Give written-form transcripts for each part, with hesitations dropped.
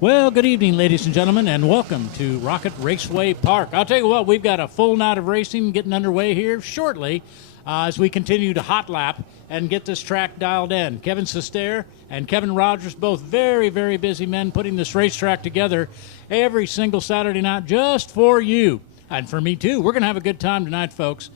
Well, good evening, ladies and gentlemen, and welcome to Rocket Raceway Park. I'll tell you what, we've got a full night of racing getting underway here shortly as we continue to hot lap and get this track dialed in. Kevin Sestair and Kevin Rogers, both very, very busy men putting this racetrack together every single Saturday night just for you and for me, too. We're going to have a good time tonight, folks.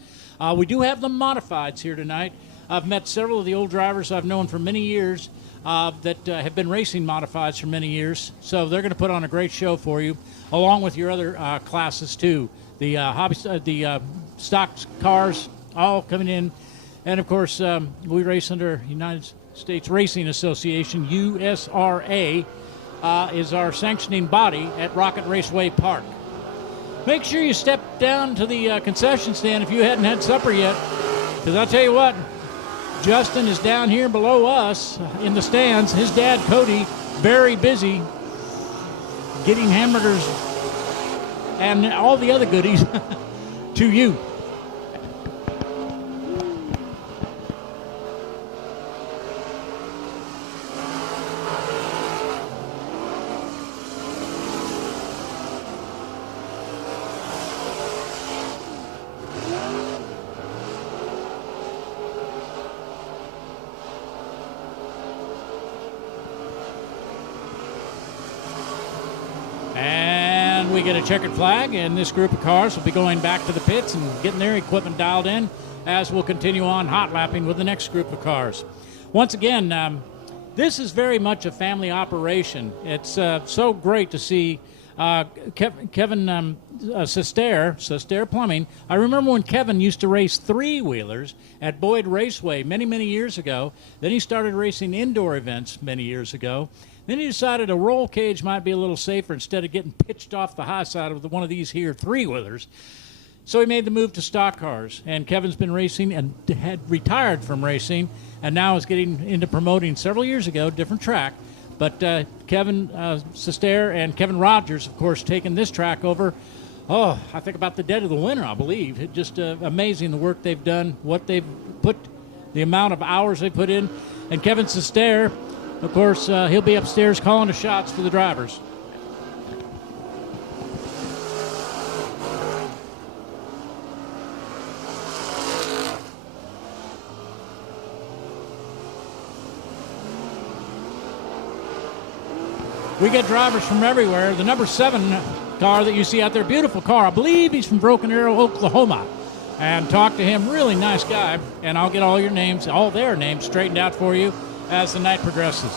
We do have the modifieds here tonight. I've met several of the old drivers I've known for many years that have been racing modifieds for many years. So they're going to put on a great show for you, along with your other classes, too. The stock cars all coming in. And, of course, we race under United States Racing Association. USRA is our sanctioning body at Rocket Raceway Park. Make sure you step down to the concession stand if you hadn't had supper yet, because I'll tell you what, Justin is down here below us in the stands. His dad, Cody, very busy getting hamburgers and all the other goodies to you. We get a checkered flag, and this group of cars will be going back to the pits and getting their equipment dialed in as we'll continue on hot lapping with the next group of cars. Once again, this is very much a family operation. It's so great to see Kevin Sestair Plumbing. I remember when Kevin used to race three-wheelers at Boyd Raceway many, many years ago. Then he started racing indoor events many years ago. Then he decided a roll cage might be a little safer instead of getting pitched off the high side of one of these here three-wheelers. So he made the move to stock cars. And Kevin's been racing and had retired from racing and now is getting into promoting several years ago, different track. But Kevin Sestair and Kevin Rogers, of course, taking this track over. Oh, I think about the dead of the winter, I believe. It's just amazing the work they've done, what they've put, the amount of hours they put in. And Kevin Sestair, of course, he'll be upstairs calling the shots to the drivers. We get drivers from everywhere. The number 7 car that you see out there, beautiful car. I believe he's from Broken Arrow, Oklahoma. And talk to him, really nice guy. And I'll get all your names, all their names straightened out for you as the night progresses.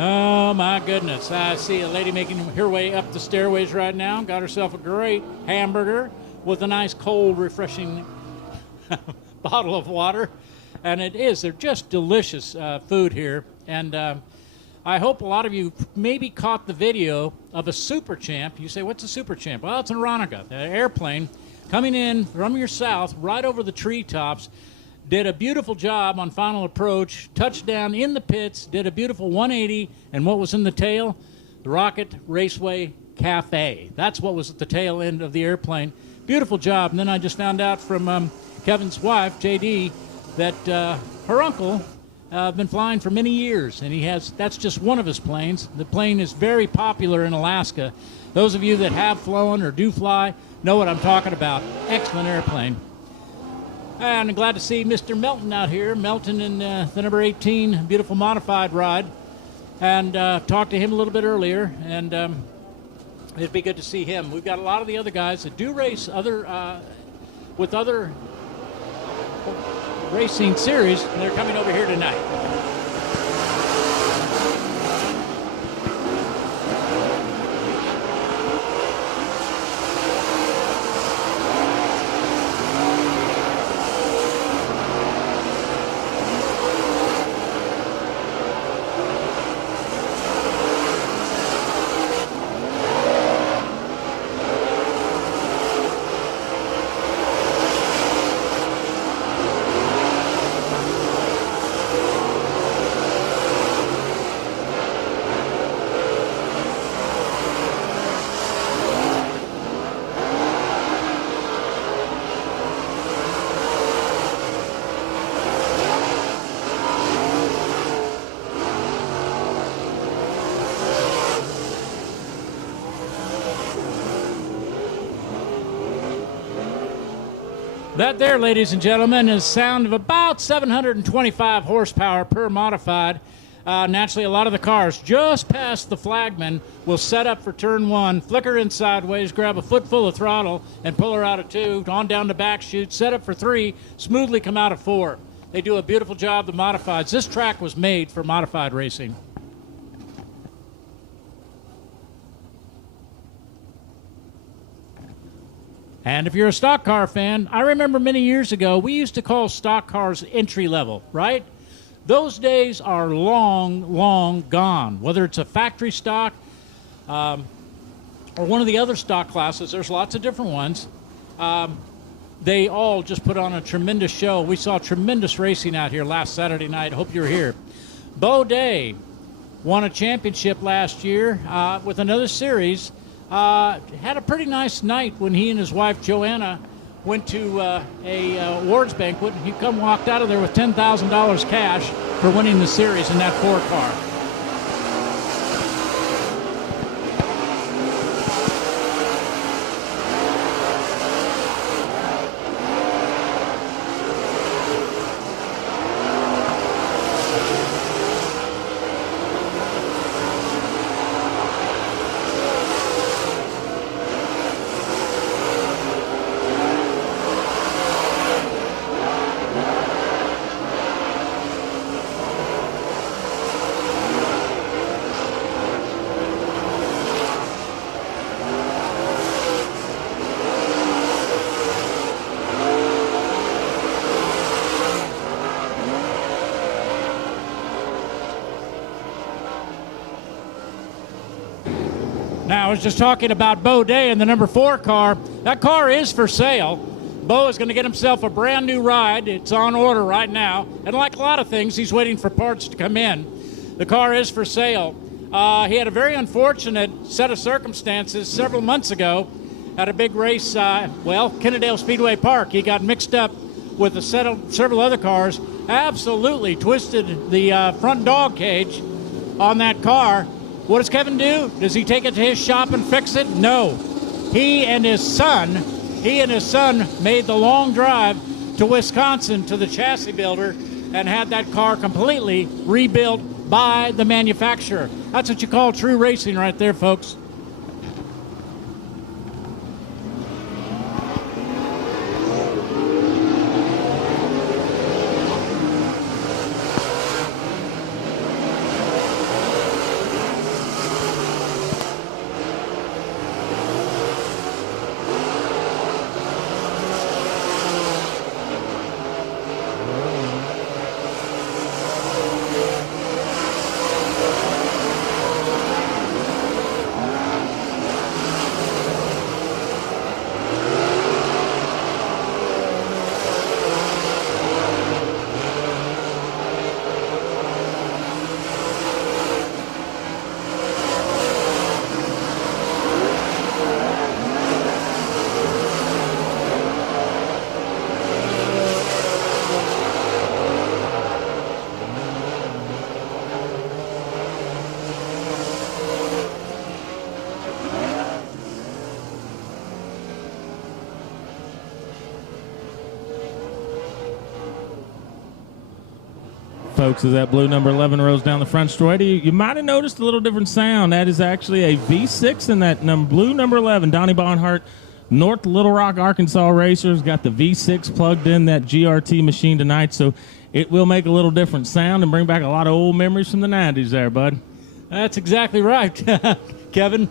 Oh, my goodness. I see a lady making her way up the stairways right now. Got herself a great hamburger with a nice, cold, refreshing bottle of water. And they're just delicious food here. And I hope a lot of you maybe caught the video of a Super Champ. You say, what's a Super Champ? Well, it's an Aeronica, an airplane coming in from your south right over the treetops. Did a beautiful job on final approach, touchdown in the pits, did a beautiful 180, and what was in the tail? The Rocket Raceway Cafe. That's what was at the tail end of the airplane. Beautiful job. And then I just found out from Kevin's wife, JD, that her uncle been flying for many years, and that's just one of his planes. The plane is very popular in Alaska. Those of you that have flown or do fly know what I'm talking about. Excellent airplane. And I'm glad to see Mr. Melton out here. Melton in the number 18 beautiful modified ride. And talked to him a little bit earlier, and it'd be good to see him. We've got a lot of the other guys that do race with other racing series, and they're coming over here tonight. That there, ladies and gentlemen, is sound of about 725 horsepower per modified. Naturally, a lot of the cars just past the flagman will set up for turn one, flicker in sideways, grab a foot full of throttle, and pull her out of two, on down the back chute, set up for three, smoothly come out of four. They do a beautiful job, the modifieds. This track was made for modified racing. And if you're a stock car fan, I remember many years ago, we used to call stock cars entry level, right? Those days are long, long gone. Whether it's a factory stock or one of the other stock classes, there's lots of different ones. They all just put on a tremendous show. We saw tremendous racing out here last Saturday night. Hope you were here. Bo Day won a championship last year with another series. Had a pretty nice night when he and his wife Joanna went to a awards banquet. He walked out of there with $10,000 cash for winning the series in that 4-car. Now, I was just talking about Bo Day and the number 4 car. That car is for sale. Bo is going to get himself a brand new ride. It's on order right now. And like a lot of things, he's waiting for parts to come in. The car is for sale. He had a very unfortunate set of circumstances several months ago at a big race, Kennedale Speedway Park. He got mixed up with several other cars, absolutely twisted the front dog cage on that car. What does Kevin do? Does he take it to his shop and fix it? No. He and his son made the long drive to Wisconsin to the chassis builder and had that car completely rebuilt by the manufacturer. That's what you call true racing right there, folks. Folks, as that blue number 11 rolls down the front straightaway, you might have noticed a little different sound. That is actually a V6 in that blue number 11. Donnie Bonhart, North Little Rock, Arkansas Racers, got the V6 plugged in that GRT machine tonight, so it will make a little different sound and bring back a lot of old memories from the 90s there, bud. That's exactly right, Kevin.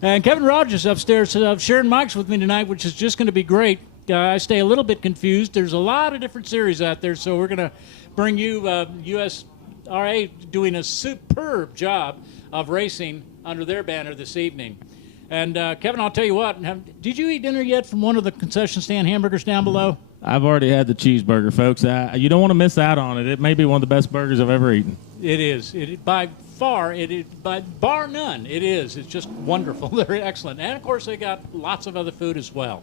And Kevin Rogers upstairs sharing mics with me tonight, which is just going to be great. I stay a little bit confused. There's a lot of different series out there, so we're going to bring you USRA doing a superb job of racing under their banner this evening. And Kevin, I'll tell you what, did you eat dinner yet from one of the concession stand hamburgers down below? I've already had the cheeseburger, folks. You don't want to miss out on it. It may be one of the best burgers I've ever eaten. It is. By bar none, it is. It's just wonderful. They're excellent. And, of course, they got lots of other food as well.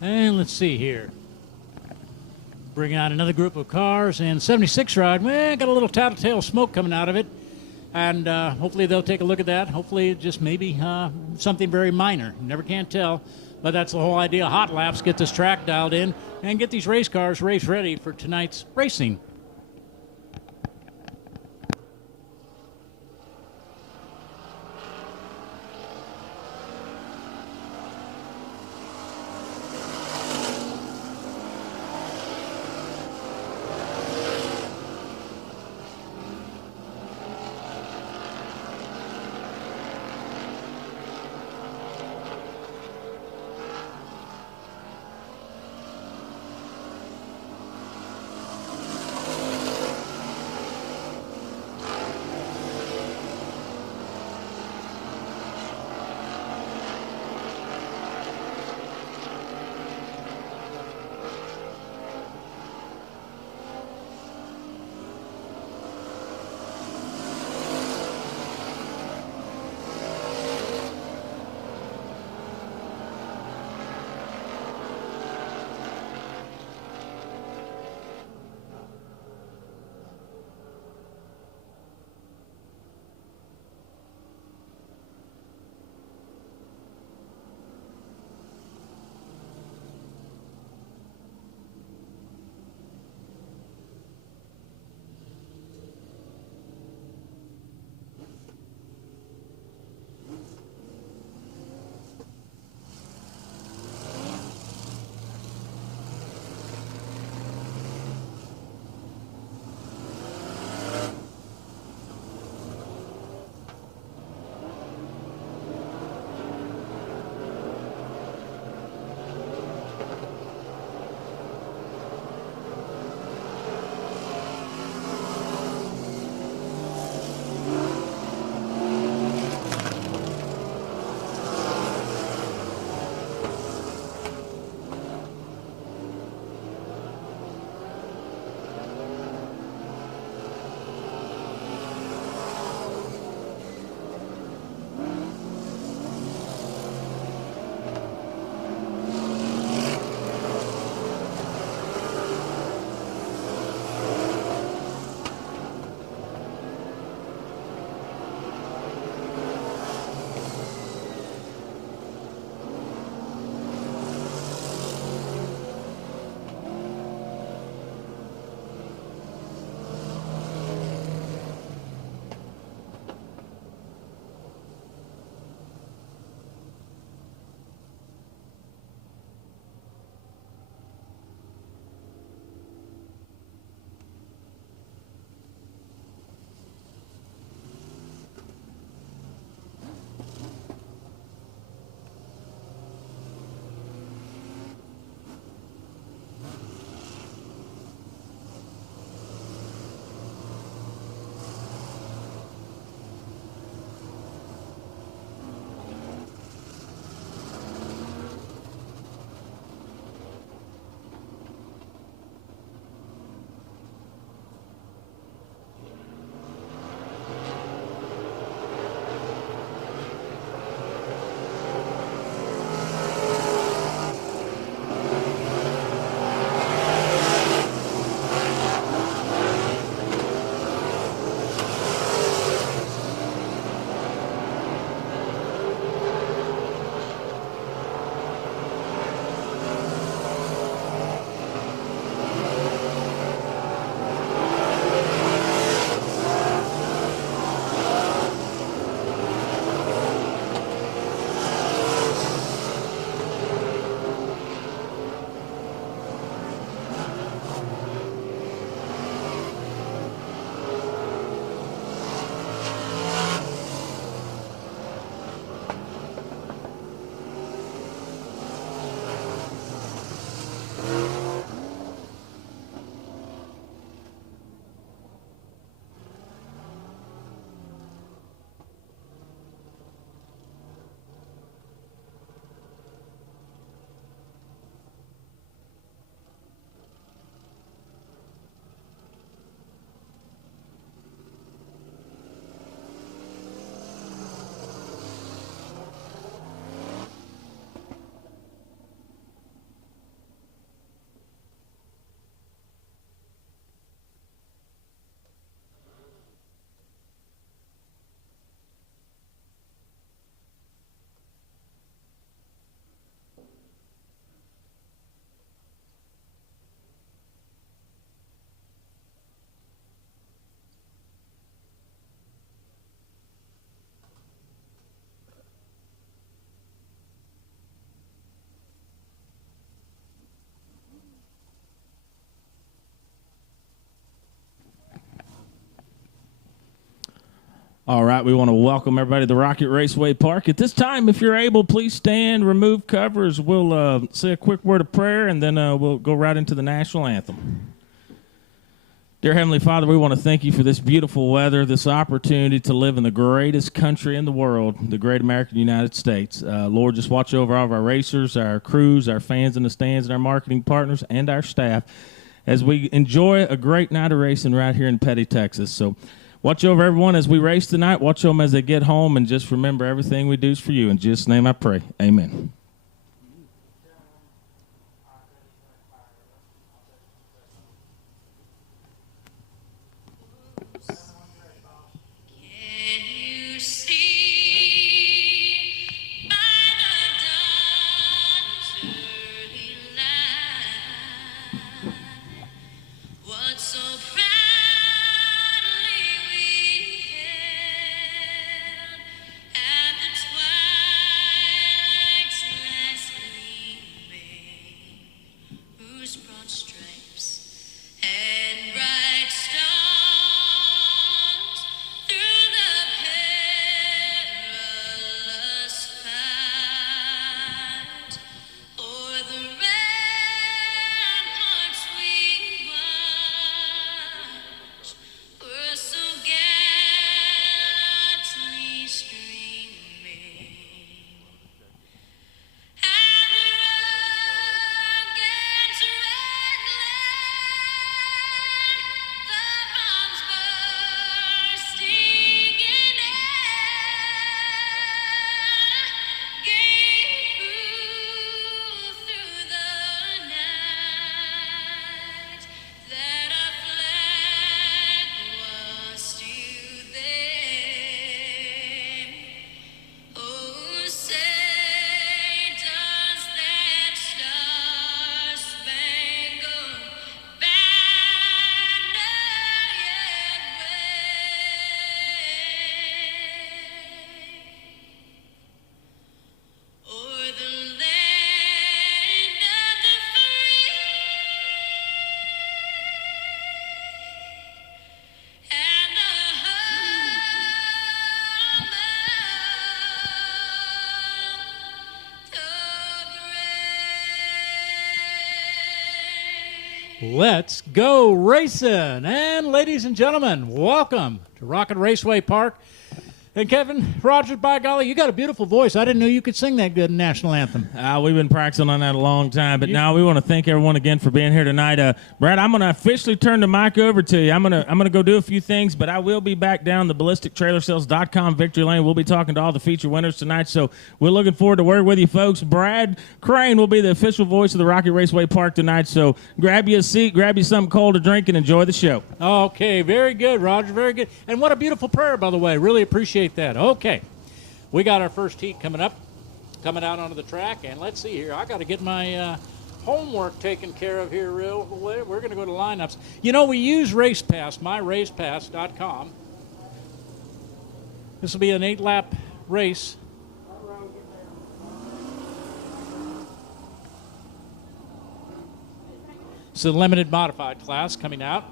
And let's see here. Bring out another group of cars, and 76 ride, well, got a little tattletale smoke coming out of it. And hopefully they'll take a look at that. Hopefully just maybe something very minor. Never can tell. But that's the whole idea. Hot laps, get this track dialed in, and get these race cars race ready for tonight's racing. All right, we want to welcome everybody to the Rocket Raceway Park. At this time, if you're able, please stand, remove covers. We'll say a quick word of prayer, and then we'll go right into the national anthem. Dear Heavenly Father, we want to thank you for this beautiful weather, this opportunity to live in the greatest country in the world, the great American United States. Lord, just watch over all of our racers, our crews, our fans in the stands, and our marketing partners, and our staff as we enjoy a great night of racing right here in Petty, Texas. So watch over everyone as we race tonight. Watch over them as they get home, and just remember everything we do is for you. In Jesus' name I pray. Amen. Let's go racing. And ladies and gentlemen, welcome to Rocket Raceway Park. And Kevin Rogers, by golly, you got a beautiful voice. I didn't know you could sing that good national anthem. We've been practicing on that a long time, but now we want to thank everyone again for being here tonight. Brad, I'm going to officially turn the mic over to you. I'm gonna go do a few things, but I will be back down the ballistictrailersales.com victory lane. We'll be talking to all the feature winners tonight, so we're looking forward to working with you folks. Brad Crane will be the official voice of the Rocket Raceway Park tonight, so grab you a seat, grab you something cold to drink, and enjoy the show. Okay, very good, Roger, very good. And what a beautiful prayer, by the way. Really appreciate that. Okay, we got our first heat coming out onto the track, and let's see here. I got to get my homework taken care of here real quick. We're going to go to lineups. You know, we use RacePass, myracepass.com. This will be an 8-lap race. It's a limited modified class coming out.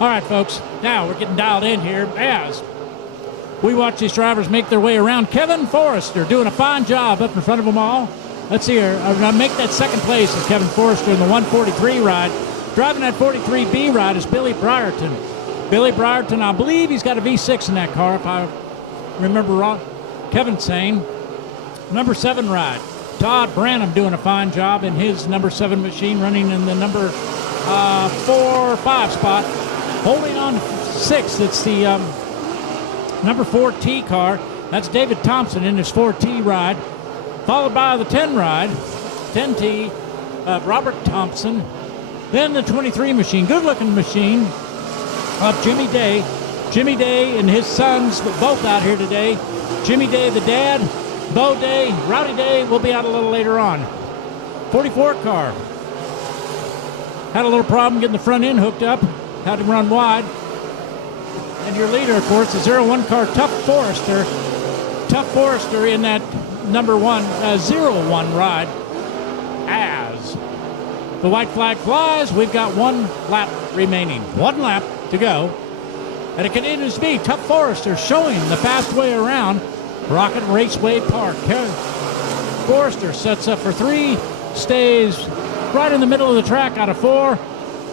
All right, folks, now we're getting dialed in here as we watch these drivers make their way around. Kevin Forrester doing a fine job up in front of them all. Let's see here. Make that second place is Kevin Forrester in the 143 ride. Driving that 43B ride is Billy Brierton. Billy Brierton, I believe he's got a V6 in that car, if I remember wrong. Kevin saying, number 7 ride. Todd Branham doing a fine job in his number 7 machine, running in the number 4 or 5 spot. Holding on 6, it's the number 4 T car. That's David Thompson in his 4T ride, followed by the 10 ride, 10T of Robert Thompson. Then the 23 machine, good-looking machine of Jimmy Day. Jimmy Day and his sons both out here today. Jimmy Day, the dad, Bo Day, Rowdy Day will be out a little later on. 44 car. Had a little problem getting the front end hooked up. Had to run wide. And your leader, of course, the 01 car, Tough Forester. Tough Forester in that number 01 ride. As the white flag flies, we've got 1 lap remaining. 1 lap to go. And it continues to be Tough Forester showing the fast way around Rocket Raceway Park. Forester sets up for 3, stays right in the middle of the track out of 4.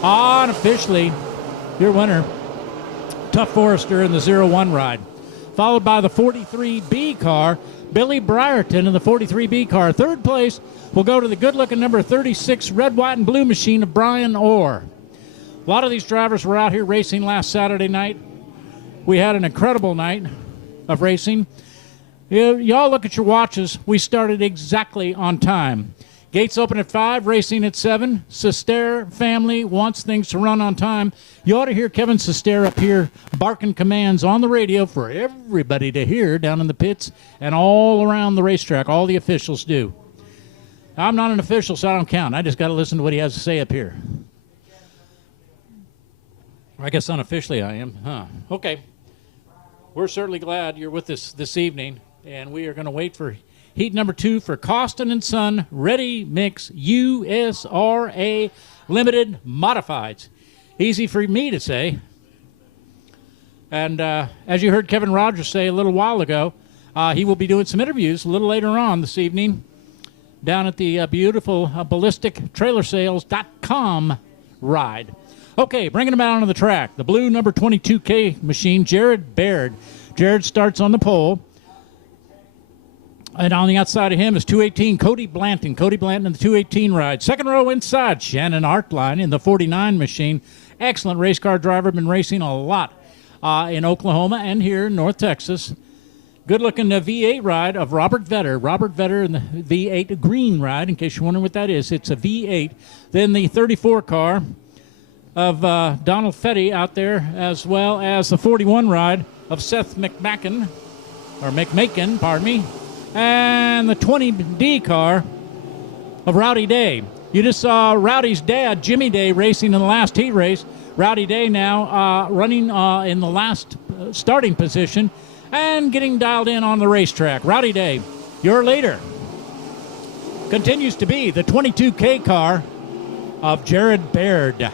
Unofficially, your winner, Tough Forester in the 01 ride. Followed by the 43B car, Billy Brierton in the 43B car. Third place will go to the good-looking number 36 red, white, and blue machine of Brian Orr. A lot of these drivers were out here racing last Saturday night. We had an incredible night of racing. Y'all look at your watches. We started exactly on time. Gates open at 5, racing at 7. Sestair family wants things to run on time. You ought to hear Kevin Sestair up here barking commands on the radio for everybody to hear down in the pits and all around the racetrack. All the officials do. I'm not an official, so I don't count. I just got to listen to what he has to say up here. I guess unofficially I am. Okay. We're certainly glad you're with us this evening, and we are going to wait for heat number 2 for Costin and Son Ready Mix USRA Limited Modifieds. Easy for me to say. And as you heard Kevin Rogers say a little while ago, he will be doing some interviews a little later on this evening down at the beautiful ballistictrailersales.com ride. Okay, bringing him out onto the track. The blue number 22K machine, Jared Baird. Jared starts on the pole. And on the outside of him is 218 Cody Blanton. Cody Blanton in the 218 ride. Second row inside, Shannon Artline in the 49 machine. Excellent race car driver. Been racing a lot in Oklahoma and here in North Texas. Good-looking V8 ride of Robert Vetter. Robert Vetter in the V8 green ride, in case you're wondering what that is. It's a V8. Then the 34 car of Donald Fetty out there, as well as the 41 ride of Seth McMakin, pardon me, and the 20D car of Rowdy Day. You just saw Rowdy's dad, Jimmy Day, racing in the last heat race. Rowdy Day now running in the last starting position and getting dialed in on the racetrack. Rowdy Day, your leader, continues to be the 22K car of Jared Baird.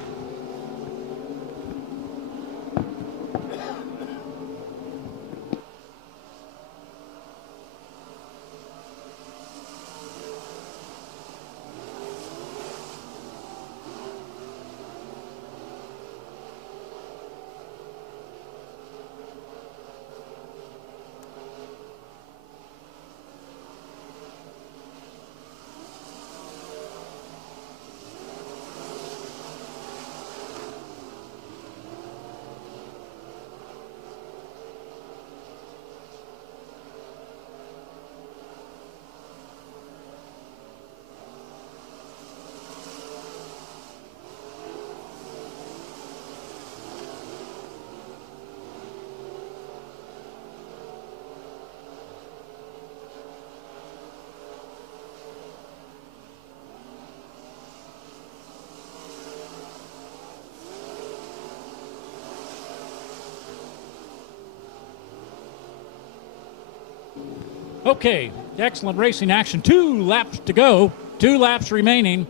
Okay, excellent racing action. 2 laps to go. 2 laps remaining.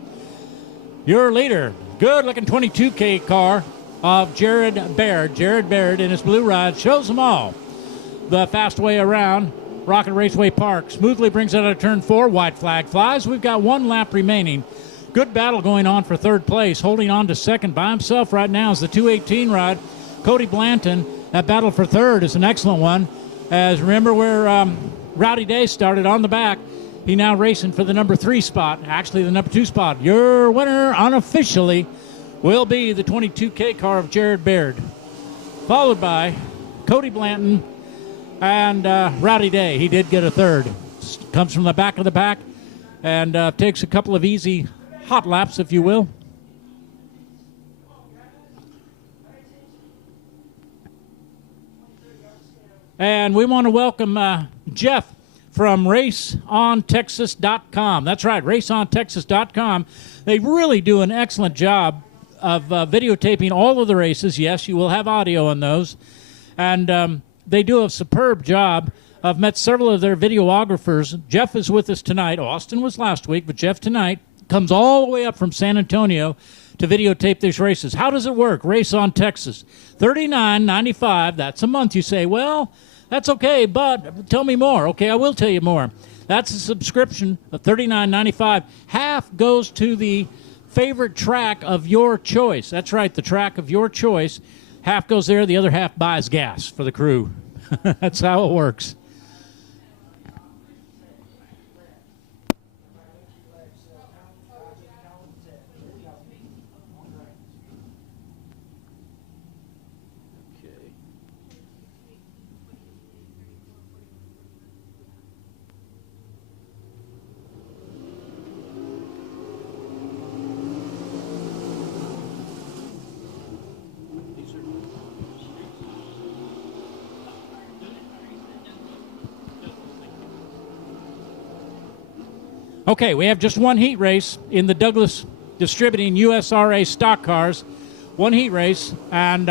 Your leader, good-looking 22K car of Jared Baird. Jared Baird in his blue ride shows them all the fast way around Rocket Raceway Park. Smoothly brings it out of turn 4. White flag flies. We've got 1 lap remaining. Good battle going on for third place. Holding on to second by himself right now is the 218 ride, Cody Blanton. That battle for third is an excellent one. As remember where Rowdy Day started on the back, he now racing for the number 3 spot, actually the number 2 spot. Your winner unofficially will be the 22K car of Jared Baird, followed by Cody Blanton And Rowdy Day, he did get a third. Comes from the back of the pack and takes a couple of easy hot laps, if you will. And we want to welcome Jeff from RaceOnTexas.com. That's right, RaceOnTexas.com. They really do an excellent job of videotaping all of the races. Yes, you will have audio on those. And they do a superb job. I've met several of their videographers. Jeff is with us tonight. Austin was last week, but Jeff tonight comes all the way up from San Antonio to videotape these races. How does it work? Race on Texas. $39.95. That's a month. You say, well, that's okay, but tell me more. Okay, I will tell you more. That's a subscription of $39.95. Half goes to the favorite track of your choice. That's right, the track of your choice. Half goes there. The other half buys gas for the crew. That's how it works. Okay, we have just one heat race in the Douglas Distributing USRA stock cars. One heat race, and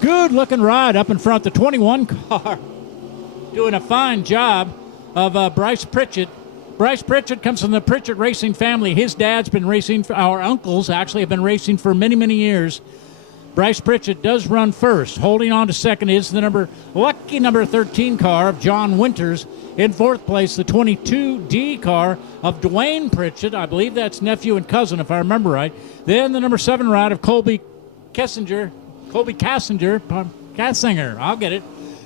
good-looking ride up in front. The 21 car doing a fine job of Bryce Pritchett. Bryce Pritchett comes from the Pritchett racing family. His dad's been racing, our uncles actually have been racing for many, many years. Bryce Pritchett does run first. Holding on to second is the lucky number 13 car of John Winters. In fourth place, the 22D car of Dwayne Pritchett. I believe that's nephew and cousin, if I remember right. Then the number 7 ride of Colby Kassinger. I'll get it.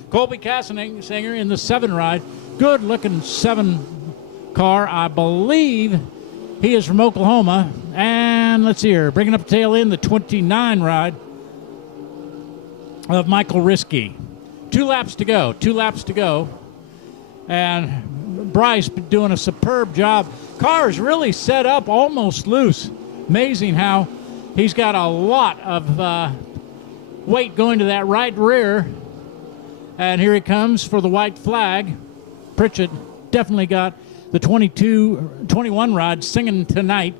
Colby Kassinger in the 7 ride. Good-looking 7 car. I believe he is from Oklahoma. And let's see here. Bringing up the tail end, the 29 ride of Michael Risky. 2 laps to go. And Bryce doing a superb job. Car is really set up almost loose. Amazing how he's got a lot of weight going to that right rear. And here he comes for the white flag. Pritchett definitely got the 21 ride singing tonight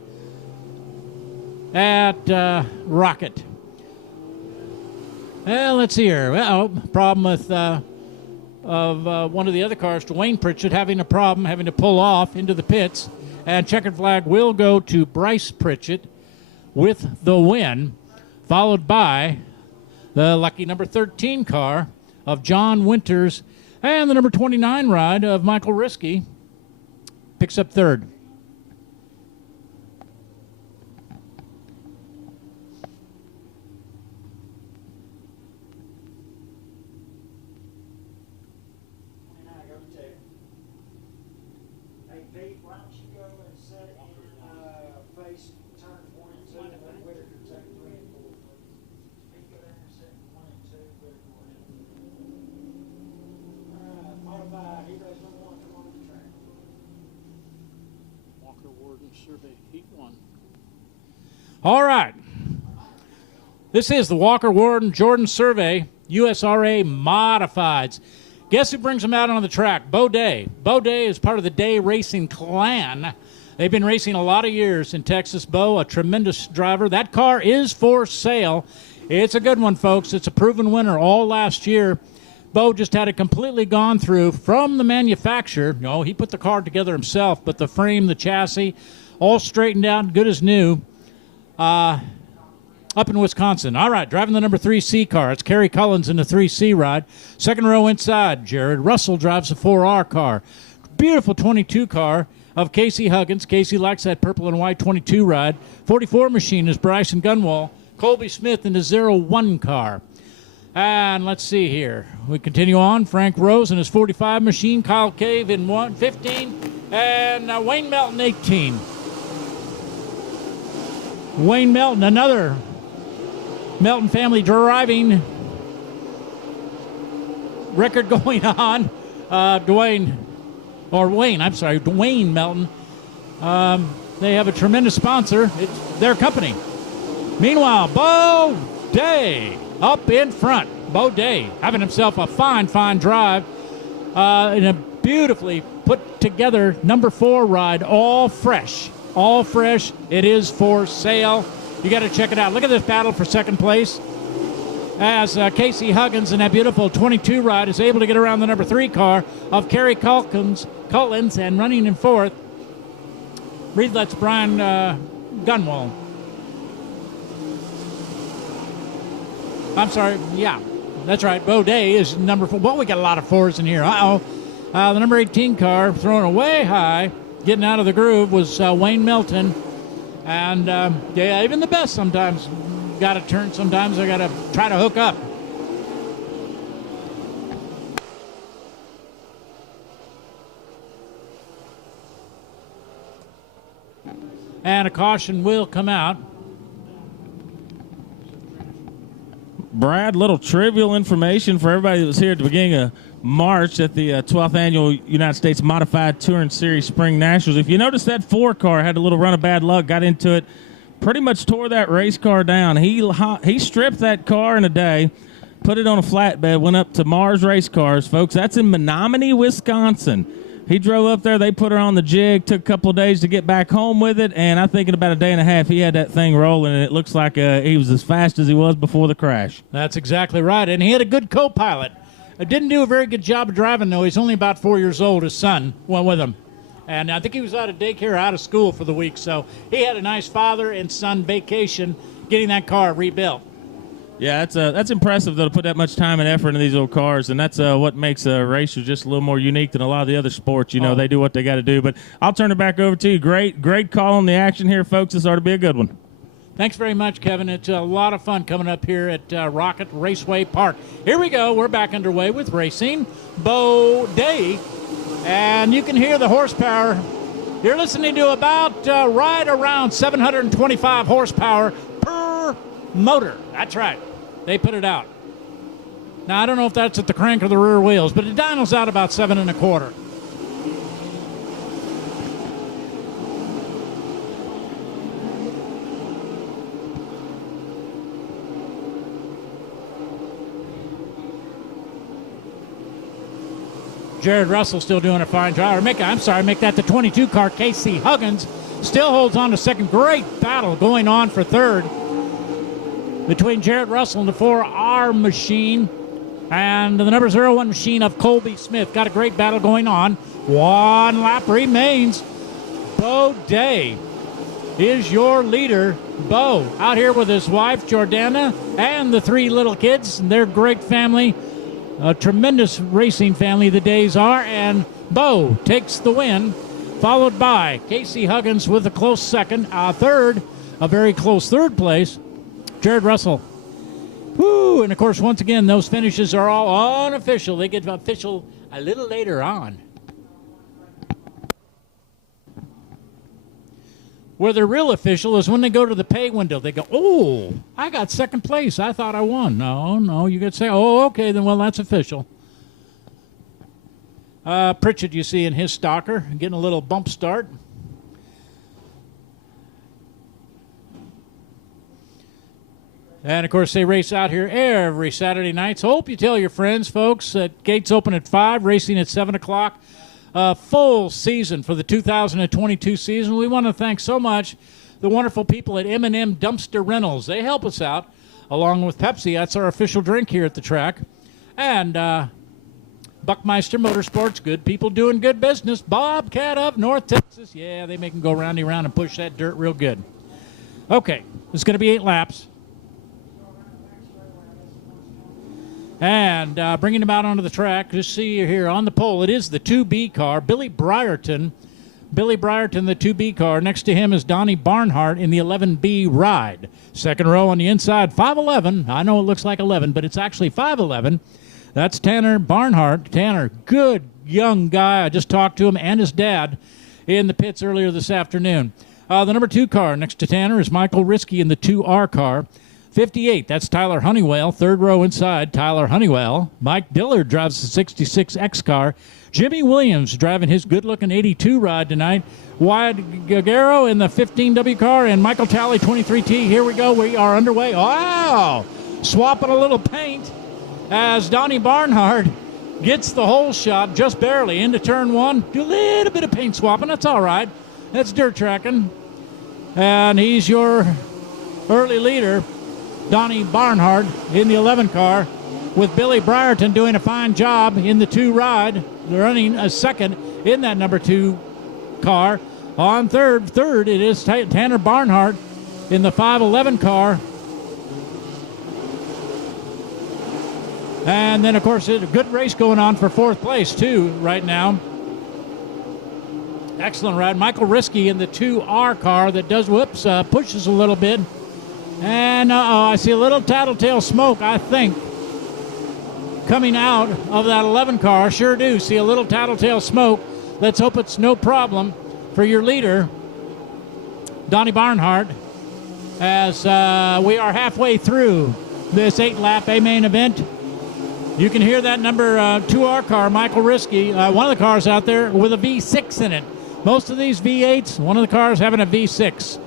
at Rocket. Well, let's see here. Well, problem with one of the other cars, Dwayne Pritchett, having a problem, having to pull off into the pits. And checkered flag will go to Bryce Pritchett with the win, followed by the lucky number 13 car of John Winters, and the number 29 ride of Michael Risky picks up third. All right. This is the Walker Warden Jordan Survey USRA Modifieds. Guess who brings them out on the track? Bo Day. Bo Day is part of the Day Racing clan. They've been racing a lot of years in Texas. Bo, a tremendous driver. That car is for sale. It's a good one, folks. It's a proven winner all last year. Bo just had it completely gone through from the manufacturer. No, he put the car together himself, but the frame, the chassis, all straightened out, good as new. Up in Wisconsin. All right, driving the number 3C car. It's Kerry Collins in the 3C ride. Second row inside, Jared Russell drives the 4R car. Beautiful 22 car of Casey Huggins. Casey likes that purple and white 22 ride. 44 machine is Bryson Gunwall. Colby Smith in the 01 car. And let's see here. We continue on. Frank Rose in his 45 machine. Kyle Cave in 15. And Wayne Melton 18. Wayne Melton, another Melton family driving record going on. Dwayne Melton. They have a tremendous sponsor. It's their company. Meanwhile, Bo Day up in front. Bo Day having himself a fine drive in a beautifully put together number 4 ride, all fresh. It is for sale. You got to check it out. Look at this battle for second place as Casey Huggins in that beautiful 22 ride is able to get around the number 3 car of Kerry Culkins, and running in fourth. Reed lets Brian Gunwale. I'm sorry. Yeah, that's right. Bo Day is number 4. Well, we got a lot of 4s in here. The number 18 car throwing it way high, getting out of the groove was Wayne Melton. And, even the best sometimes got to turn. Sometimes I got to try to hook up. And a caution will come out. Brad, little trivial information for everybody that was here at the beginning of March at the 12th Annual United States Modified Touring Series Spring Nationals. If you notice, that 4 car had a little run of bad luck, got into it, pretty much tore that race car down. He stripped that car in a day, put it on a flatbed, went up to Mars Race Cars, folks. That's in Menominee, Wisconsin. He drove up there. They put her on the jig. Took a couple of days to get back home with it, and I think in about a day and a half he had that thing rolling, and it looks like he was as fast as he was before the crash. That's exactly right, and he had a good co-pilot. Didn't do a very good job of driving, though. He's only about 4 years old. His son went with him, and I think he was out of daycare, out of school for the week, so he had a nice father and son vacation getting that car rebuilt. Yeah, that's impressive, though, to put that much time and effort into these old cars, and that's what makes a racer just a little more unique than a lot of the other sports. They do what they got to do. But I'll turn it back over to you. Great call on the action here, folks. This ought to be a good one. Thanks very much, Kevin. It's a lot of fun coming up here at Rocket Raceway Park. Here we go. We're back underway with racing. Bo Day, and you can hear the horsepower. You're listening to about right around 725 horsepower per motor. That's right. They put it out. Now, I don't know if that's at the crank or the rear wheels, but it dyno's out about 7 1/4. Jared Russell still doing a fine job. Make that the 22 car. Casey Huggins still holds on to second. Great battle going on for third between Jared Russell and the 4R machine and the number 01 machine of Colby Smith. Got a great battle going on. 1 lap remains. Bo Day is your leader. Bo out here with his wife, Jordana, and the 3 little kids and their great family. A tremendous racing family the Days are, and Bo takes the win, followed by Casey Huggins with a close second. Third, a very close third place, Jared Russell. Woo! And, of course, once again, those finishes are all unofficial. They get official a little later on. Where they're real official is when they go to the pay window. They go, oh, I got second place. I thought I won. No, you get to say, oh, okay, then, well, that's official. Pritchett, you see in his stalker, getting a little bump start. And, of course, they race out here every Saturday night. So hope you tell your friends, folks, that gates open at 5, racing at 7 o'clock. Full season for the 2022 season. We want to thank so much the wonderful people at M&M Dumpster Rentals. They help us out, along with Pepsi. That's our official drink here at the track. And Buckmeister Motorsports, good people doing good business. Bobcat of North Texas. Yeah, they make them go roundy round and push that dirt real good. Okay, it's going to be 8 laps. And bringing him out onto the track, just see here on the pole, it is the 2B car, Billy Brierton. Billy Brierton, the 2B car. Next to him is Donnie Barnhart in the 11B ride. Second row on the inside, 5'11". I know it looks like 11, but it's actually 5'11". That's Tanner Barnhart. Tanner, good young guy. I just talked to him and his dad in the pits earlier this afternoon. The number 2 car next to Tanner is Michael Risky in the 2R car. 58, that's Tyler Honeywell. Third row inside, Tyler Honeywell. Mike Dillard drives the 66 X car. Jimmy Williams driving his good-looking 82 ride tonight. Wyatt Gagaro in the 15W car, and Michael Talley, 23T. Here we go. We are underway. Wow! Swapping a little paint as Donnie Barnhart gets the hole shot just barely into turn one. Do a little bit of paint swapping. That's all right. That's dirt tracking. And he's your early leader, Donnie Barnhart, in the 11 car, with Billy Brierton doing a fine job in the 2 ride, running a second in that number 2 car. On third, it is Tanner Barnhart in the 511 car. And then, of course, a good race going on for 4th place, too, right now. Excellent ride. Michael Risky in the 2R car that does, pushes a little bit. And, I see a little tattletale smoke, I think, coming out of that 11 car. Sure do see a little tattletale smoke. Let's hope it's no problem for your leader, Donnie Barnhart, as we are halfway through this 8-lap A-main event. You can hear that number 2R car, Michael Risky, one of the cars out there with a V6 in it. Most of these V8s, one of the cars having a V6.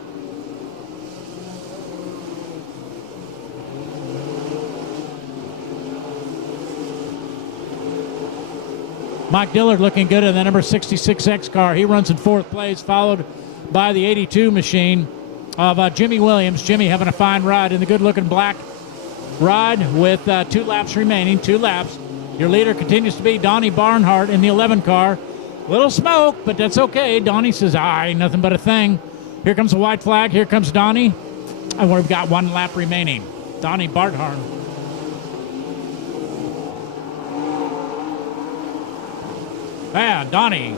Mike Dillard looking good in the number 66X car. He runs in 4th place, followed by the 82 machine of Jimmy Williams. Jimmy having a fine ride in the good-looking black ride with 2 laps remaining, 2 laps. Your leader continues to be Donnie Barnhart in the 11 car. Little smoke, but that's okay. Donnie says, ain't nothing but a thing. Here comes the white flag. Here comes Donnie. And we've got 1 lap remaining. Donnie Barnhart. Man, Donnie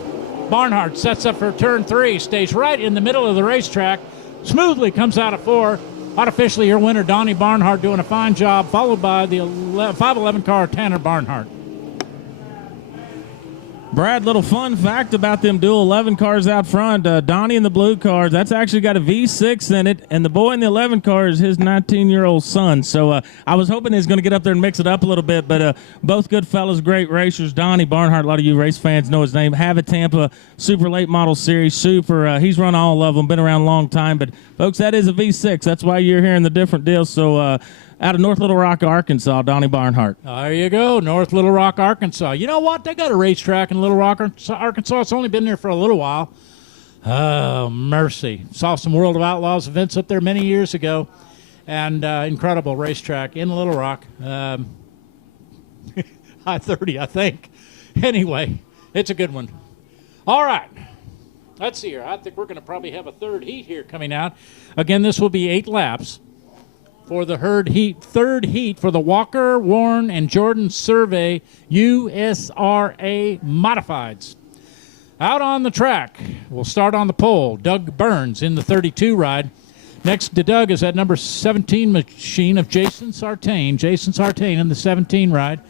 Barnhart sets up for turn 3, stays right in the middle of the racetrack, smoothly comes out of 4. Unofficially, your winner, Donnie Barnhart, doing a fine job, followed by the 511 car, Tanner Barnhart. Brad, little fun fact about them dual 11 cars out front. Donnie in the blue cars, that's actually got a V6 in it, and the boy in the 11 car is his 19-year-old son. So I was hoping he was going to get up there and mix it up a little bit, but both good fellas, great racers. Donnie Barnhart, a lot of you race fans know his name. Have at Tampa, super late model series, super. He's run all of them, been around a long time. But, folks, that is a V6. That's why you're hearing the different deals. So, out of North Little Rock, Arkansas, Donnie Barnhart. There you go, North Little Rock, Arkansas. You know what? They got a racetrack in Little Rock, Arkansas. It's only been there for a little while. Oh, mercy. Saw some World of Outlaws events up there many years ago. And incredible racetrack in Little Rock. I-30, I think. Anyway, it's a good one. All right. Let's see here. I think we're going to probably have a third heat here coming out. Again, this will be 8 laps. For the third heat for the Walker, Warren, and Jordan Survey USRA Modifieds. Out on the track, we'll start on the pole. Doug Burns in the 32 ride. Next to Doug is that number 17 machine of Jason Sartain. Jason Sartain in the 17 ride.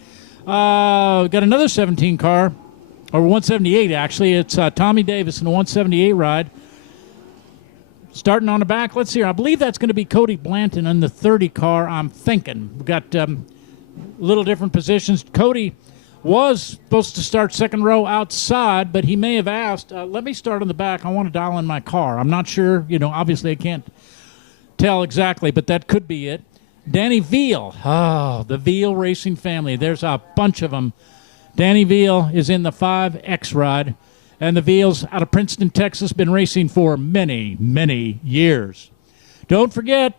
Got another 17 car, or 178 actually. It's Tommy Davis in the 178 ride. Starting on the back, let's see here. I believe that's going to be Cody Blanton in the 30 car, I'm thinking. We've got little different positions. Cody was supposed to start second row outside, but he may have asked, let me start on the back. I want to dial in my car. I'm not sure. Obviously I can't tell exactly, but that could be it. Danny Veal. Oh, the Veal Racing family. There's a bunch of them. Danny Veal is in the 5X ride. And the Veals out of Princeton, Texas, been racing for many, many years. Don't forget,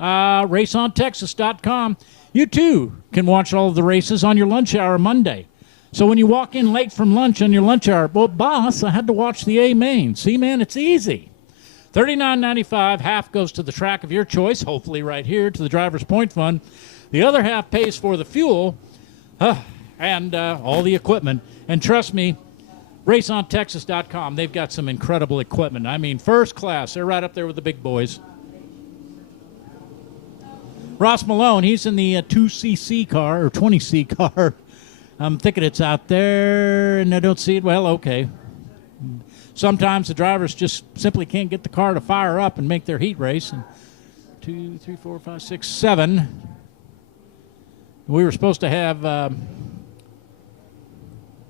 raceontexas.com. You, too, can watch all of the races on your lunch hour Monday. So when you walk in late from lunch on your lunch hour, well, boss, I had to watch the A-main. See, man, it's easy. $39.95, half goes to the track of your choice, hopefully right here to the Driver's Point Fund. The other half pays for the fuel and all the equipment. And trust me, RaceOnTexas.com, they've got some incredible equipment. I mean, first class. They're right up there with the big boys. Ross Malone, he's in the 2cc car, or 20C car. I'm thinking it's out there, and I don't see it. Well, okay. Sometimes the drivers just simply can't get the car to fire up and make their heat race. And 2, 3, 4, 5, 6, 7. We were supposed to have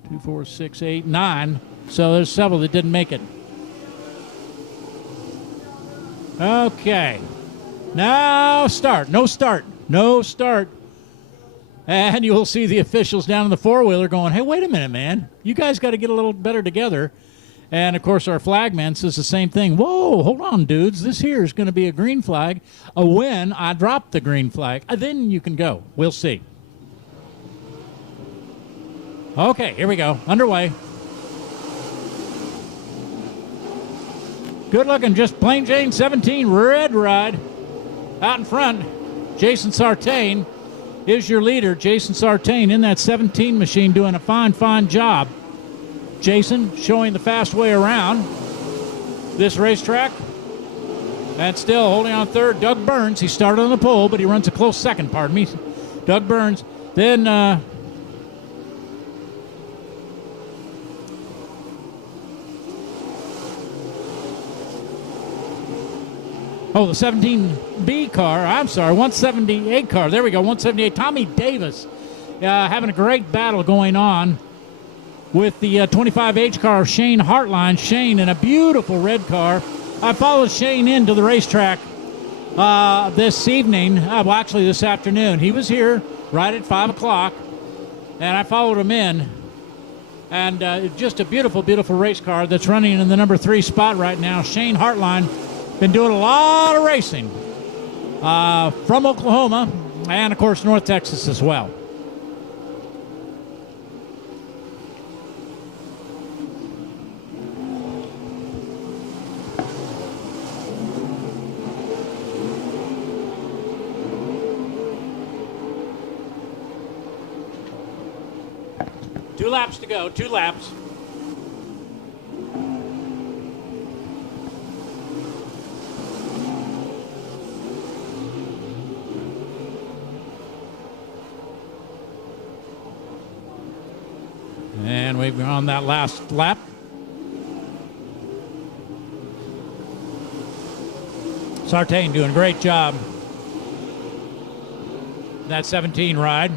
2, 4, 6, 8, 9. So there's several that didn't make it. Okay. Now start. No start. No start. And you'll see the officials down in the four-wheeler going, hey, wait a minute, man. You guys got to get a little better together. And, of course, our flagman says the same thing. Whoa, hold on, dudes. This here is going to be a green flag. A win. I dropped the green flag. Then you can go. We'll see. Okay, here we go. Underway. Good looking, just plain Jane 17 red ride. Out in front, Jason Sartain is your leader. Jason Sartain in that 17 machine doing a fine, fine job. Jason showing the fast way around this racetrack. And still holding on third, Doug Burns. He started on the pole, but he runs a close second, pardon me. Doug Burns. Then the 17B car. I'm sorry, 178 car. There we go, 178. Tommy Davis having a great battle going on with the 25H car of Shane Hartline. Shane in a beautiful red car. I followed Shane into the racetrack this evening, well, actually this afternoon. He was here right at 5 o'clock, and I followed him in. And just a beautiful, beautiful race car that's running in the number 3 spot right now. Shane Hartline, been doing a lot of racing from Oklahoma and, of course, North Texas as well. Two laps to go, 2 laps. And we've gone that last lap. Sartain doing a great job. That 17 ride.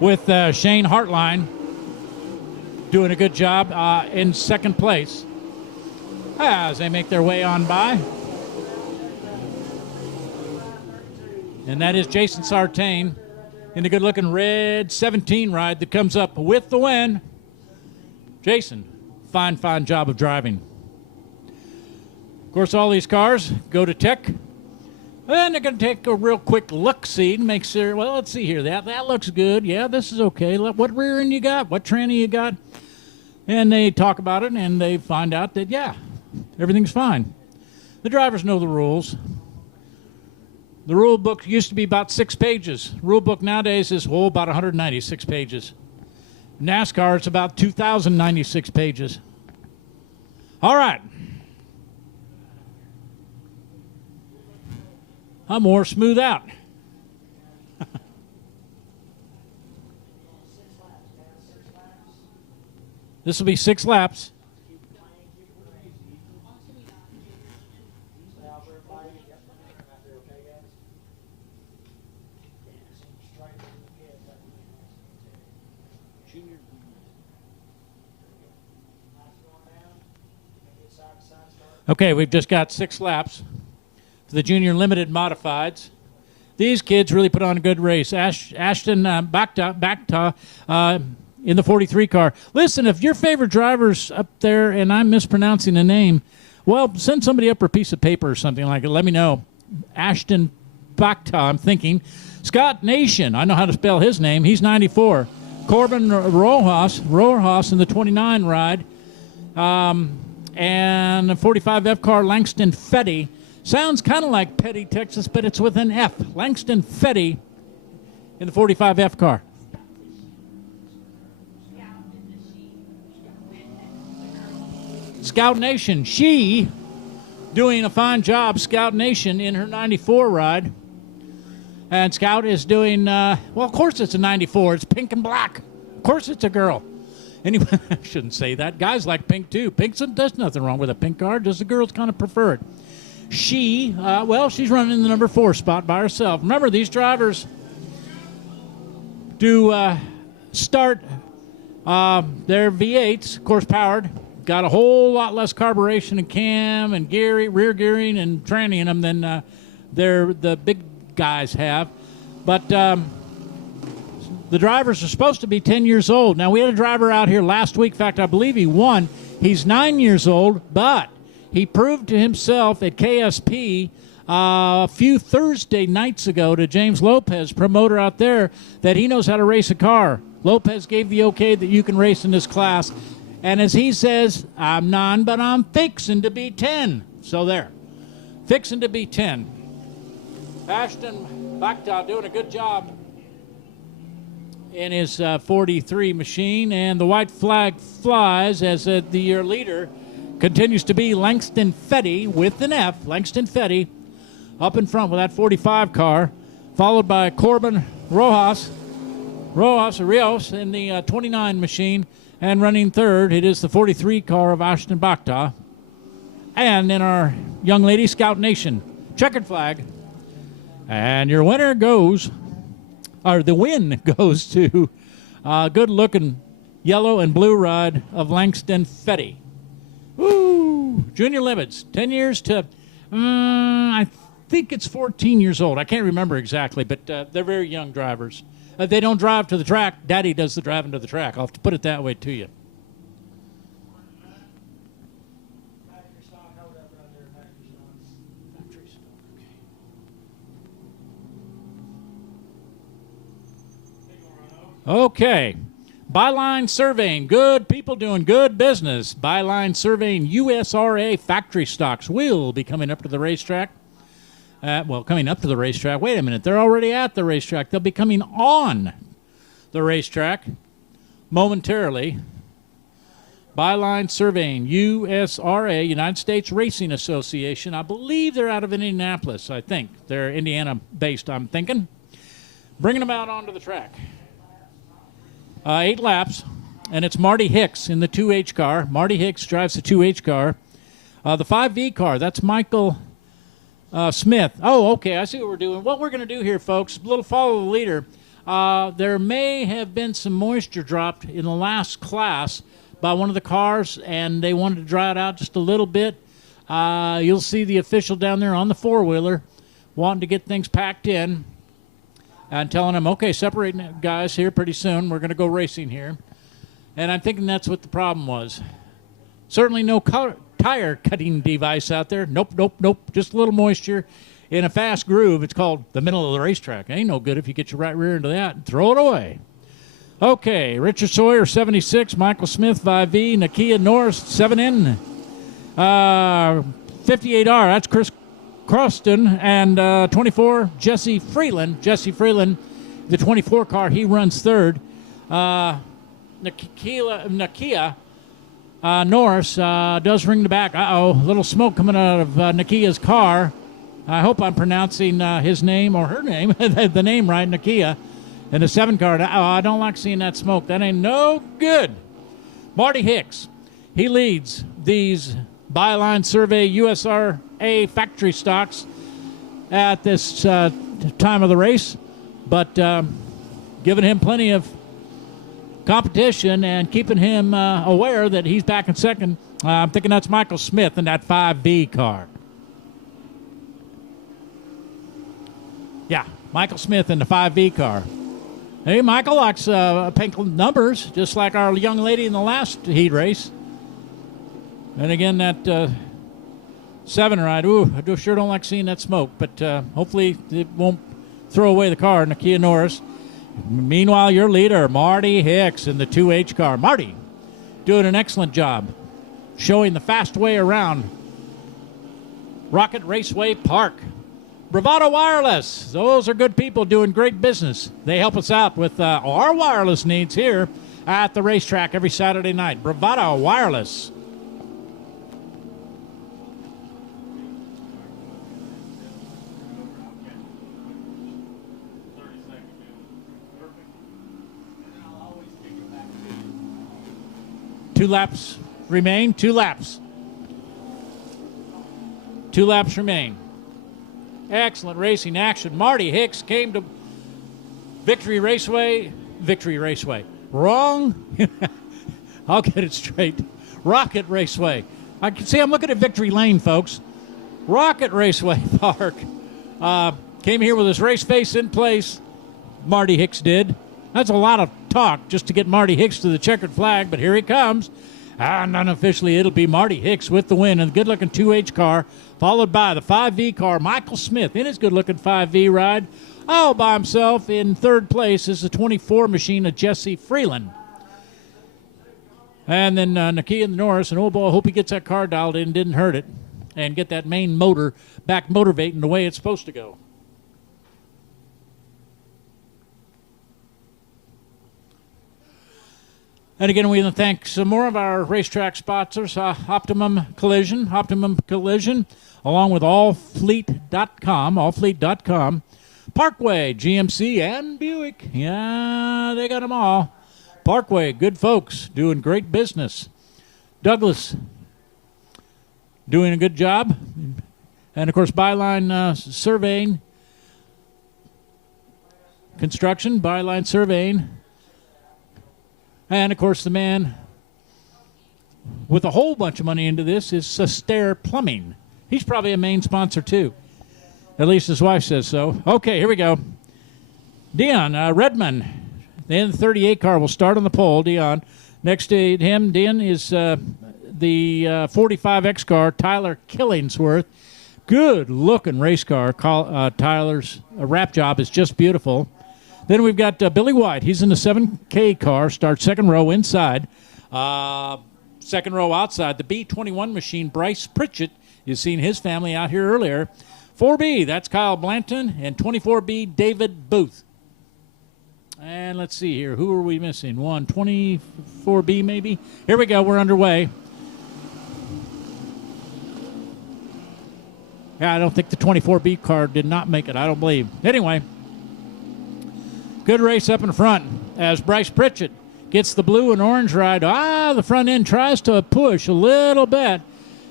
With Shane Hartline doing a good job in second place as they make their way on by. And that is Jason Sartain in the good-looking red 17 ride that comes up with the win. Jason, fine, fine job of driving. Of course, all these cars go to tech. And they're going to take a real quick look-see and make sure, well, let's see here. That looks good. Yeah, this is okay. What rear end you got? What tranny you got? And they talk about it, and they find out that, yeah, everything's fine. The drivers know the rules. The rule book used to be about 6 pages. Rule book nowadays is, about 196 pages. NASCAR, it's about 2,096 pages. All right. I'm more smooth out. This will be 6 laps. Okay, we've just got 6 laps for the Junior Limited Modifieds. These kids really put on a good race. Ashton Bakta in the 43 car. Listen, if your favorite driver's up there and I'm mispronouncing the name, well, send somebody up for a piece of paper or something like it. Let me know. Ashton Bakta, I'm thinking. Scott Nation, I know how to spell his name. He's 94. Corbin Rojas in the 29 ride. And a 45F car, Langston Fetty. Sounds kind of like Petty, Texas, but it's with an F. Langston Fetty in the 45F car. Scout Nation, she doing a fine job, Scout Nation, in her 94 ride. And Scout is doing, well, of course it's a 94. It's pink and black. Of course it's a girl. Anyway, I shouldn't say that. Guys like pink, too. There's nothing wrong with a pink car. Just the girls kind of prefer it. she's running in the number 4 spot by herself. Remember, these drivers do start their V8s, of course, powered. Got a whole lot less carburation and cam and rear gearing and tranny in them than the big guys have. But the drivers are supposed to be 10 years old. Now, we had a driver out here last week. In fact, I believe he won. He's 9 years old, but he proved to himself at KSP a few Thursday nights ago to James Lopez, promoter out there, that he knows how to race a car. Lopez gave the okay that you can race in this class. And as he says, I'm 9, but I'm fixing to be 10. So there. Fixing to be 10. Ashton Bakhta doing a good job in his 43 machine. And the white flag flies as your leader continues to be Langston Fetty with an F. Langston Fetty up in front with that 45 car, followed by Corbin Rios in the 29 machine. And running third, it is the 43 car of Ashton Bakhta. And in our young lady Scout Nation, checkered flag. And your winner goes, or the win goes to good-looking yellow and blue ride of Langston Fetty. Woo! Junior limits, 10 years to, I think it's 14 years old. I can't remember exactly, but they're very young drivers. They don't drive to the track. Daddy does the driving to the track. I'll have to put it that way to you. Okay. Byline Surveying. Good people doing good business. Byline Surveying USRA factory stocks will be coming up to the racetrack. Coming up to the racetrack. Wait a minute. They're already at the racetrack. They'll be coming on the racetrack momentarily. Byline Surveying, USRA, United States Racing Association. I believe they're out of Indianapolis, I think. They're Indiana-based, I'm thinking. Bringing them out onto the track. 8 laps, and it's Marty Hicks in the 2H car. Marty Hicks drives the 2H car. The 5V car, that's Michael Smith. Oh, okay, I see what we're doing. What we're going to do here, folks, a little follow the leader. There may have been some moisture dropped in the last class by one of the cars, and they wanted to dry it out just a little bit. You'll see the official down there on the four-wheeler wanting to get things packed in and telling them, okay, separate guys here pretty soon. We're going to go racing here. And I'm thinking that's what the problem was. Certainly no tire cutting device out there. Nope. Just a little moisture in a fast groove. It's called the middle of the racetrack. Ain't no good if you get your right rear into that and throw it away. Okay, Richard Sawyer, 76. Michael Smith, 5V. Nakia Norris, 7N. 58R, that's Chris Croston. And 24, Jesse Freeland. Jesse Freeland, the 24 car, he runs third. Nakia Norris does ring the back. Uh-oh, a little smoke coming out of Nakia's car. I hope I'm pronouncing his name or her name, the name right, Nakia. And the 7 car, I don't like seeing that smoke. That ain't no good. Marty Hicks, he leads these Byline Survey USRA factory stocks at this time of the race, but giving him plenty of competition and keeping him aware that he's back in second. I'm thinking that's Michael Smith in that 5B car. Yeah, Michael Smith in the 5V car. Hey, Michael likes pink numbers, just like our young lady in the last heat race. And again, that 7 ride, I sure don't like seeing that smoke, but hopefully it won't throw away the car, Nakia Norris. Meanwhile, your leader, Marty Hicks in the 2H car. Marty doing an excellent job showing the fast way around Rocket Raceway Park. Bravado Wireless, those are good people doing great business. They help us out with our wireless needs here at the racetrack every Saturday night. Bravado Wireless. Two laps remain, 2 laps. 2 laps remain. Excellent racing action. Marty Hicks came to Victory Raceway. Wrong. I'll get it straight. Rocket Raceway. I can see I'm looking at Victory Lane, folks. Rocket Raceway Park. Came here with his race face in place. Marty Hicks did. That's a lot of talk just to get Marty Hicks to the checkered flag, but here he comes. And unofficially, it'll be Marty Hicks with the win in the good-looking 2H car, followed by the 5V car, Michael Smith in his good-looking 5V ride. All by himself in third place is the 24 machine of Jesse Freeland. And then Nakia Norris, and oh boy, I hope he gets that car dialed in, didn't hurt it, and get that main motor back motivating the way it's supposed to go. And again, we want to thank some more of our racetrack sponsors, Optimum Collision, along with allfleet.com, Parkway, GMC, and Buick. Yeah, they got them all. Parkway, good folks, doing great business. Douglas, doing a good job. And, of course, Byline Surveying, Construction, Byline Surveying. And, of course, the man with a whole bunch of money into this is Sustair Plumbing. He's probably a main sponsor, too. At least his wife says so. Okay, here we go. Dion Redmond, the 38 car, will start on the pole. Dion. Next to him, Dion, is the 45X car, Tyler Killingsworth. Good-looking race car. Tyler's wrap job is just beautiful. Then we've got Billy White. He's in the 7K car. Starts second row inside. Second row outside. The B21 machine, Bryce Pritchett. You've seen his family out here earlier. 4B, that's Kyle Blanton. And 24B, David Booth. And let's see here. Who are we missing? 24B maybe? Here we go. We're underway. Yeah, I don't think the 24B car did not make it. I don't believe. Anyway. Good race up in front as Bryce Pritchett gets the blue and orange ride. The front end tries to push a little bit.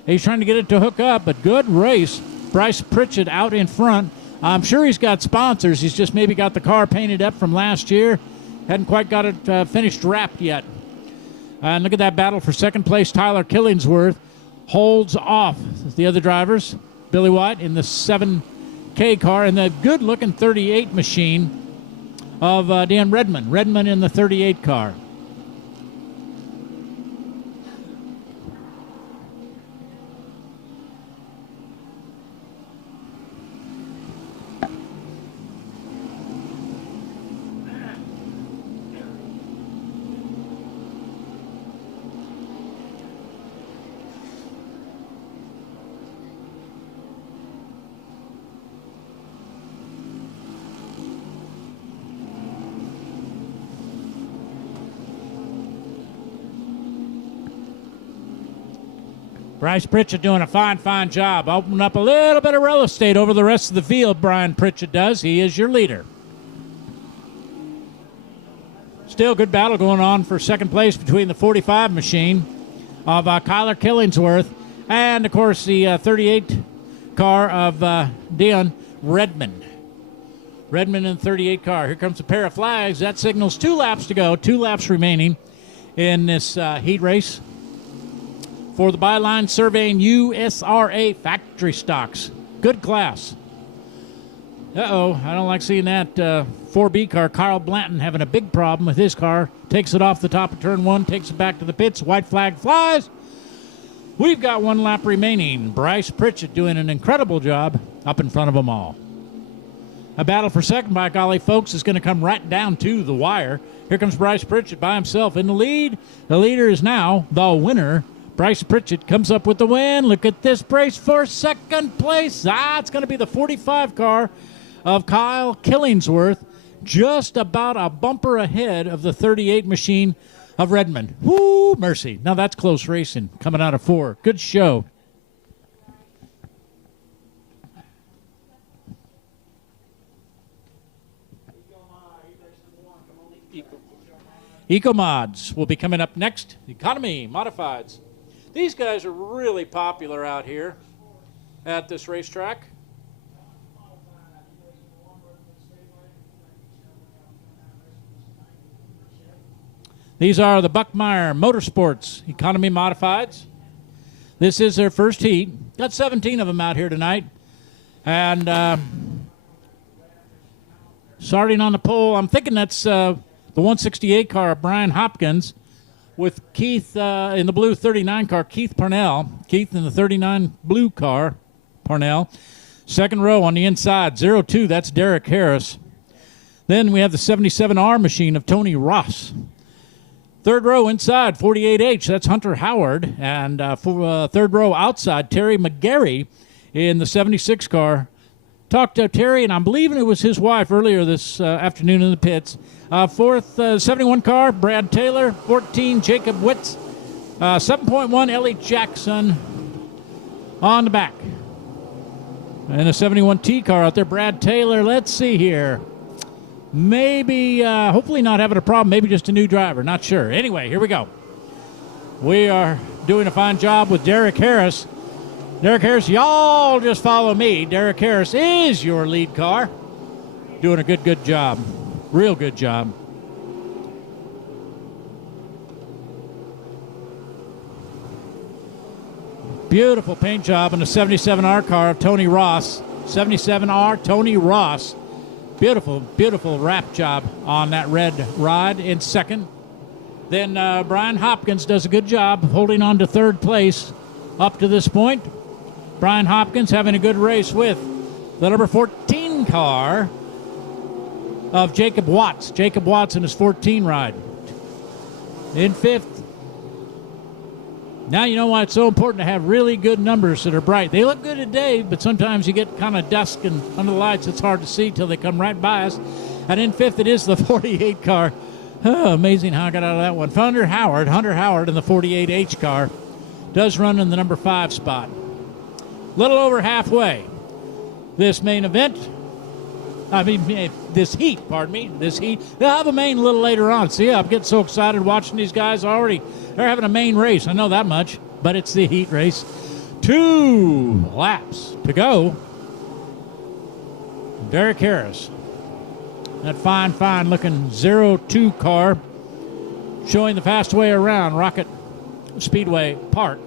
He's trying to get it to hook up, but good race. Bryce Pritchett out in front. I'm sure he's got sponsors. He's just maybe got the car painted up from last year. Hadn't quite got it finished wrapped yet. And look at that battle for second place. Tyler Killingsworth holds off the other drivers. Billy White in the 7K car and the good-looking 38 machine of Dan Redmond. Redmond in the 38 car. Bryce Pritchett doing a fine job. Opening up a little bit of real estate over the rest of the field, Brian Pritchett does. He is your leader. Still good battle going on for second place between the 45 machine of Kyler Killingsworth and, of course, the 38 car of Dion Redmond. Redmond in the 38 car. Here comes a pair of flags. That signals 2 laps to go, 2 laps remaining in this heat race. For the Byline Surveying USRA factory stocks. Good class. Uh-oh, I don't like seeing that 4B car. Carl Blanton having a big problem with his car. Takes it off the top of turn 1, takes it back to the pits. White flag flies. We've got 1 lap remaining. Bryce Pritchett doing an incredible job up in front of them all. A battle for second, by golly, folks, is going to come right down to the wire. Here comes Bryce Pritchett by himself in the lead. The leader is now the winner. Bryce Pritchett comes up with the win. Look at this race for second place. It's going to be the 45 car of Kyle Killingsworth, just about a bumper ahead of the 38 machine of Redmond. Woo, mercy. Now that's close racing coming out of 4. Good show. Ecomods will be coming up next. Economy Modifieds. These guys are really popular out here. at this racetrack. These are the Buckmeyer Motorsports Economy Modifieds. This is their first heat. Got 17 of them out here tonight. And starting on the pole, I'm thinking that's the 168 car of Brian Hopkins with Keith in the blue 39 car, Keith Parnell. Keith in the 39 blue car, Parnell. Second row on the inside, 02, that's Derek Harris. Then we have the 77R machine of Tony Ross. Third row inside, 48H, that's Hunter Howard. And third row outside, Terry McGarry in the 76 car. Talked to Terry, and I'm believing it was his wife earlier this afternoon in the pits. Fourth, 71 car, Brad Taylor. 14, Jacob Witz. 7.1, Ellie Jackson on the back. And a 71T car out there, Brad Taylor. Let's see here. Maybe, hopefully not having a problem. Maybe just a new driver. Not sure. Anyway, here we go. We are doing a fine job with Derek Harris. Derek Harris, y'all just follow me. Derek Harris is your lead car. Doing a good job. Real good job. Beautiful paint job on the 77R car of Tony Ross. 77R Tony Ross. Beautiful wrap job on that red rod in second. Then Brian Hopkins does a good job holding on to third place up to this point. Brian Hopkins having a good race with the number 14 car of Jacob Watts. Jacob Watts in his 14 ride. In fifth. Now you know why it's so important to have really good numbers that are bright. They look good today, but sometimes you get kind of dusk and under the lights. It's hard to see till they come right by us. And in fifth, it is the 48 car. Oh, amazing how I got out of that one. Hunter Howard in the 48H car. Does run in the number 5 spot. Little over halfway. This main event. This heat. They'll have a main a little later on. See, I'm getting so excited watching these guys already. They're having a main race. I know that much, but it's the heat race. 2 laps to go. Derek Harris. That fine looking 02 car showing the fast way around Rocket Speedway Park.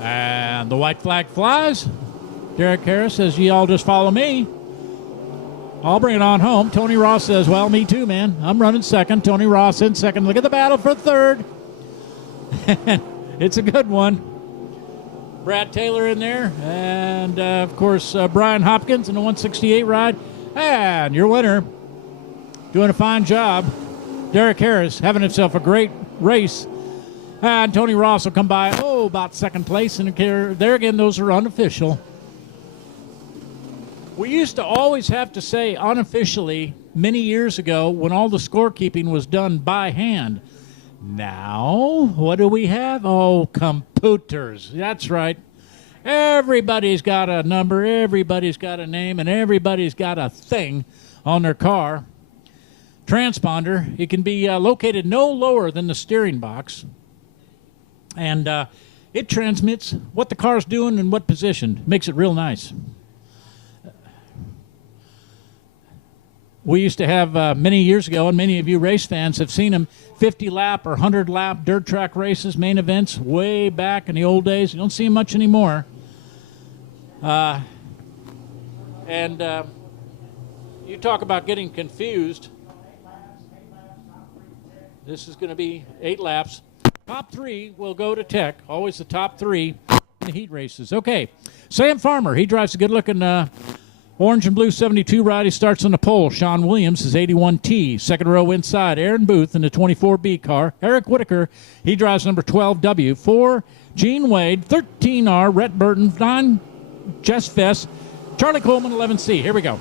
And the white flag flies. Derek Harris says, "Ye all just follow me. I'll bring it on home." Tony Ross says, "Well, me too, man. I'm running second." Tony Ross in second. Look at the battle for third. It's a good one. Brad Taylor in there. And, of course, Brian Hopkins in the 168 ride. And your winner, doing a fine job, Derek Harris, having himself a great race. And Tony Ross will come by, about second place. And there again, those are unofficial. We used to always have to say unofficially many years ago when all the scorekeeping was done by hand. Now, what do we have? Computers. That's right. Everybody's got a number, everybody's got a name, and everybody's got a thing on their car. Transponder, it can be located no lower than the steering box. And it transmits what the car's doing and what position. Makes it real nice. We used to have many years ago, and many of you race fans have seen them, 50-lap or 100-lap dirt track races, main events, way back in the old days. You don't see them much anymore. You talk about getting confused. This is going to be 8 laps. Top 3 will go to Tech. Always the top 3 in the heat races. Okay, Sam Farmer, he drives a good-looking orange and blue 72 ride. He starts on the pole. Sean Williams is 81T. Second row inside. Aaron Booth in the 24B car. Eric Whitaker, he drives number 12W. 4, Gene Wade. 13R, Rhett Burton. 9, Jess Fess. Charlie Coleman, 11C. Here we go.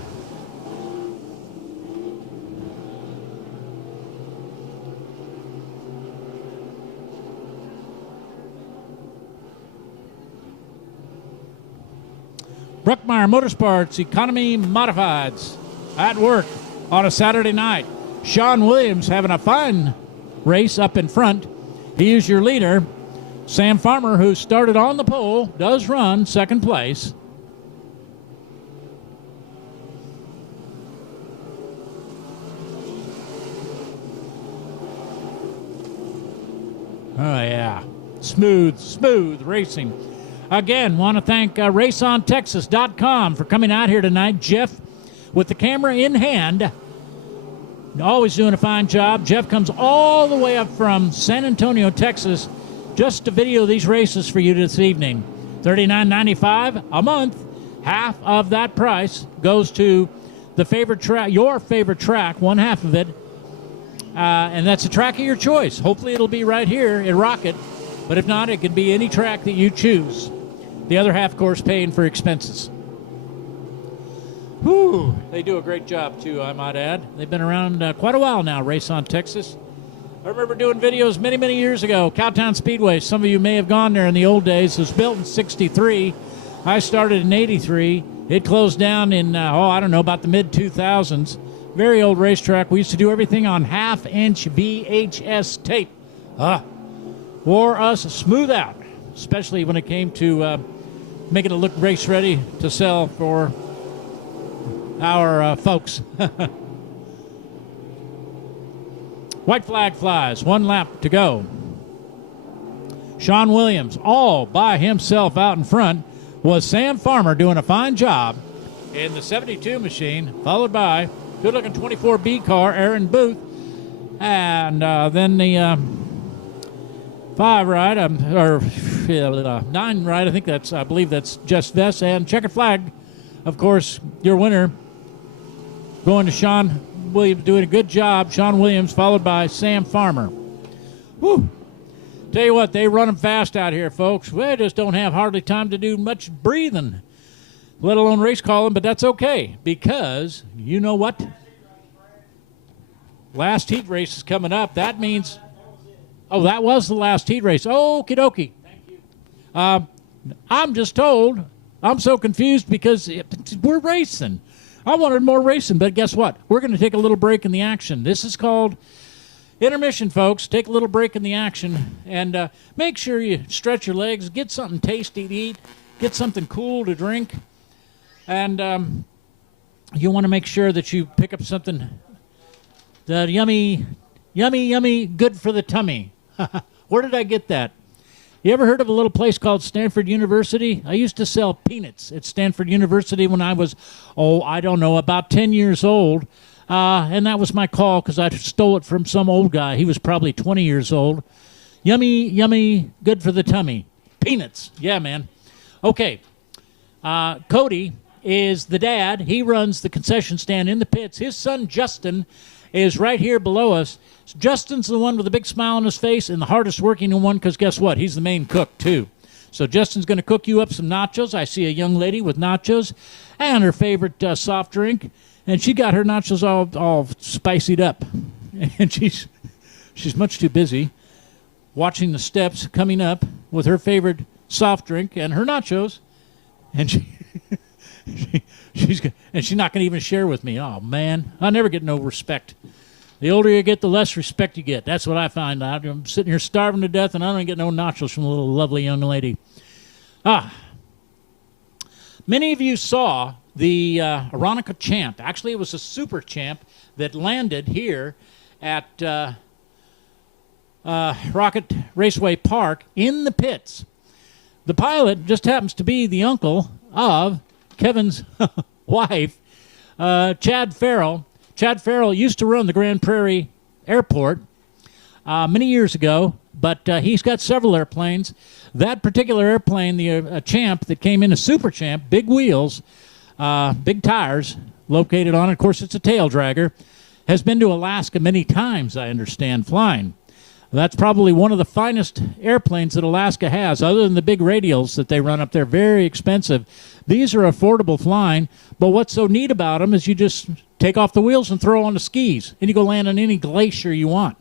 Buckmeyer Motorsports Economy Modifieds at work on a Saturday night. Sean Williams having a fun race up in front. He is your leader. Sam Farmer, who started on the pole, does run second place. Oh, yeah. Smooth racing. Again, want to thank RaceOnTexas.com for coming out here tonight. Jeff, with the camera in hand, always doing a fine job. Jeff comes all the way up from San Antonio, Texas, just to video these races for you this evening. $39.95 a month. Half of that price goes to the favorite track, your favorite track, one half of it. And that's a track of your choice. Hopefully it'll be right here at Rocket, but if not, it can be any track that you choose. The other half, of course, paying for expenses. Whew, they do a great job, too, I might add. They've been around quite a while now, Race on Texas. I remember doing videos many, many years ago. Cowtown Speedway, some of you may have gone there in the old days. It was built in '63. I started in '83. It closed down in, about the mid-2000s. Very old racetrack. We used to do everything on half-inch VHS tape. Wore us smooth out, especially when it came to making it look race-ready to sell for our folks. White flag flies. 1 lap to go. Sean Williams, all by himself out in front, was Sam Farmer doing a fine job in the 72 machine, followed by good-looking 24B car, Aaron Booth, and then the 5 ride, or 9 ride, I believe that's Just Vest, and checkered flag, of course, your winner, going to Sean Williams, doing a good job. Sean Williams, followed by Sam Farmer. Whew. Tell you what, they run them fast out here, folks. We just don't have hardly time to do much breathing, let alone race calling, but that's okay, because you know what? Last heat race is coming up. That means, that was the last heat race. Okie dokie. Thank you. I'm just told, I'm so confused because we're racing. I wanted more racing, but guess what? We're going to take a little break in the action. This is called intermission, folks. Take a little break in the action, and make sure you stretch your legs, get something tasty to eat, get something cool to drink. And you want to make sure that you pick up something that yummy, good for the tummy. Where did I get that? You ever heard of a little place called Stanford University? I used to sell peanuts at Stanford University when I was, about 10 years old. And that was my call because I stole it from some old guy. He was probably 20 years old. Yummy, good for the tummy. Peanuts. Yeah, man. Okay. Cody is the dad. He runs the concession stand in the pits. His son, Justin, is right here below us. Justin's the one with the big smile on his face and the hardest working one because guess what? He's the main cook, too. So Justin's going to cook you up some nachos. I see a young lady with nachos and her favorite soft drink, and she got her nachos all spicied up. And she's much too busy watching the steps coming up with her favorite soft drink and her nachos, and she's not going to even share with me. Oh, man, I never get no respect. The older you get, the less respect you get. That's what I find out. I'm sitting here starving to death, and I don't get no nachos from a little lovely young lady. Many of you saw the Aronica Champ. Actually, it was a Super Champ that landed here at Rocket Raceway Park in the pits. The pilot just happens to be the uncle of Kevin's wife, Chad Farrell. Chad Farrell used to run the Grand Prairie Airport many years ago, but he's got several airplanes. That particular airplane, the Champ that came in, a Super Champ, big wheels, big tires located on it. Of course, it's a tail dragger. Has been to Alaska many times, I understand, flying. That's probably one of the finest airplanes that Alaska has, other than the big radials that they run up there. Very expensive. These are affordable flying, but what's so neat about them is you just take off the wheels and throw on the skis, and you go land on any glacier you want,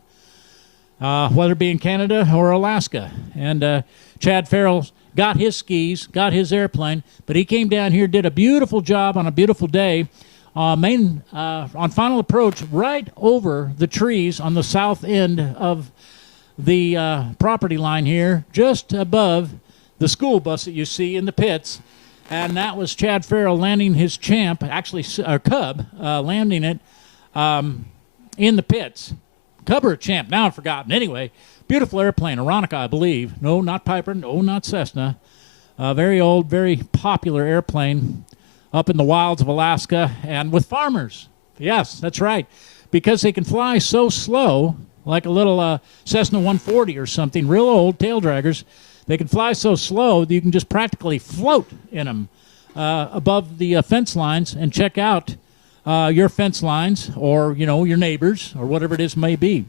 whether it be in Canada or Alaska. And Chad Farrell got his skis, got his airplane, but he came down here, did a beautiful job on a beautiful day, on final approach right over the trees on the south end of the property line here, just above the school bus that you see in the pits. And that was Chad Farrell landing his champ, actually Cub, landing it in the pits. Cub or a champ, now I've forgotten. Anyway, beautiful airplane, Aeronica, I believe. No, not Piper, no, not Cessna. Very old, very popular airplane up in the wilds of Alaska and with farmers. Yes, that's right. Because they can fly so slow, like a little Cessna 140 or something, real old tail draggers. They can fly so slow that you can just practically float in them above the fence lines and check out your fence lines or, your neighbors or whatever it is may be.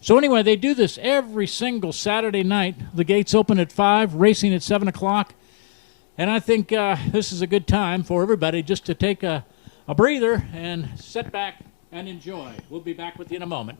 So anyway, they do this every single Saturday night. The gates open at 5, racing at 7 o'clock. And I think this is a good time for everybody just to take a breather and sit back and enjoy. We'll be back with you in a moment.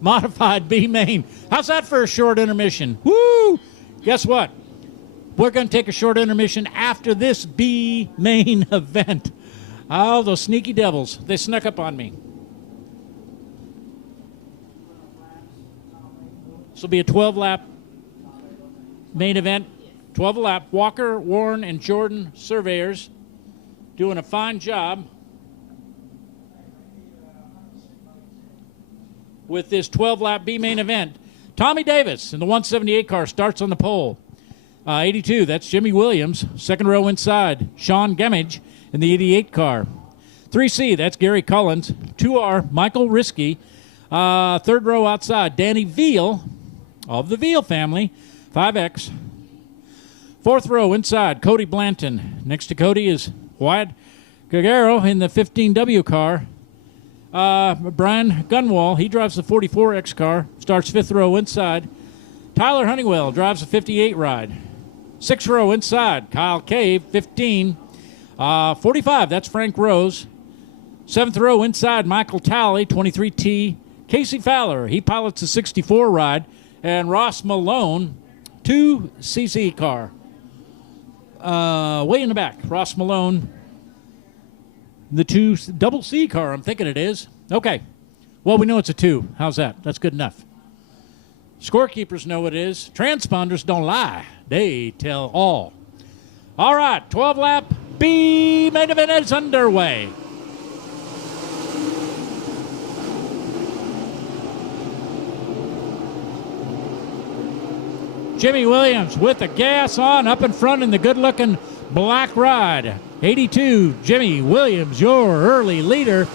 Modified B main. How's that for a short intermission? Woo! Guess what? We're going to take a short intermission after this B main event. Oh, those sneaky devils. They snuck up on me. This will be a 12-lap main event. 12-lap. Walker, Warren, and Jordan surveyors doing a fine job with this 12-lap B main event. Tommy Davis in the 178 car starts on the pole. 82, that's Jimmy Williams. Second row inside, Sean Gemage in the 88 car. 3C, that's Gary Collins. 2R, Michael Risky. Third row outside, Danny Veal of the Veal family. 5X. Fourth row inside, Cody Blanton. Next to Cody is Wyatt Gagaro in the 15W car. Brian Gunwall, he drives the 44X car, starts fifth row inside. Tyler Honeywell drives the 58 ride. Sixth row inside, Kyle Cave, 15. 45, that's Frank Rose. Seventh row inside, Michael Talley, 23T. Casey Fowler, he pilots the 64 ride. And Ross Malone, 2CC car. Way in the back, Ross Malone. The 2 double C car, I'm thinking it is. Okay. Well, we know it's a 2. How's that? That's good enough. Scorekeepers know what it is. Transponders don't lie. They tell all. All right. 12-lap B main event is underway. Jimmy Williams with the gas on up in front in the good-looking black ride. 82, Jimmy Williams, your early leader,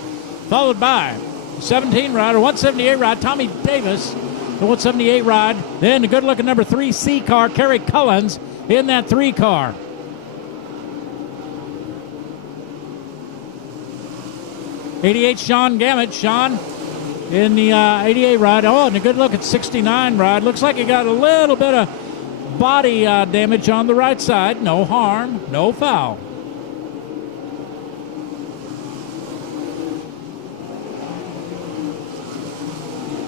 followed by 17 rider, 178 ride, Tommy Davis, the 178 ride. Then the good-looking number 3C car, Kerry Collins, in that 3 car. '88, Sean Gamage. Sean in the 88 ride. Oh, and a good look at 69 ride. Looks like he got a little bit of body damage on the right side. No harm, no foul.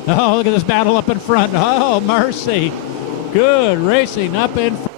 Oh, look at this battle up in front. Oh, mercy. Good racing up in front.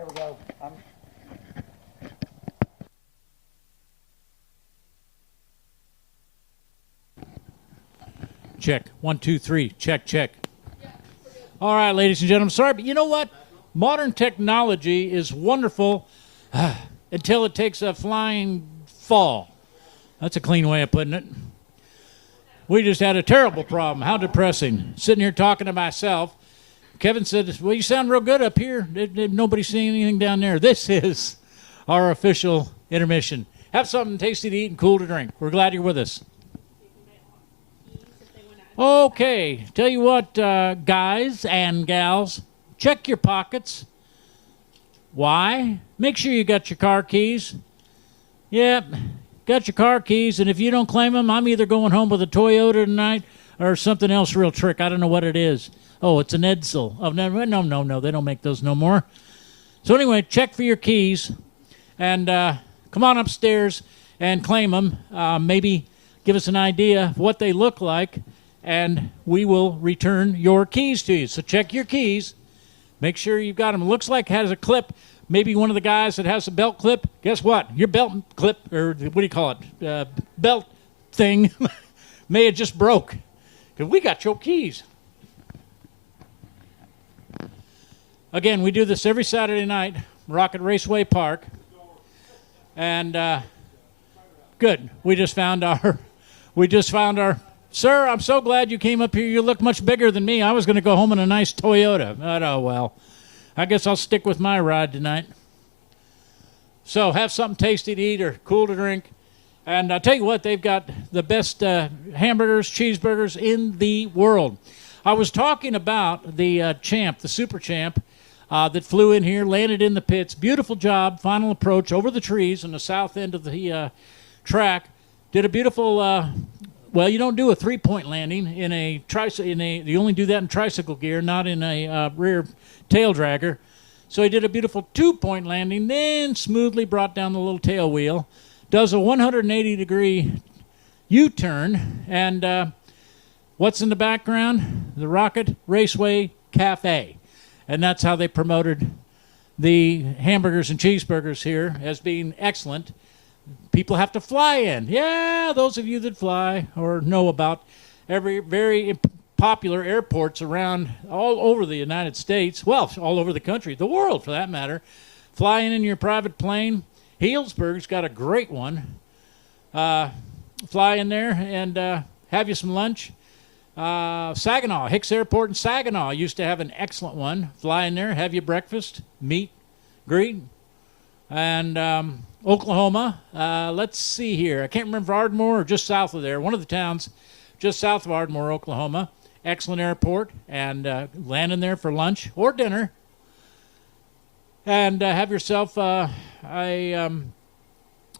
here we go. Check. 1, 2, 3. Check, check. All right, ladies and gentlemen. Sorry, but you know what? Modern technology is wonderful until it takes a flying fall. That's a clean way of putting it. We just had a terrible problem. How depressing. Sitting here talking to myself. Kevin said, well, you sound real good up here. Nobody's seeing anything down there. This is our official intermission. Have something tasty to eat and cool to drink. We're glad you're with us. Okay, tell you what, guys and gals, check your pockets. Why? Make sure you got your car keys. Yep, got your car keys, and if you don't claim them, I'm either going home with a Toyota tonight or something else real trick. I don't know what it is. Oh, it's an Edsel. Oh, no, they don't make those no more. So anyway, check for your keys, and come on upstairs and claim them. Maybe give us an idea of what they look like, and we will return your keys to you. So check your keys. Make sure you've got them. It looks like it has a clip. Maybe one of the guys that has a belt clip. Guess what? Your belt clip, or what do you call it? Belt thing may have just broke. Because we got your keys. Again, we do this every Saturday night, Rocket Raceway Park. And good. We just found our Sir, I'm so glad you came up here. You look much bigger than me. I was going to go home in a nice Toyota. But, oh, well. I guess I'll stick with my ride tonight. So have something tasty to eat or cool to drink. And I'll tell you what, they've got the best hamburgers, cheeseburgers in the world. I was talking about the champ, the super champ, that flew in here, landed in the pits. Beautiful job, final approach over the trees on the south end of the track. Did a beautiful... well, you don't do a three-point landing in a tricycle. You only do that in tricycle gear, not in a rear tail dragger. So he did a beautiful two-point landing, then smoothly brought down the little tail wheel, does a 180-degree U-turn, and what's in the background? The Rocket Raceway Cafe, and that's how they promoted the hamburgers and cheeseburgers here as being excellent. People have to fly in. Yeah, those of you that fly or know about every very popular airports around all over the United States, well, all over the country, the world for that matter, flying in your private plane. Healdsburg's got a great one. Fly in there and have you some lunch. Saginaw, Hicks Airport in Saginaw used to have an excellent one. Fly in there, have your breakfast, meet, greet. And Oklahoma, let's see here. I can't remember Ardmore or just south of there. One of the towns just south of Ardmore, Oklahoma. Excellent airport. And land in there for lunch or dinner. And have yourself a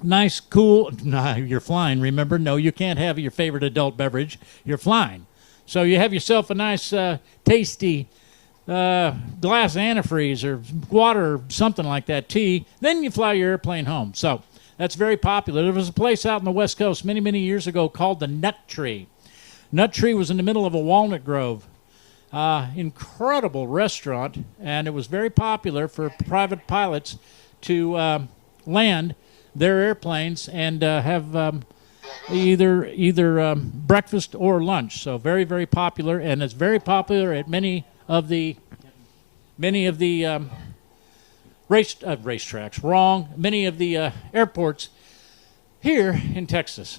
nice, cool... Nah, you're flying, remember? No, you can't have your favorite adult beverage. You're flying. So you have yourself a nice, tasty... glass of antifreeze or water or something like that, tea, then you fly your airplane home. So that's very popular. There was a place out on the West Coast many, many years ago called the Nut Tree. Nut Tree was in the middle of a walnut grove. Incredible restaurant, and it was very popular for private pilots to land their airplanes and have either breakfast or lunch. So very, very popular, and it's very popular at many of the racetracks. Wrong. Many of the airports here in Texas.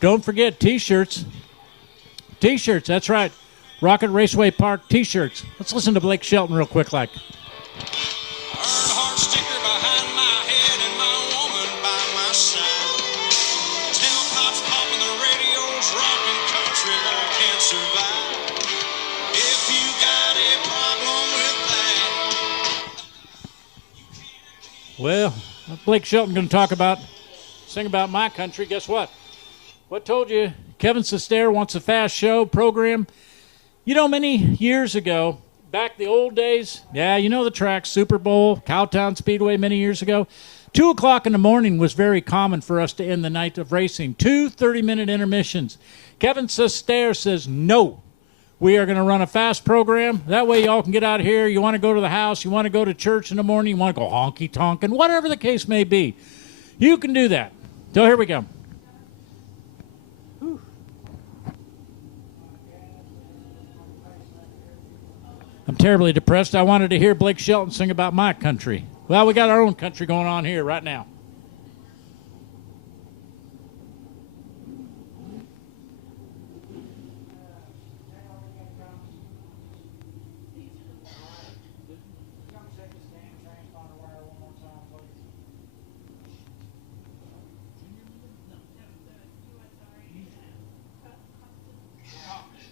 don't forget T-shirts. T-shirts, that's right. Rocket Raceway Park T-shirts. Let's listen to Blake Shelton real quick like. Earnhardt sticker behind my head and my woman by my side. Tailpipes popping, the radio's rocking, country boy can't survive. If you got a problem with that. Well, Blake Shelton going to sing about my country. Guess what? What told you? Kevin Sestair wants a fast show program. You know, many years ago, back the old days, yeah, you know the track, Super Bowl, Cowtown Speedway many years ago, 2 o'clock in the morning was very common for us to end the night of racing. 2 30-minute intermissions. Kevin Sestair says, no, we are going to run a fast program. That way y'all can get out of here. You want to go to the house, you want to go to church in the morning, you want to go honky-tonkin', whatever the case may be. You can do that. So here we go. I'm terribly depressed. I wanted to hear Blake Shelton sing about my country. Well, we got our own country going on here right now.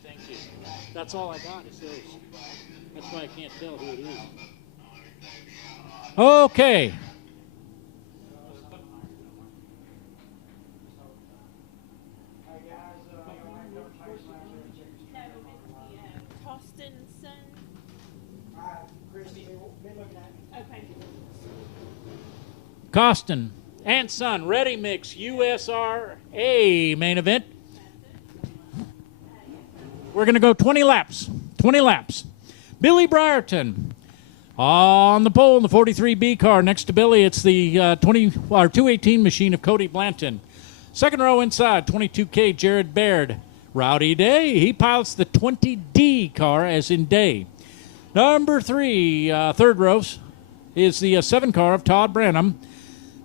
Thank you. That's all I got is those. That's why I can't tell who it is. Okay. Costin and Son, Ready Mix, USRA main event. We're going to go 20 laps. 20 laps. Billy Brierton on the pole in the 43B car. Next to Billy, it's the 218 machine of Cody Blanton. Second row inside, 22K Jared Baird. Rowdy Day, he pilots the 20D car as in Day. Number 3, third row, is the 7 car of Todd Branham.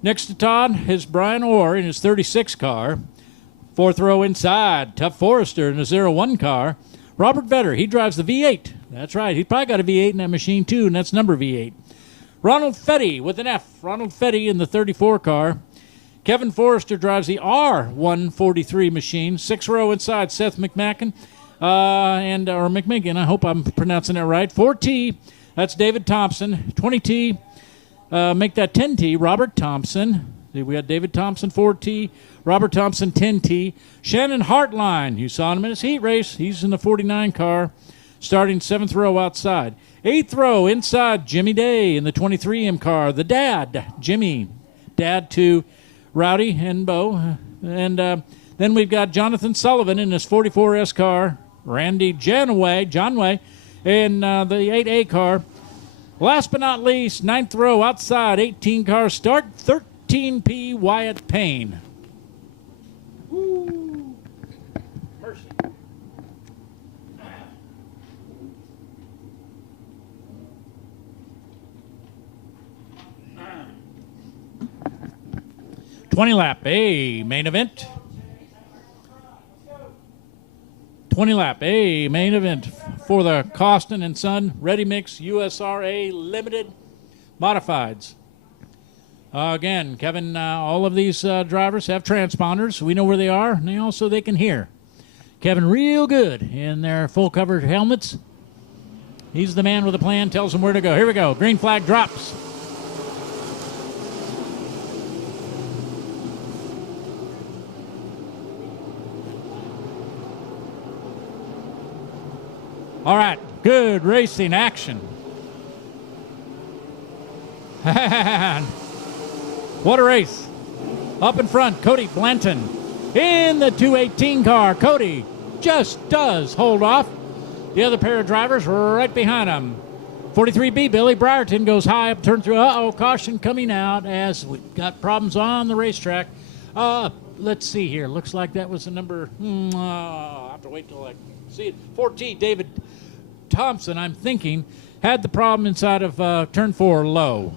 Next to Todd is Brian Orr in his 36 car. Fourth row inside, Tough Forrester in his 01 car. Robert Vetter, he drives the V8. That's right. He's probably got a V8 in that machine, too, and that's number V8. Ronald Fetty with an F. Ronald Fetty in the 34 car. Kevin Forrester drives the R143 machine. 6th row inside, Seth McMacken. Or McMiggin, I hope I'm pronouncing it right. 4T, that's David Thompson. 20T, make that 10T, Robert Thompson. We got David Thompson, 4T. Robert Thompson, 10T. Shannon Hartline, you saw him in his heat race. He's in the 49 car. Starting 7th row outside. 8th row inside, Jimmy Day in the 23M car. The dad, Jimmy. Dad to Rowdy and Bo. And then we've got Jonathan Sullivan in his 44S car. Randy Johnway in the 8A car. Last but not least, 9th row outside, 18 car start, 13P Wyatt Payne. Woo. Mercy. 20 lap, main event. 20 lap, main event for the Costin and Son Ready Mix USRA Limited Modifieds. Again, Kevin, all of these drivers have transponders. We know where they are, and they can hear. Kevin real good in their full-covered helmets. He's the man with a plan, tells them where to go. Here we go. Green flag drops. All right, good racing action. What a race. Up in front, Cody Blanton in the 218 car. Cody just does hold off. The other pair of drivers right behind him. 43B, Billy Brierton goes high up, turn through. Uh-oh, caution coming out as we've got problems on the racetrack. Let's see here. Looks like that was the number. I'll have to wait till I see it. 4T, David Thompson, I'm thinking, had the problem inside of turn 4 low.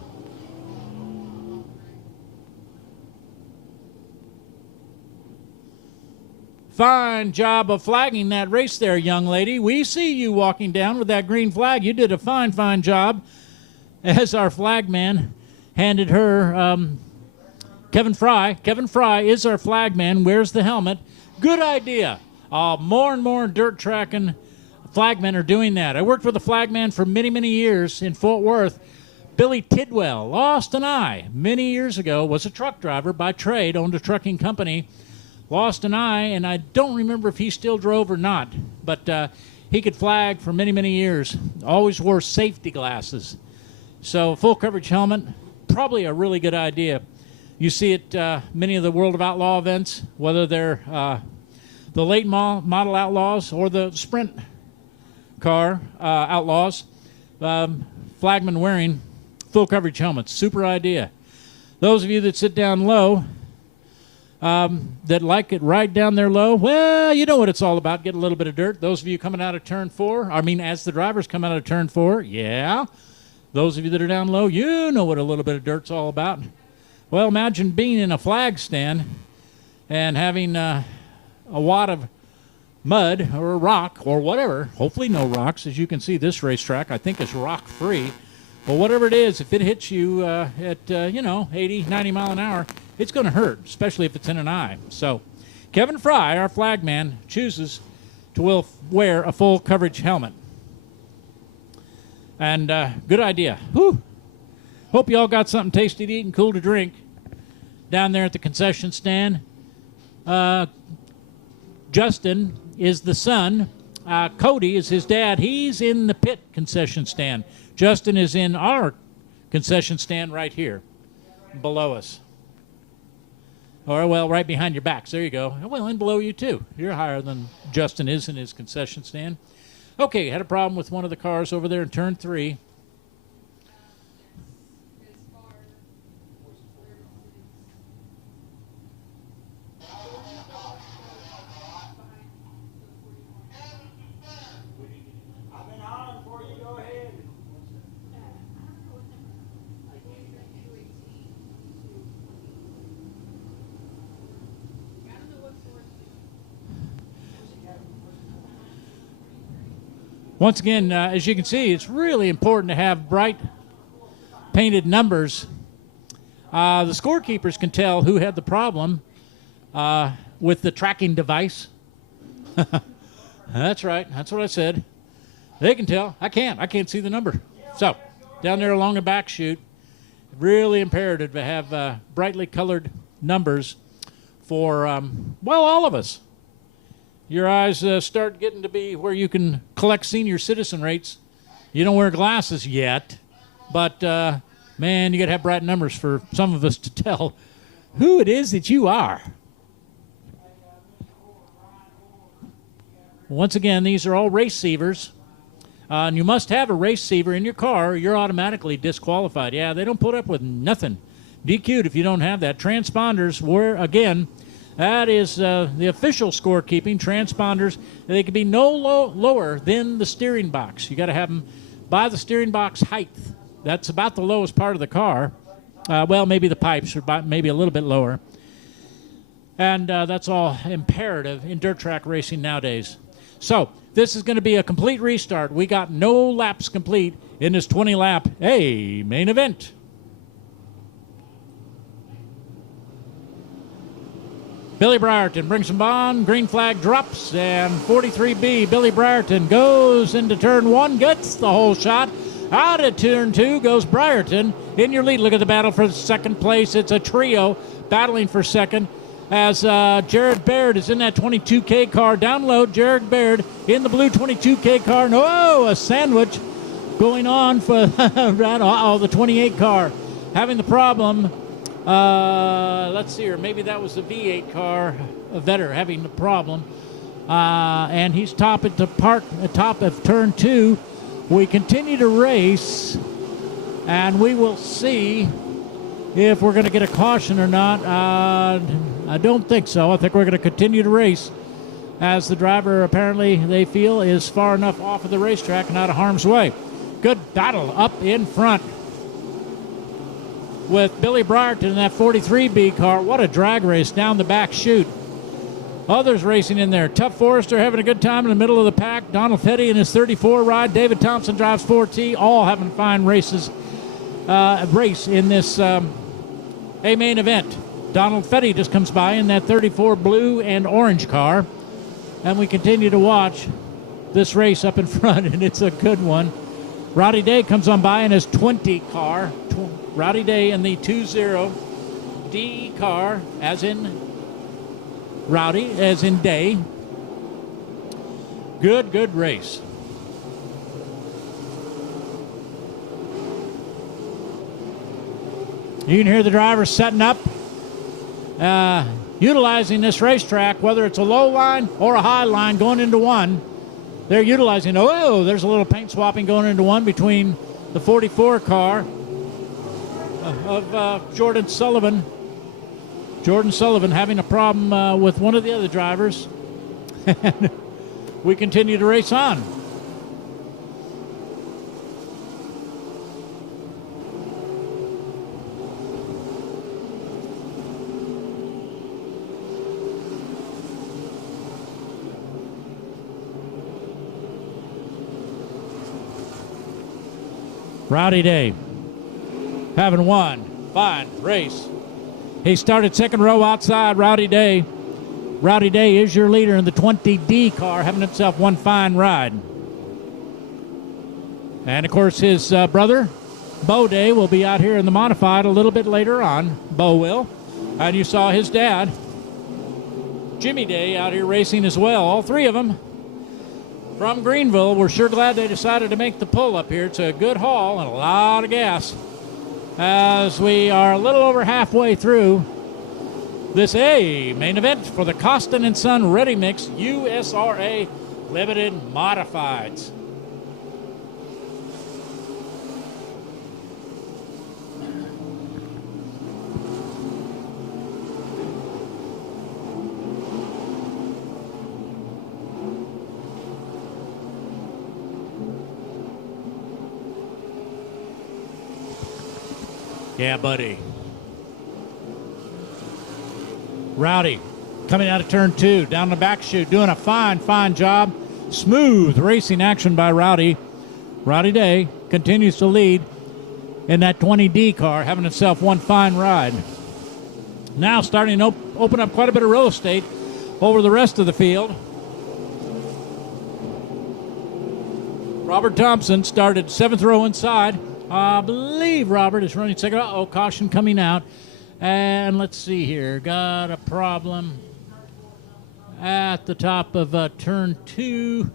Fine job of flagging that race there, young lady. We see you walking down with that green flag. You did a fine, fine job. As our flag man handed her Kevin Fry. Kevin Fry is our flag man, wears the helmet. Good idea. More and more dirt tracking flagmen are doing that. I worked with a flagman for many, many years in Fort Worth. Billy Tidwell lost an eye many years ago, was a truck driver by trade, owned a trucking company, lost an eye, and I don't remember if he still drove or not, but he could flag for many, many years. Always wore safety glasses. So full coverage helmet, probably a really good idea. You see it many of the World of Outlaw events, whether they're the late model outlaws or the sprint car outlaws, flagmen wearing full coverage helmets. Super idea. Those of you that sit down low, that like it right down there low, well, you know what it's all about, get a little bit of dirt. Those of you coming out of turn 4, as the drivers come out of turn 4, yeah. Those of you that are down low, you know what a little bit of dirt's all about. Well, imagine being in a flag stand and having a wad of mud or a rock or whatever, hopefully no rocks. As you can see, this racetrack I think is rock-free. But whatever it is, if it hits you at 80, 90 mile an hour, it's going to hurt, especially if it's in an eye. So Kevin Fry, our flagman, chooses to wear a full coverage helmet. And good idea. Whew. Hope you all got something tasty to eat and cool to drink down there at the concession stand. Justin is the son. Cody is his dad. He's in the pit concession stand. Justin is in our concession stand right here below us. Or, well, right behind your backs. There you go. Well, and below you, too. You're higher than Justin is in his concession stand. Okay, had a problem with one of the cars over there in turn 3. Once again, as you can see, it's really important to have bright painted numbers. The scorekeepers can tell who had the problem with the tracking device. That's right. That's what I said. They can tell. I can't. I can't see the number. So, down there along the back chute, really imperative to have brightly colored numbers for, all of us. Your eyes start getting to be where you can collect senior citizen rates. You don't wear glasses yet, but, man, you got to have bright numbers for some of us to tell who it is that you are. Once again, these are all receivers, and you must have a receiver in your car or you're automatically disqualified. Yeah, they don't put up with nothing. DQ'd if you don't have that. Transponders were, again, that is the official scorekeeping. Transponders, they can be no lower than the steering box. You got to have them by the steering box height. That's about the lowest part of the car. Maybe the pipes are maybe a little bit lower. And that's all imperative in dirt track racing nowadays. So this is going to be a complete restart. We got no laps complete in this 20-lap, main event. Billy Brierton brings him on. Green flag drops, and 43B, Billy Brierton goes into turn 1, gets the whole shot. Out of turn 2 goes Brierton in your lead. Look at the battle for second place. It's a trio battling for second as Jared Baird is in that 22K car. Down low, Jared Baird in the blue 22K car. No, a sandwich going on for the 28 car. Having the problem. Let's see here. Maybe that was the V8 car, a Vetter, having the problem. And he's top at the top of turn 2. We continue to race, and we will see if we're going to get a caution or not. I don't think so. I think we're going to continue to race as the driver apparently they feel is far enough off of the racetrack and out of harm's way. Good battle up in front with Billy Brierton in that 43B car. What a drag race down the back chute. Others racing in there. Tough Forester having a good time in the middle of the pack. Donald Petty in his 34 ride. David Thompson drives 4T. All having fine races. Race in this A-main event. Donald Petty just comes by in that 34 blue and orange car. And we continue to watch this race up in front, and it's a good one. Rowdy Day comes on by in his 20 car. Rowdy Day in the 20D car, as in Rowdy, as in Day. Good race. You can hear the drivers setting up, utilizing this racetrack, whether it's a low line or a high line going into one. They're utilizing, there's a little paint swapping going into one between the 44 car of Jordan Sullivan. Jordan Sullivan having a problem with one of the other drivers. And we continue to race on. Rowdy Day having one fine race. He started second row outside. Rowdy Day. Rowdy Day is your leader in the 20D car, having himself one fine ride. And, of course, his brother, Bo Day, will be out here in the modified a little bit later on. Bo will. And you saw his dad, Jimmy Day, out here racing as well. All three of them from Greenville. We're sure glad they decided to make the pull up here. It's a good haul and a lot of gas. As we are a little over halfway through this main event for the Costin & Son Ready Mix USRA Limited Modifieds. Yeah, buddy. Rowdy coming out of turn 2, down the back chute, doing a fine job. Smooth racing action by Rowdy. Rowdy Day continues to lead in that 20D car, having himself one fine ride. Now starting to open up quite a bit of real estate over the rest of the field. Robert Thompson started 7th row inside. I believe Robert is running second. Caution coming out. And let's see here. Got a problem at the top of turn 2.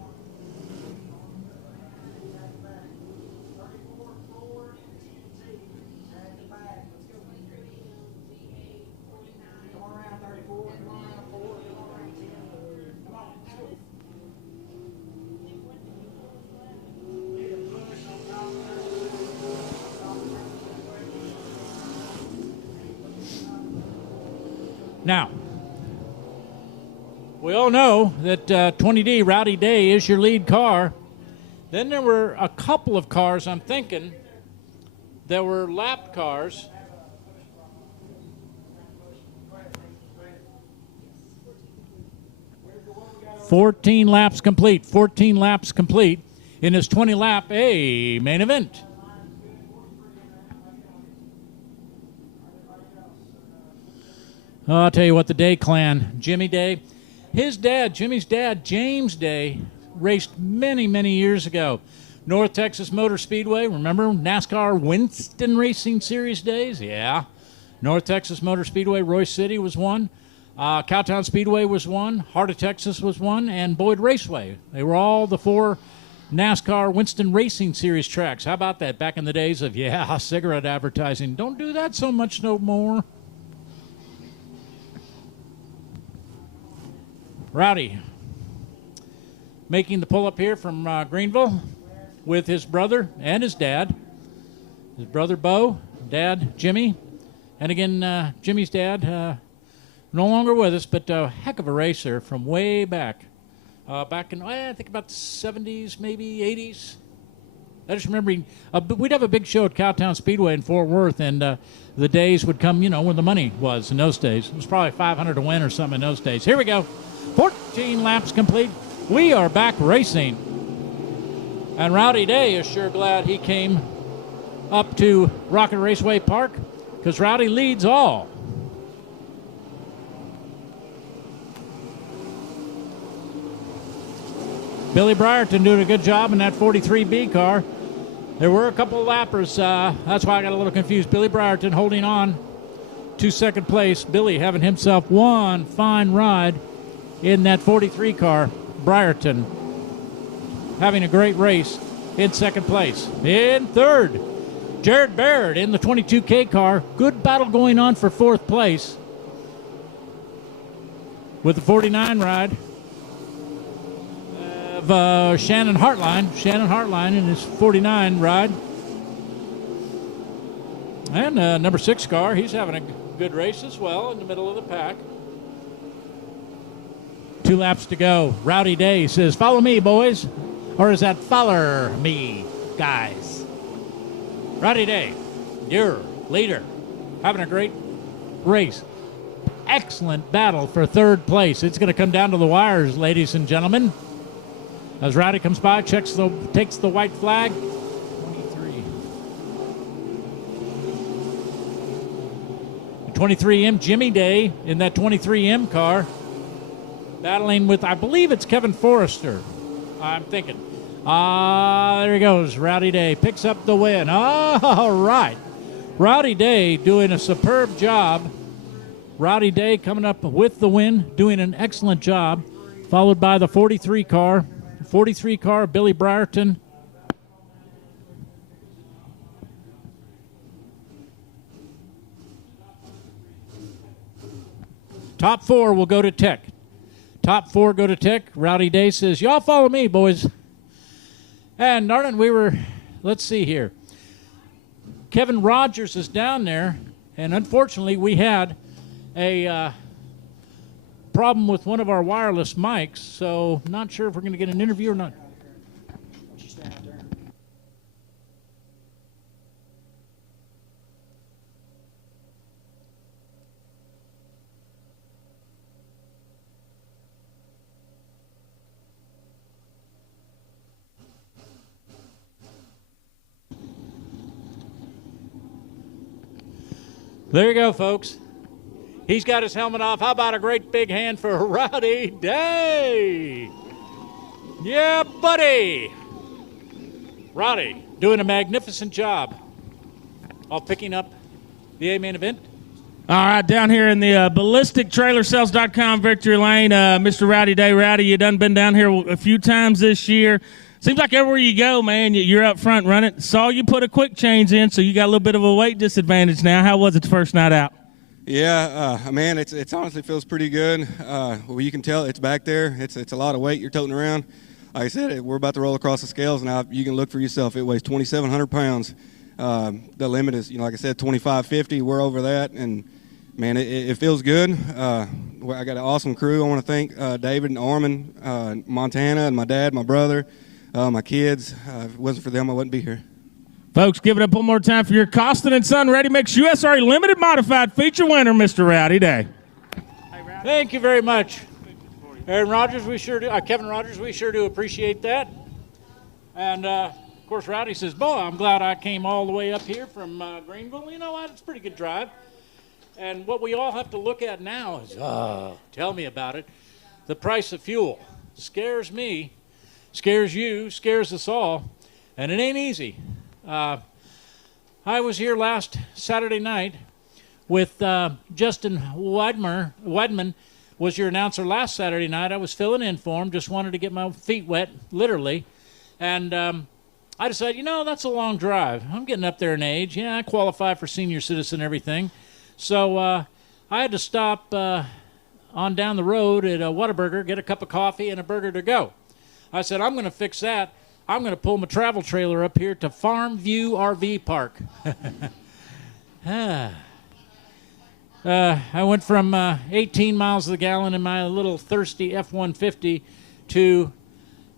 Now, we all know that 20D Rowdy Day is your lead car. Then there were a couple of cars, I'm thinking, that were lap cars. Fourteen laps complete in his 20-lap main event. I'll tell you what, the Day clan, Jimmy Day, his dad, Jimmy's dad, James Day, raced many years ago. North Texas Motor Speedway, remember NASCAR Winston Racing Series days? Yeah. North Texas Motor Speedway, Royce City was one. Cowtown Speedway was one. Heart of Texas was one. And Boyd Raceway. They were all the 4 NASCAR Winston Racing Series tracks. How about that back in the days of, cigarette advertising? Don't do that so much no more. Rowdy making the pull up here from Greenville with his brother and his dad. His brother Bo, dad Jimmy, and again Jimmy's dad, no longer with us, but a heck of a racer from way back. Back in, I think about the 70s, maybe 80s. I just remember we'd have a big show at Cowtown Speedway in Fort Worth, and the days would come, when the money was in those days. It was probably $500 to win or something in those days. Here we go. 14 laps complete. We are back racing. And Rowdy Day is sure glad he came up to Rocket Raceway Park because Rowdy leads all. Billy Brierton doing a good job in that 43B car. There were a couple of lappers. That's why I got a little confused. Billy Brierton holding on to second place. Billy having himself one fine ride in that 43 car. Brierton having a great race in second place. In third, Jared Baird in the 22K car. Good battle going on for fourth place with the 49 ride of Shannon Hartline. Shannon Hartline in his 49 ride. And number 6 car, he's having a good race as well in the middle of the pack. 2 laps to go. Rowdy Day says, follow me, boys. Or is that follow me, guys? Rowdy Day, your leader, having a great race. Excellent battle for third place. It's going to come down to the wires, ladies and gentlemen. As Rowdy comes by, takes the white flag. 23M Jimmy Day in that 23M car, battling with, I believe it's Kevin Forrester. I'm thinking. There he goes. Rowdy Day picks up the win. All right. Rowdy Day doing a superb job. Rowdy Day coming up with the win, doing an excellent job, followed by the 43 car. 43 car, Billy Brierton. Top 4 will go to Tech. Top 4 go to Tech. Rowdy Day says, y'all follow me, boys. And darn it, let's see here. Kevin Rogers is down there, and unfortunately we had a problem with one of our wireless mics, so not sure if we're going to get an interview or not. There you go, folks. He's got his helmet off. How about a great big hand for Rowdy Day? Yeah, buddy. Rowdy doing a magnificent job of picking up the A-main event. All right, down here in the ballistictrailersales.com victory lane, Mr. Rowdy Day. Rowdy, you done been down here a few times this year. Seems like everywhere you go, man, you're up front running. Saw you put a quick change in, so you got a little bit of a weight disadvantage now. How was it the first night out? Yeah, man, it's honestly feels pretty good. Well, you can tell it's back there. It's a lot of weight you're toting around. Like I said, we're about to roll across the scales now. You can look for yourself. It weighs 2,700 pounds. The limit is, like I said, 2,550. We're over that, and man, it feels good. I got an awesome crew. I want to thank David and Armin, Montana, and my dad, my brother. My kids. If it wasn't for them, I wouldn't be here. Folks, give it up one more time for your Costin & Son Ready Mix USRA Limited Modified feature winner, Mr. Rowdy Day. Thank you very much. Aaron Rogers, we sure do. Kevin Rogers, we sure do appreciate that. And, of course, Rowdy says, boy, I'm glad I came all the way up here from Greenville. You know what? It's a pretty good drive. And what we all have to look at now is, tell me about it, the price of fuel. Scares me. Scares you, scares us all, and it ain't easy. I was here last Saturday night with Justin Weidman was your announcer last Saturday night. I was filling in for him, just wanted to get my feet wet, literally. And I decided, that's a long drive. I'm getting up there in age. Yeah, I qualify for senior citizen and everything. So I had to stop on down the road at Whataburger, get a cup of coffee and a burger to go. I said, I'm going to fix that. I'm going to pull my travel trailer up here to Farm View RV Park. I went from 18 miles to the gallon in my little thirsty F-150 to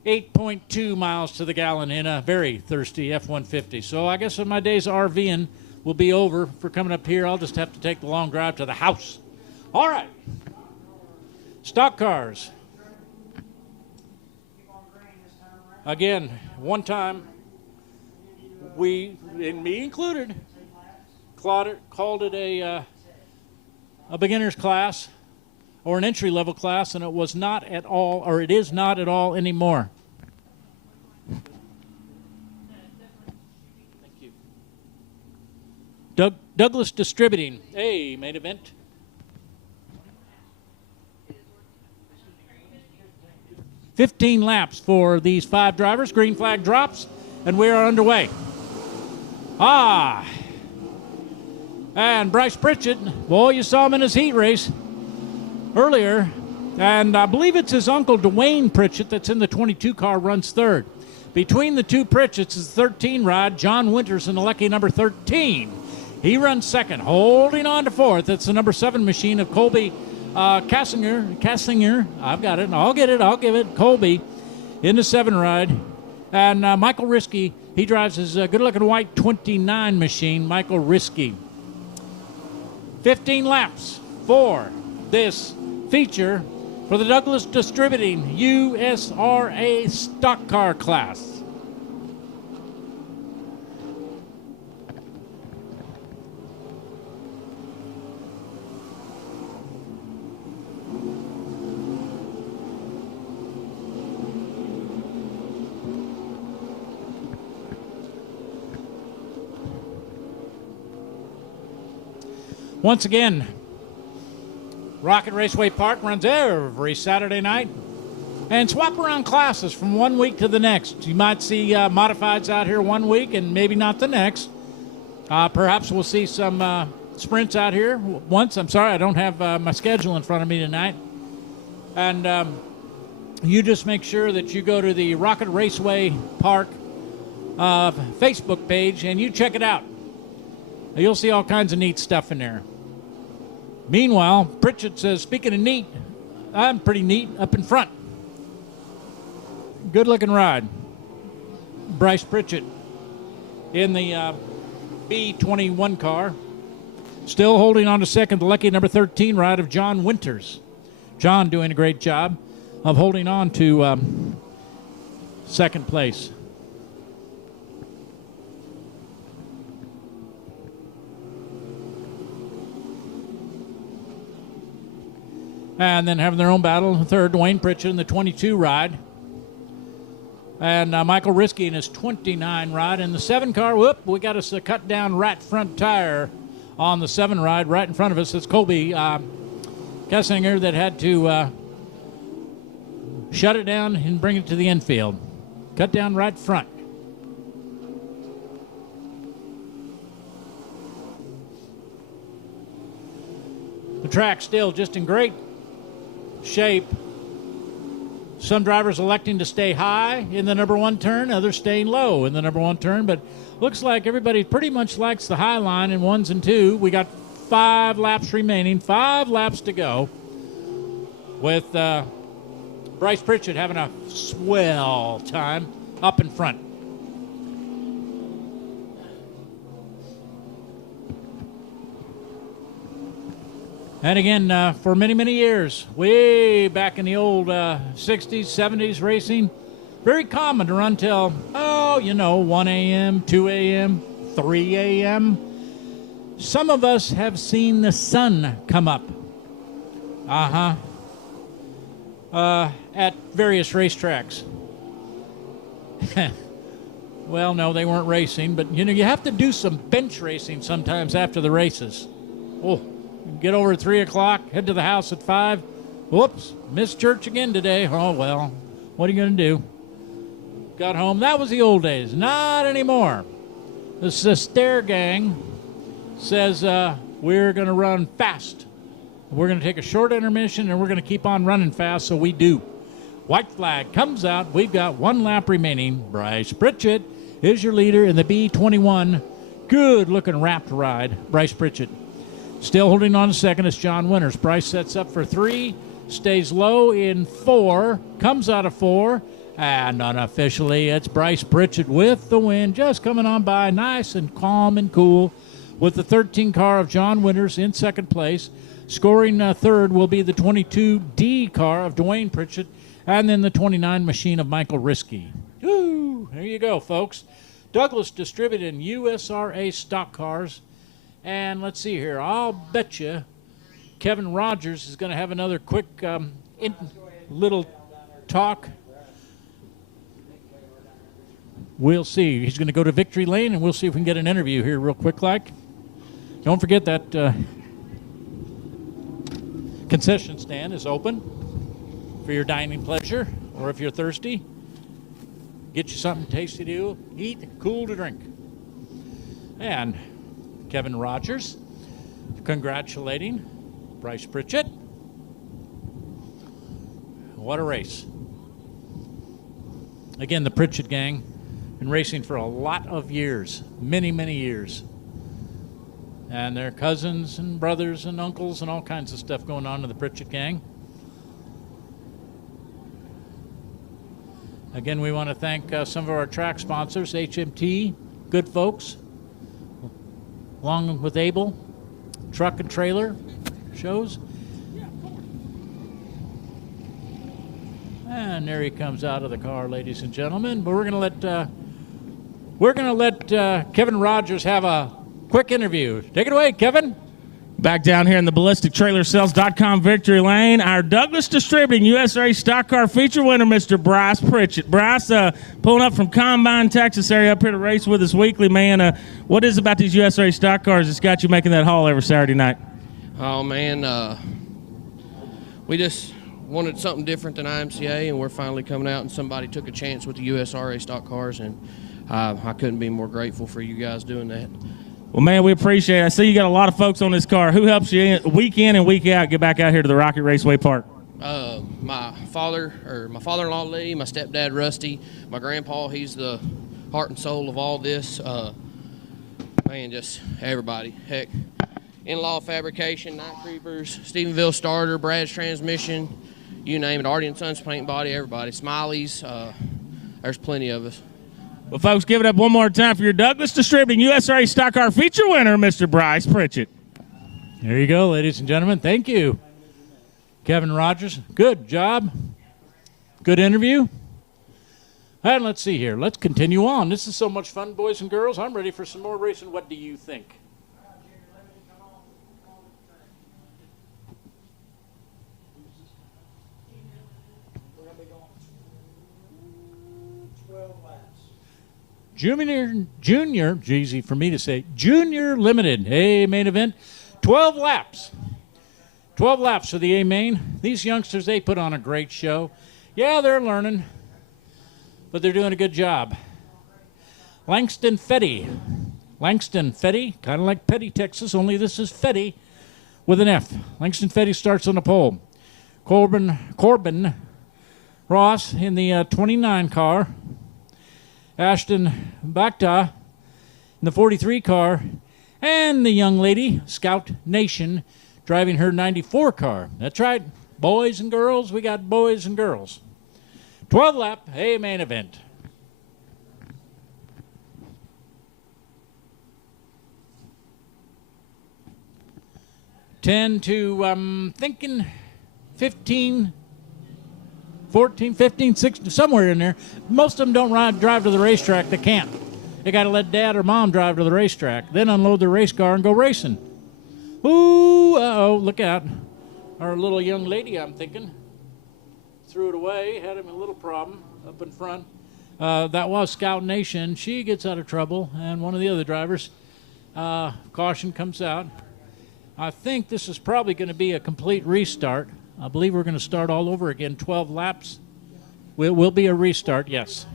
8.2 miles to the gallon in a very thirsty F-150. So I guess when my days RVing will be over for coming up here, I'll just have to take the long drive to the house. All right. Stock cars. Again, one time, we, and me included, called it a beginner's class or an entry-level class, and it was not at all, or it is not at all anymore. Thank you. Douglas Distributing, hey, main event. "15 laps for these 5 drivers. Green flag drops, and we are underway." And Bryce Pritchett, boy, you saw him in his heat race earlier, and I believe it's his uncle Dwayne Pritchett that's in the 22 car, runs third. Between the two Pritchetts is the 13 ride, John Winters in the lucky number 13. He runs second, holding on to fourth. It's the number 7 machine of Colby Cassinger. I've got it. I'll give it. Colby in the 7 ride. And Michael Risky, he drives his good-looking white 29 machine, Michael Risky. 15 laps for this feature for the Douglas Distributing USRA stock car class. Once again, Rocket Raceway Park runs every Saturday night and swap around classes from one week to the next. You might see modifieds out here one week and maybe not the next. Perhaps we'll see some sprints out here once. I'm sorry, I don't have my schedule in front of me tonight. And you just make sure that you go to the Rocket Raceway Park Facebook page and you check it out. You'll see all kinds of neat stuff in there. Meanwhile, Pritchett says, speaking of neat, I'm pretty neat up in front. Good looking ride. Bryce Pritchett in the B21 car. Still holding on to second, the lucky number 13 ride of John Winters. John doing a great job of holding on to second place. And then having their own battle, third, Dwayne Pritchett in the 22 ride. And Michael Risky in his 29 ride. In the 7 car, we got us a cut down right front tire on the 7 ride right in front of us. It's Colby Kessinger that had to shut it down and bring it to the infield. Cut down right front. The track still just in great shape. Some drivers electing to stay high in the number 1 turn, others staying low in the number 1 turn, but looks like everybody pretty much likes the high line in 1s and 2. We got 5 laps remaining, 5 laps to go, with Bryce Pritchett having a swell time up in front. And again, for many, many years, way back in the old 60s, 70s racing, very common to run till, 1 a.m., 2 a.m., 3 a.m. Some of us have seen the sun come up. At various racetracks. Well, no, they weren't racing, but, you have to do some bench racing sometimes after the races. Get over at 3 o'clock, head to the house at 5. Whoops, missed church again today. Oh, well, what are you going to do? Got home. That was the old days. Not anymore. The Stair Gang says we're going to run fast. We're going to take a short intermission, and we're going to keep on running fast, so we do. White flag comes out. We've got 1 lap remaining. Bryce Pritchett is your leader in the B21. Good-looking wrapped ride, Bryce Pritchett. Still holding on to second is John Winters. Bryce sets up for 3, stays low in 4, comes out of 4, and unofficially it's Bryce Pritchett with the win, just coming on by nice and calm and cool with the 13 car of John Winters in second place. Scoring third will be the 22D car of Dwayne Pritchett, and then the 29 machine of Michael Risky. Ooh. There you go, folks. Douglas distributed USRA stock cars. And let's see here. I'll bet you Kevin Rogers is going to have another quick little talk. We'll see. He's going to go to Victory Lane, and we'll see if we can get an interview here real quick like. Don't forget that concession stand is open for your dining pleasure, or if you're thirsty, get you something tasty to eat, cool to drink. And Kevin Rogers congratulating Bryce Pritchett. What a race. Again, the Pritchett gang been racing for a lot of years, many, many years. And their cousins and brothers and uncles and all kinds of stuff going on in the Pritchett gang. Again, we want to thank some of our track sponsors, HMT, good folks, along with Abel, Truck and Trailer shows. And there he comes out of the car, ladies and gentlemen. But we're gonna let Kevin Rogers have a quick interview. Take it away, Kevin. Back down here in the BallisticTrailerSales.com victory lane, our Douglas Distributing USA Stock Car feature winner, Mr. Bryce Pritchett. Bryce, pulling up from Combine, Texas area up here to race with us weekly, man. What is it about these USA Stock Cars that's got you making that haul every Saturday night? Oh, man, we just wanted something different than IMCA, and we're finally coming out, and somebody took a chance with the USRA Stock Cars, and I couldn't be more grateful for you guys doing that. Well, man, we appreciate it. I see you got a lot of folks on this car. Who helps you week in and week out get back out here to the Rocket Raceway Park? My father-in-law Lee, my stepdad Rusty, my grandpa. He's the heart and soul of all this. Man, just everybody. Heck, in-law fabrication, Night Creepers, Stephenville Starter, Brad's Transmission, you name it. Artie and Sons Paint Body, everybody. Smileys. There's plenty of us. Well, folks, give it up one more time for your Douglas Distributing USA Stock Car feature winner, Mr. Bryce Pritchett. There you go, ladies and gentlemen. Thank you, Kevin Rogers. Good job. Good interview. And let's see here. Let's continue on. This is so much fun, boys and girls. I'm ready for some more racing. What do you think? Junior, easy for me to say, Junior Limited, A main event, 12 laps. 12 laps for the A main. These youngsters, they put on a great show. Yeah, they're learning, but they're doing a good job. Langston Fetty, kind of like Petty, Texas, only this is Fetty with an F. Langston Fetty starts on the pole. Corbin Ross in the 29 car. Ashton Bakhta in the 43 car, and the young lady, Scout Nation, driving her 94 car. That's right, boys and girls, we got boys and girls. 12-lap, A main event. Thinking 15, 14, 15, 16, somewhere in there. Most of them don't drive to the racetrack. They can't. They got to let dad or mom drive to the racetrack, then unload their race car and go racing. Ooh, uh-oh, look out. Our little young lady, I'm thinking, threw it away, had him a little problem up in front. That was Scout Nation. She gets out of trouble, and one of the other drivers, caution comes out. I think this is probably going to be a complete restart. I believe we're going to start all over again, 12 laps. Will be a restart, yes.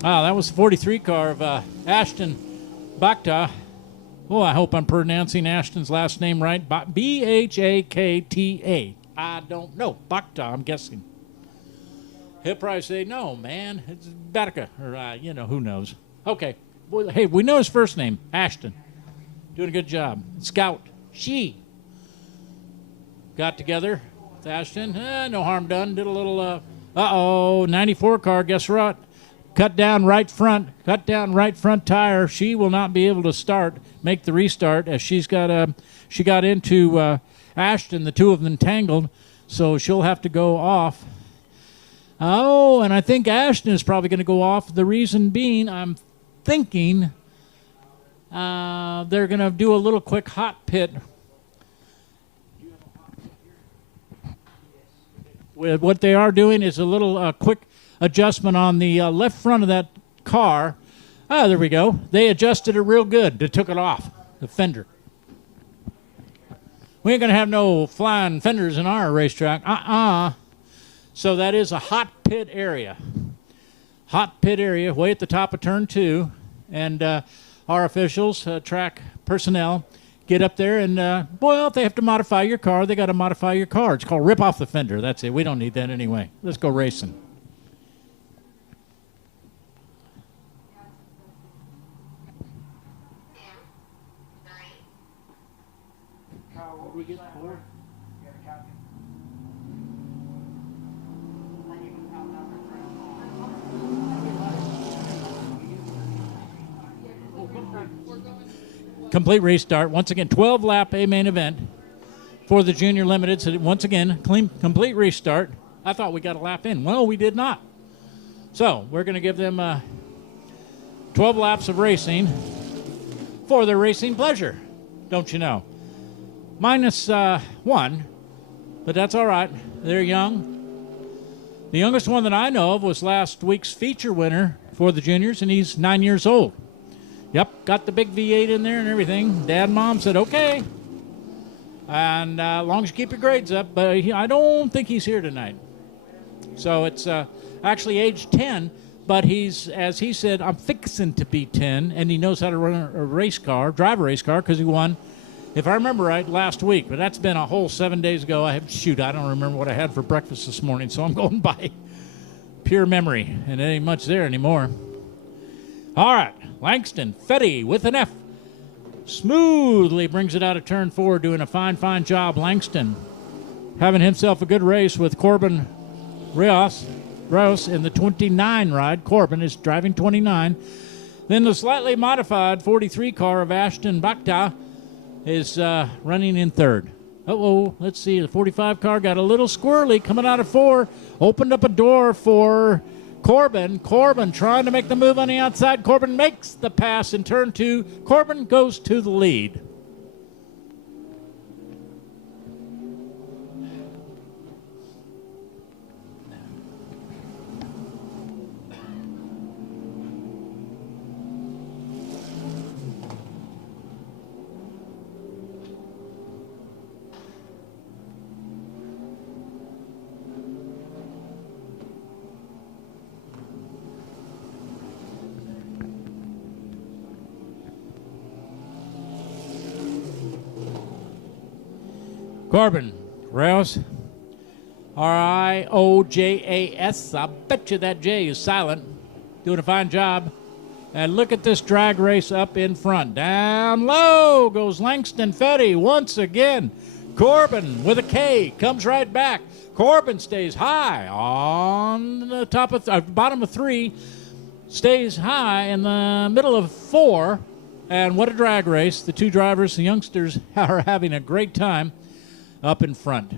That was the 43 car of Ashton Bakhta. Oh, I hope I'm pronouncing Ashton's last name right. B-H-A-K-T-A. I don't know. Bakhta, I'm guessing. He'll probably say, no, man, it's Bakhta. Or, who knows. Okay. Well, hey, we know his first name, Ashton. Doing a good job. Scout, she got together with Ashton. No harm done. Did a little, 94 car, guess what? Cut down right front tire. She will not be able to make the restart, as she got into Ashton. The two of them tangled. So she'll have to go off. Oh, and I think Ashton is probably going to go off. The reason being, I'm thinking they're going to do a little quick hot pit. What they are doing is a little quick adjustment on the left front of that car. Ah, there we go. They adjusted it real good. They took it off, the fender. We ain't going to have no flying fenders in our racetrack. So that is a hot pit area. Hot pit area way at the top of turn 2. And our officials, track personnel, get up there and, well, if they have to modify your car, they got to modify your car. It's called rip off the fender. That's it. We don't need that anyway. Let's go racing. Complete restart. Once again, 12-lap A main event for the Junior Limited. So once again, complete restart. I thought we got a lap in. Well, we did not. So we're going to give them 12 laps of racing for their racing pleasure. Don't you know? Minus 1, but that's all right. They're young. The youngest one that I know of was last week's feature winner for the juniors, and he's 9 years old. Yep, got the big V8 in there and everything. Dad and Mom said, okay. And as long as you keep your grades up, but I don't think he's here tonight. So it's actually age 10, but he's, as he said, I'm fixing to be 10, and he knows how to run a race car, drive a race car, because he won, if I remember right, last week. But that's been a whole 7 days ago. I don't remember what I had for breakfast this morning, so I'm going by pure memory, and it ain't much there anymore. All right, Langston Fetty with an F. Smoothly brings it out of turn 4, doing a fine job. Langston having himself a good race with Corbin Rios in the 29 ride. Corbin is driving 29. Then the slightly modified 43 car of Ashton Bakhta is running in third. Let's see. The 45 car got a little squirrely coming out of 4. Opened up a door for Corbin. Corbin trying to make the move on the outside. Corbin makes the pass in turn 2. Corbin goes to the lead. Corbin, Rios, R-I-O-J-A-S. I bet you that J is silent. Doing a fine job. And look at this drag race up in front. Down low goes Langston Fetty once again. Corbin with a K comes right back. Corbin stays high on the top of bottom of 3. Stays high in the middle of 4. And what a drag race. The two drivers, the youngsters, are having a great time up in front.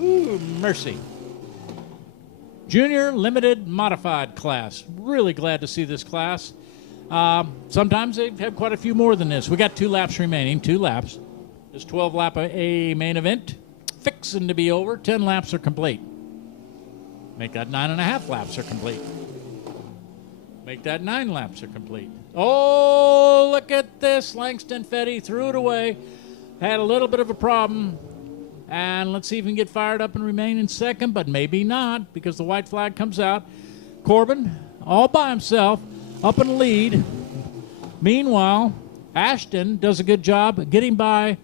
Ooh, mercy. Junior Limited Modified class. Really glad to see this class. Sometimes they've had quite a few more than this. We got 2 laps remaining, 2 laps. This 12-lap A main event, fixing to be over. 10 laps are complete. Make that 9.5 laps are complete. Make that 9 laps are complete. Oh, look at this. Langston Fetty threw it away. Had a little bit of a problem. And let's see if he can get fired up and remain in second, but maybe not because the white flag comes out. Corbin, all by himself, up in the lead. Meanwhile, Ashton does a good job getting by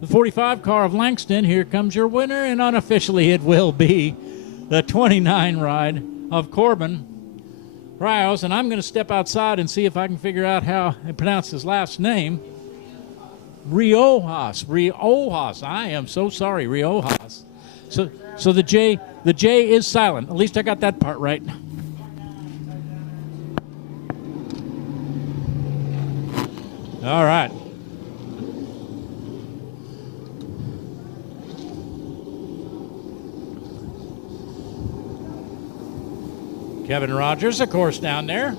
the 45 car of Langston. Here comes your winner, and unofficially it will be the 29 ride of Corbin Rios. And I'm going to step outside and see if I can figure out how I pronounce his last name. Riojas. I am so sorry, Riojas. So the J is silent. At least I got that part right. All right. Kevin Rogers, of course, down there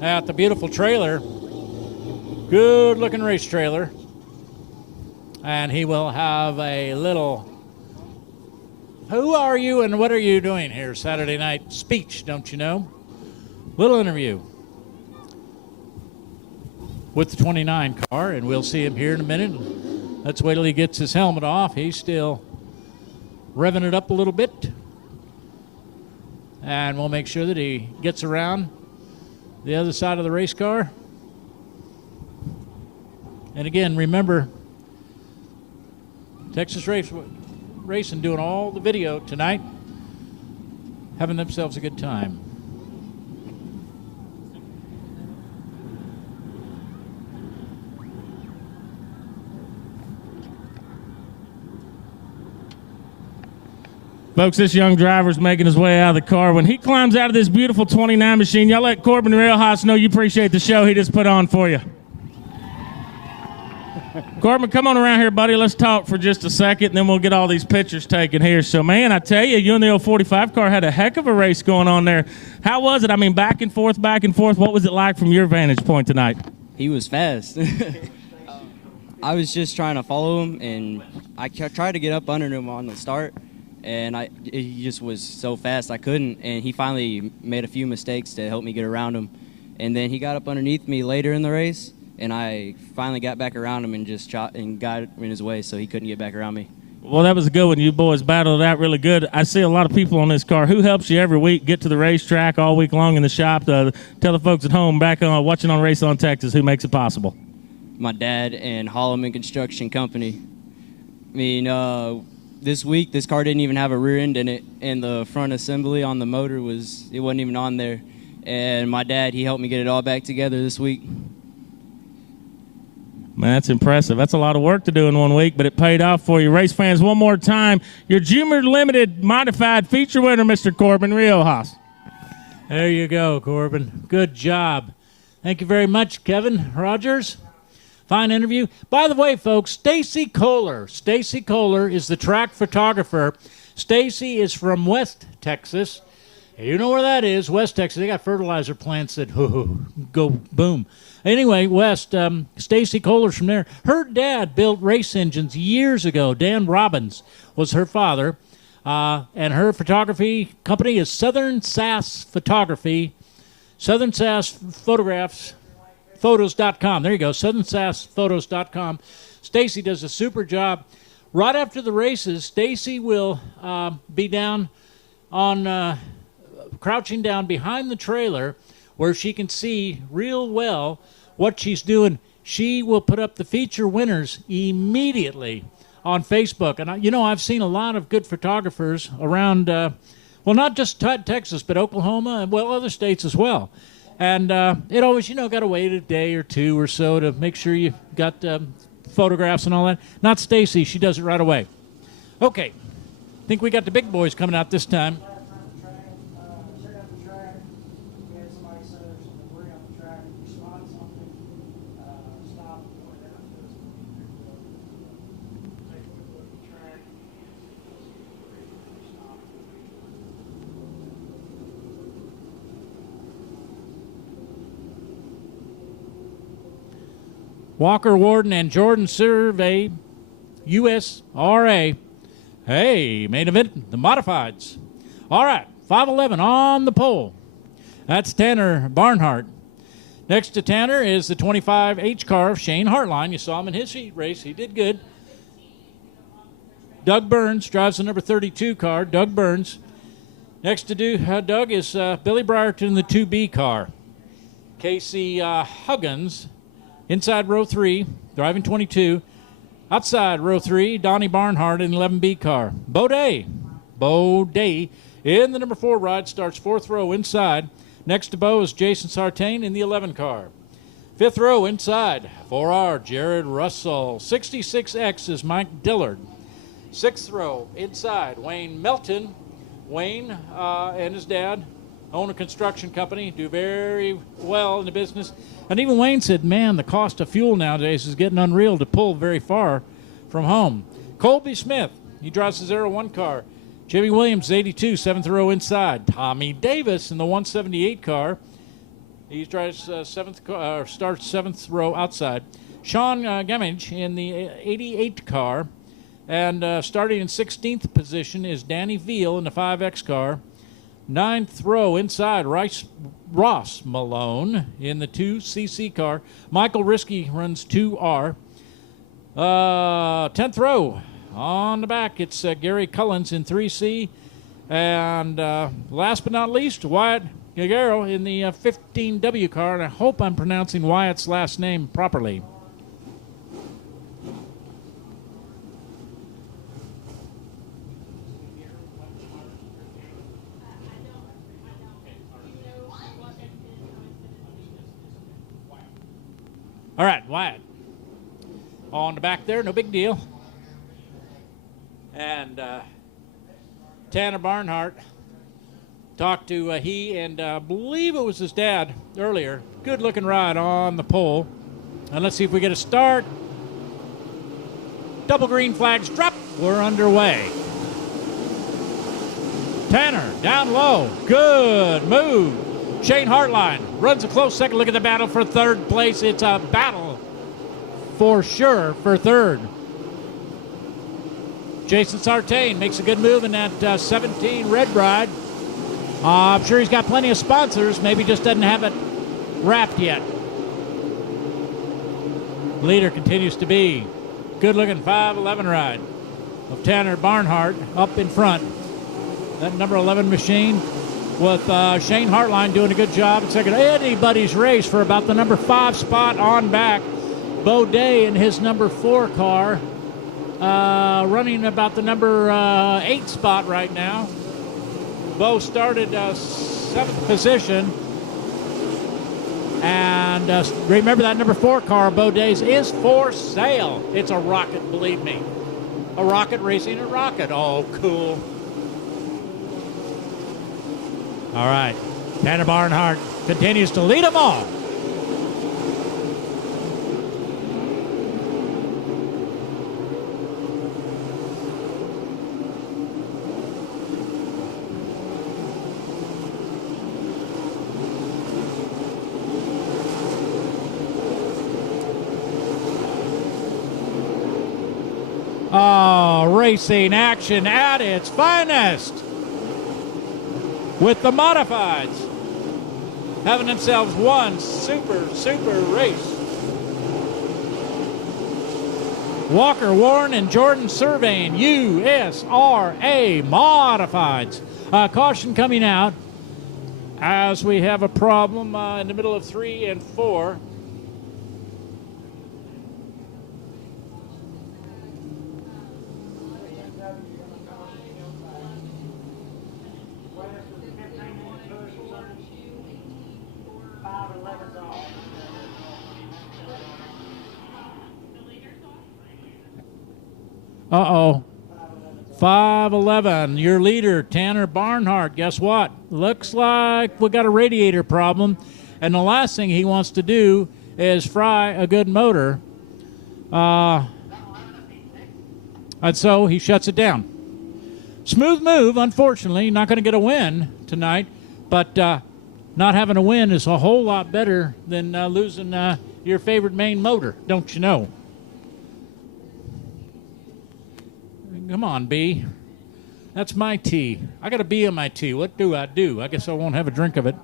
at the beautiful trailer. Good-looking race trailer. And he will have a little, who are you and what are you doing here Saturday night speech, don't you know? Little interview with the 29 car, and we'll see him here in a minute. Let's wait till he gets his helmet off. He's still revving it up a little bit. And we'll make sure that he gets around the other side of the race car. And again, remember, Texas Racing doing all the video tonight, having themselves a good time. Folks, this young driver's making his way out of the car. When he climbs out of this beautiful 29 machine, y'all let Corbin Railhouse know you appreciate the show he just put on for you. Corbin, come on around here, buddy. Let's talk for just a second, and then we'll get all these pictures taken here. So, man, I tell you, you and the 045 car had a heck of a race going on there. How was it? I mean, back and forth, back and forth. What was it like from your vantage point tonight? He was fast. I was just trying to follow him, and I tried to get up under him on the start, and he just was so fast I couldn't, and he finally made a few mistakes to help me get around him. And then he got up underneath me later in the race, and I finally got back around him and just got in his way so he couldn't get back around me. Well, that was a good one. You boys battled it out really good. I see a lot of people on this car. Who helps you every week get to the racetrack all week long in the shop? Tell the folks at home back on watching on Race on Texas who makes it possible. My dad and Holloman Construction Company. I mean, this week this car didn't even have a rear end in it, and the front assembly on the motor wasn't even on there. And my dad, he helped me get it all back together this week. Man, that's impressive. That's a lot of work to do in 1 week, but it paid off for you. Race fans, one more time, your Junior Limited Modified feature winner, Mr. Corbin Riojas. There you go, Corbin. Good job. Thank you very much, Kevin Rogers. Fine interview. By the way, folks, Stacy Kohler. Stacy Kohler is the track photographer. Stacy is from West Texas. You know where that is, West Texas. They got fertilizer plants that go boom. Anyway, West, Stacy Kohler's from there. Her dad built race engines years ago. Dan Robbins was her father. And her photography company is Southern Sass Photography. Southern Sass Photographs. Photos.com. There you go, SouthernSassPhotos.com. Stacy does a super job. Right after the races, Stacy will be down on, crouching down behind the trailer where she can see real well what she's doing. She will put up the feature winners immediately on Facebook. And, I've seen a lot of good photographers around, not just Texas, but Oklahoma and, other states as well. And it always, got to wait a day or two or so to make sure you got photographs and all that. Not Stacy. She does it right away. Okay. I think we got the big boys coming out this time. Walker Warden and Jordan Survey, USRA. Hey, main event, the modifieds. All right, 5'11" on the pole. That's Tanner Barnhart. Next to Tanner is the 25 H car of Shane Hartline. You saw him in his heat race. He did good. Doug Burns drives the number 32 car. Doug Burns. Next to Doug is Billy Brierton in the 2B car. Casey Huggins. Inside row 3, driving 22. Outside row 3, Donnie Barnhart in 11B car. Bo Day in the number 4 ride, starts 4th row inside. Next to Bo is Jason Sartain in the 11 car. 5th row inside, 4R, Jared Russell. 66X is Mike Dillard. 6th row inside, Wayne Melton. Wayne and his dad own a construction company, do very well in the business. And even Wayne said, man, the cost of fuel nowadays is getting unreal to pull very far from home. Colby Smith, he drives his 01 car. Jimmy Williams, 82, 7th row inside. Tommy Davis in the 178 car. He drives starts 7th row outside. Sean Gemage in the 88 car. And starting in 16th position is Danny Veal in the 5X car. 9th row inside, Ross Malone in the 2CC car. Michael Risky runs 2R. 10th row on the back, it's Gary Cullens in 3C. And last but not least, Wyatt Gagaro in the 15W car. And I hope I'm pronouncing Wyatt's last name properly. All right, Wyatt. On the back there, no big deal. And Tanner Barnhart talked to he and I believe it was his dad earlier. Good looking ride on the pole. And let's see if we get a start. Double green flags drop. We're underway. Tanner down low. Good move. Shane Hartline runs a close second. Look at the battle for third place. It's a battle for sure for third. Jason Sartain makes a good move in that 17 Red Bride. I'm sure he's got plenty of sponsors. Maybe just doesn't have it wrapped yet. Leader continues to be good-looking 511 ride of Tanner Barnhart up in front. That number 11 machine with Shane Hartline doing a good job in second. Anybody's race for about the number 5 spot on back. Bo Day in his number 4 car running about the number 8 spot right now. Bo started 7th position. And remember that number 4 car, Bo Day's, is for sale. It's a rocket, believe me. A rocket racing a rocket. Oh, cool. All right, Tanner Barnhart continues to lead them all. Oh, racing action at its finest. With the modifieds having themselves one super race. Walker Warren and Jordan surveying USRA modifieds. Caution coming out as we have a problem in the middle of 3 and 4. Uh-oh. 511, your leader, Tanner Barnhart. Guess what? Looks like we got a radiator problem, and the last thing he wants to do is fry a good motor. And so he shuts it down. Smooth move, unfortunately. Not going to get a win tonight, but not having a win is a whole lot better than losing your favorite main motor, don't you know? Come on, B. That's my tea. I got a B in my tea. What do? I guess I won't have a drink of it.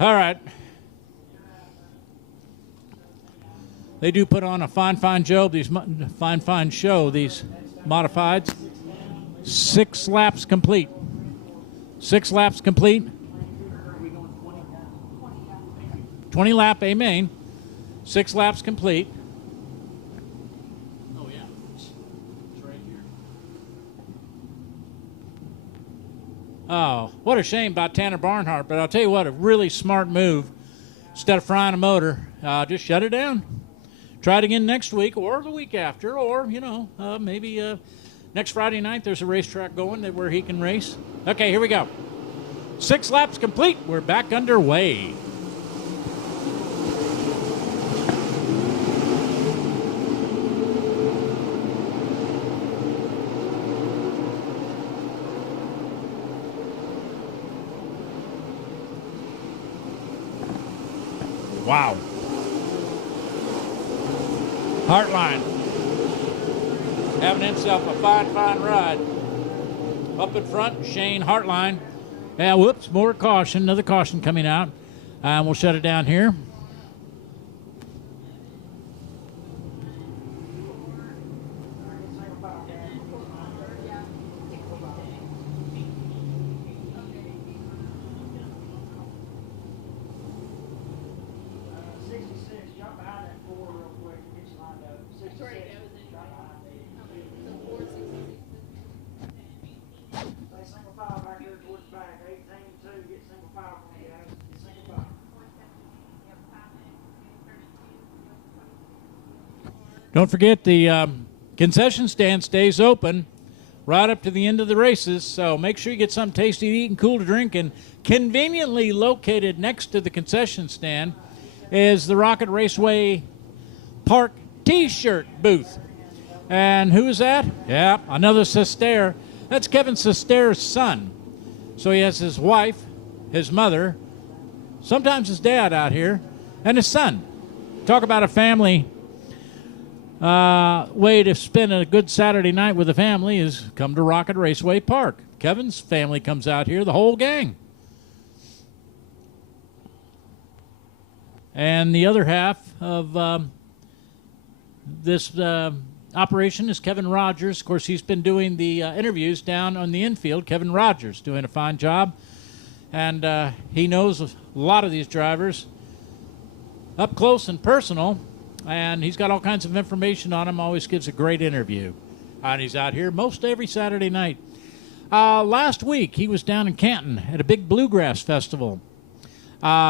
All right. They do put on a fine show, these modifieds. 6 laps complete. 6 laps complete. 20 lap A main. 6 laps complete. Oh, what a shame about Tanner Barnhart, but I'll tell you what, a really smart move. Instead of frying a motor, just shut it down. Try it again next week or the week after, or, maybe next Friday night there's a racetrack going where he can race. Okay, here we go. 6 laps complete. We're back underway. Wow. Heartline. Having himself a fine ride. Up in front, Shane Heartline. Yeah, whoops, more caution. Another caution coming out. And we'll shut it down here. Don't forget the concession stand stays open right up to the end of the races, so make sure you get something tasty to eat and cool to drink. And conveniently located next to the concession stand is the Rocket Raceway Park T-shirt booth. And who is that? Yeah, another Sestaire. That's Kevin Sestaire's son. So he has his wife, his mother, sometimes his dad out here, and his son. Talk about a family way to spend a good Saturday night with the family is come to Rocket Raceway Park. Kevin's family comes out here, the whole gang. And the other half of this operation is Kevin Rogers. Of course, he's been doing the interviews down on the infield. Kevin Rogers doing a fine job. And he knows a lot of these drivers up close and personal. And he's got all kinds of information on him, always gives a great interview. And he's out here most every Saturday night. Last week, he was down in Canton at a big bluegrass festival.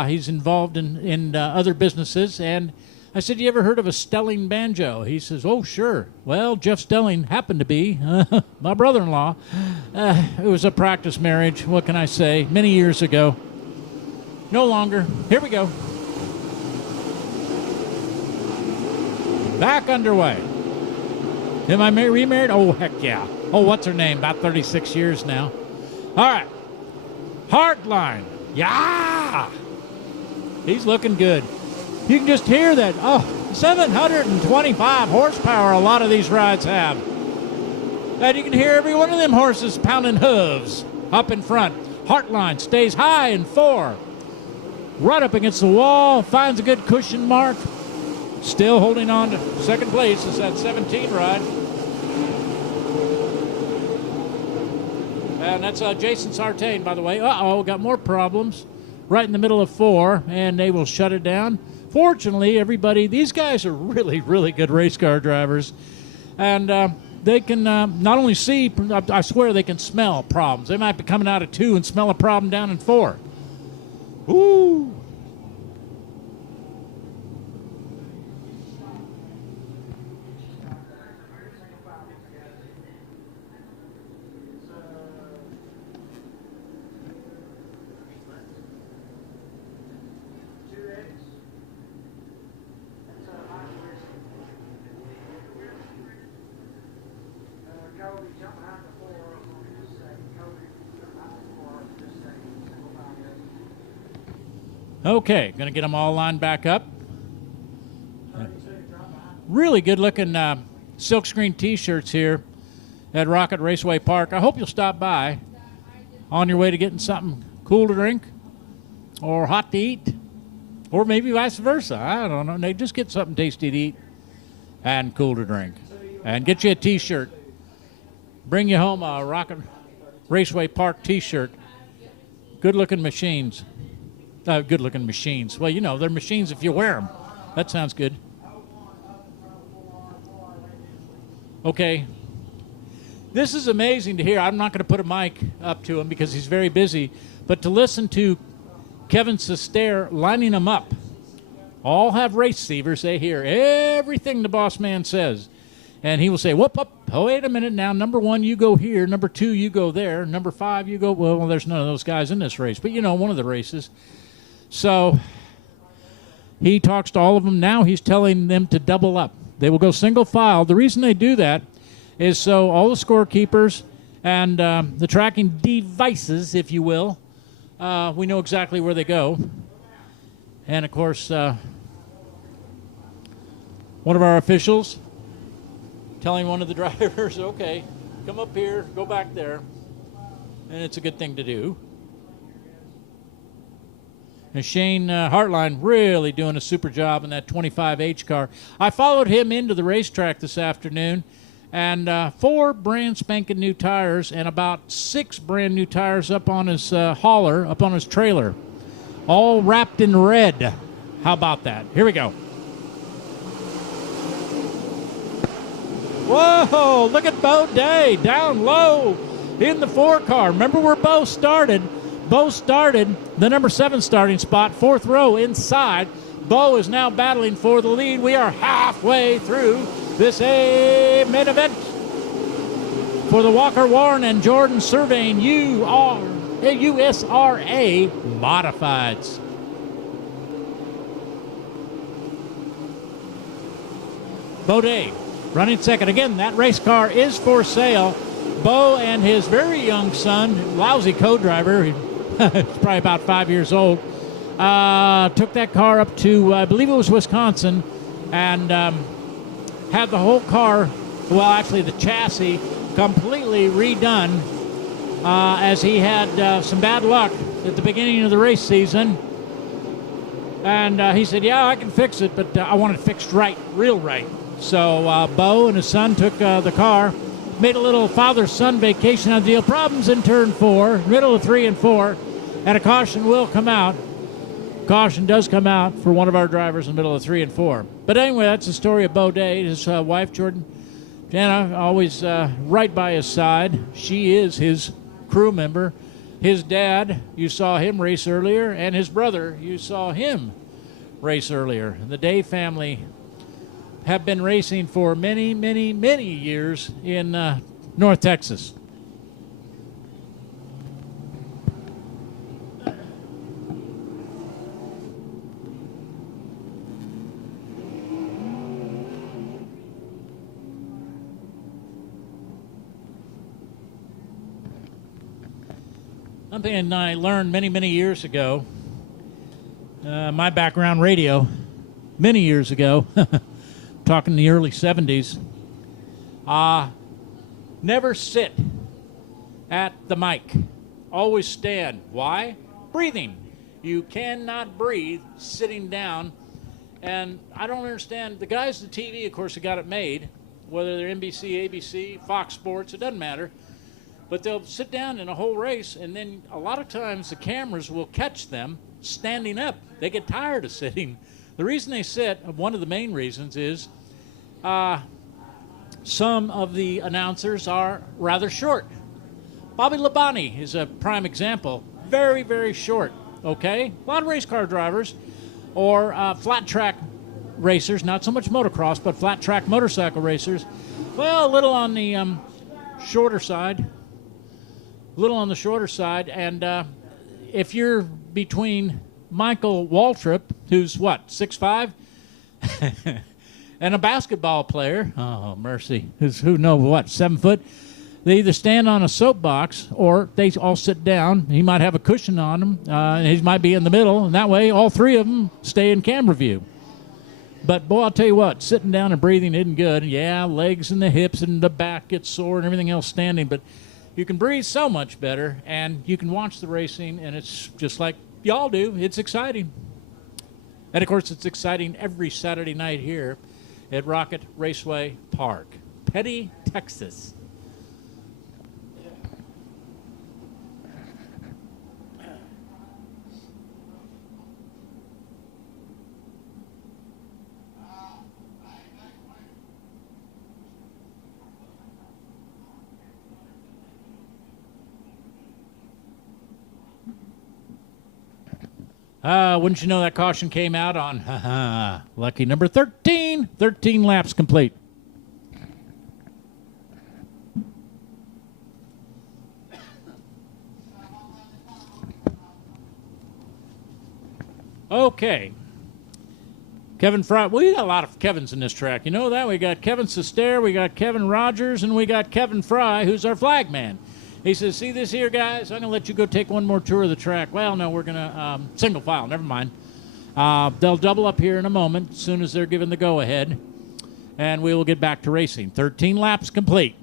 He's involved in other businesses. And I said, you ever heard of a Stelling banjo? He says, oh, sure. Well, Jeff Stelling happened to be my brother-in-law. It was a practice marriage, what can I say, many years ago. No longer. Here we go. Back underway. Am I remarried? Oh, heck yeah. Oh, what's her name? About 36 years now. All right. Heartline. Yeah. He's looking good. You can just hear that. Oh, 725 horsepower a lot of these rides have. And you can hear every one of them horses pounding hooves up in front. Heartline stays high in 4. Right up against the wall. Finds a good cushion mark. Still holding on to second place is that 17 ride. And that's Jason Sartain, by the way. Uh-oh, got more problems. Right in the middle of 4, and they will shut it down. Fortunately, everybody, these guys are really, really good race car drivers. And they can not only see, I swear they can smell problems. They might be coming out of 2 and smell a problem down in 4. Ooh. Okay, going to get them all lined back up. Really good-looking silkscreen T-shirts here at Rocket Raceway Park. I hope you'll stop by on your way to getting something cool to drink or hot to eat, or maybe vice versa. I don't know. They just get something tasty to eat and cool to drink. And get you a T-shirt. Bring you home a Rocket Raceway Park T-shirt. Good-looking machines. Good-looking machines. Well, you know, they're machines if you wear them. That sounds good. Okay. This is amazing to hear. I'm not going to put a mic up to him because he's very busy. But to listen to Kevin Sestaire lining them up. All have race receivers. They hear everything the boss man says. And he will say, whoop, up. Oh, wait a minute now. Number 1, you go here. Number 2, you go there. Number 5, you go. Well, there's none of those guys in this race. But, you know, one of the races. So he talks to all of them. Now he's telling them to double up. They will go single file. The reason they do that is so all the scorekeepers and the tracking devices, if you will, we know exactly where they go. And, of course, one of our officials telling one of the drivers, okay, come up here, go back there. And it's a good thing to do. And Shane Hartline really doing a super job in that 25H car. I followed him into the racetrack this afternoon, and 4 brand spanking new tires and about 6 brand new tires up on his hauler, up on his trailer, all wrapped in red. How about that? Here we go. Whoa, look at Bo Day down low in the 4 car. Remember where Bo started? Bo started the number 7 starting spot, 4th row inside. Bo is now battling for the lead. We are halfway through this main event for the Walker Warren and Jordan Surveying USRA Modifieds. Bo Day running second. Again, that race car is for sale. Bo and his very young son, lousy co-driver, he's probably about 5 years old, took that car up to, I believe it was Wisconsin, and had the whole car, well, actually the chassis, completely redone as he had some bad luck at the beginning of the race season. And he said, yeah, I can fix it, but I want it fixed right, real right. So Bo and his son took the car, made a little father-son vacation on the deal. Problems in turn 4, middle of 3 and 4, and a caution will come out. Caution does come out for one of our drivers in the middle of 3 and 4. But anyway, that's the story of Bo Day. His wife, Jana, always right by his side. She is his crew member. His dad, you saw him race earlier, and his brother, you saw him race earlier. And the Day family have been racing for many, many, many years in North Texas. Something I learned many, many years ago, my background radio, many years ago, talking in the early 70s, never sit at the mic. Always stand. Why? Breathing. You cannot breathe sitting down. And I don't understand. The guys at the TV, of course, have got it made, whether they're NBC, ABC, Fox Sports, it doesn't matter. But they'll sit down in a whole race, and then a lot of times the cameras will catch them standing up. They get tired of sitting. The reason they sit, one of the main reasons, is some of the announcers are rather short. Bobby Labonte is a prime example. Very, very short, okay? A lot of race car drivers or flat track racers, not so much motocross, but flat track motorcycle racers, well, a little on the shorter side. And if you're between Michael Waltrip, who's what, 6'5", and a basketball player, oh mercy, who's who knows what, 7 foot, they either stand on a soapbox or they all sit down. He might have a cushion on him, and he might be in the middle, and that way all 3 of them stay in camera view. But boy, I'll tell you what, sitting down and breathing isn't good. Yeah, legs and the hips and the back get sore and everything else standing, but you can breathe so much better, and you can watch the racing, and it's just like y'all do. It's exciting. And, of course, it's exciting every Saturday night here at Rocket Raceway Park, Petty, Texas. Wouldn't you know that caution came out on lucky number 13. 13 laps complete. Okay. Kevin Fry. Well, we got a lot of Kevins in this track. You know that? We got Kevin Sestair, we got Kevin Rogers, and we got Kevin Fry, who's our flag man. He says, see this here, guys? I'm going to let you go take one more tour of the track. Well, no, we're going to single file. Never mind. They'll double up here in a moment as soon as they're given the go-ahead, and we will get back to racing. 13 laps complete.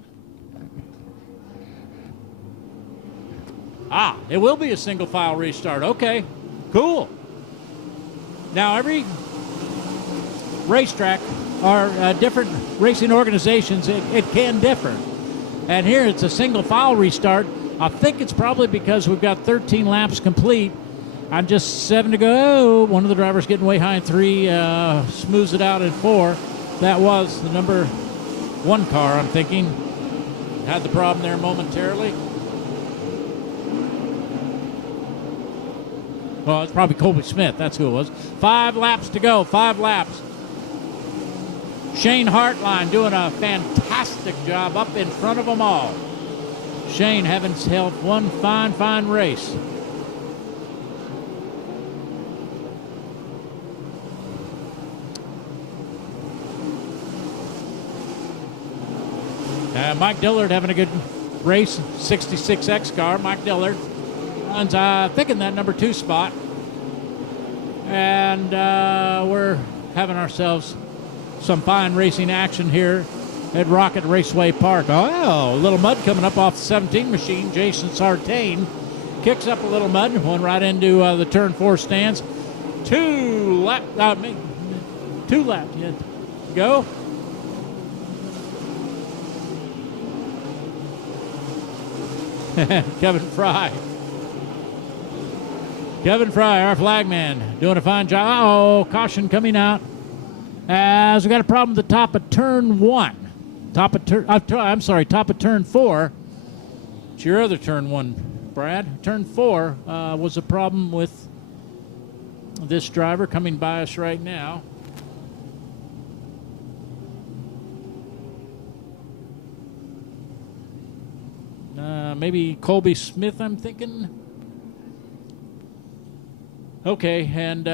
It will be a single file restart. Okay, cool. Now, every racetrack or different racing organizations, it can differ. And here it's a single file restart. I think it's probably because we've got 13 laps complete. I'm just 7 to go. One of the drivers getting way high in 3, smooths it out in 4. That was the number 1 car, I'm thinking. Had the problem there momentarily. Well, it's probably Colby Smith. That's who it was. 5 laps to go. 5 laps. Shane Hartline doing a fantastic job up in front of them all. Shane having held one fine race. Mike Dillard having a good race. 66X car. Mike Dillard runs, I think, in that number 2 spot. And we're having ourselves some fine racing action here at Rocket Raceway Park. Oh, a little mud coming up off the 17 machine. Jason Sartain kicks up a little mud, went right into the turn 4 stands. 2 laps yeah. Go. Kevin Fry, our flagman, doing a fine job. Oh, caution coming out. As we got a problem at the top of turn 1. Top of turn 4. It's your other turn 1, Brad. Turn 4 was a problem with this driver coming by us right now. Maybe Colby Smith, I'm thinking. Okay, and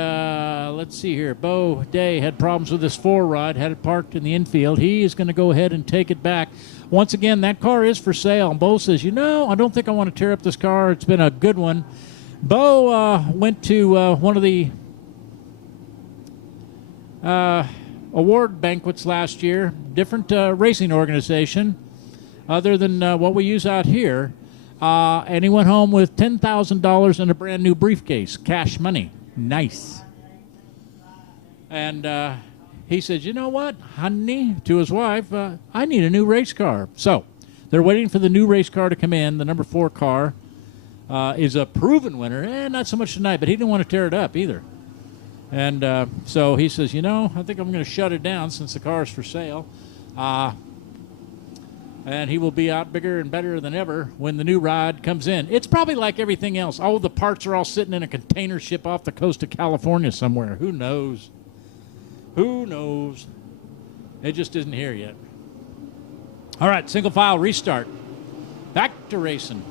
let's see here. Bo Day had problems with his 4 rod, had it parked in the infield. He is going to go ahead and take it back. Once again, that car is for sale. And Bo says, I don't think I want to tear up this car. It's been a good one. Bo went to one of the award banquets last year, different racing organization other than what we use out here. And he went home with $10,000 in a brand new briefcase, cash money. Nice. And he says, you know what, honey, to his wife, I need a new race car. So they're waiting for the new race car to come in. The number 4 car is a proven winner. Not so much tonight, but he didn't want to tear it up either. And so he says, I think I'm going to shut it down since the car is for sale. And he will be out bigger and better than ever when the new ride comes in. It's probably like everything else. Oh, the parts are all sitting in a container ship off the coast of California somewhere. Who knows? Who knows? It just isn't here yet. All right, single file restart. Back to racing.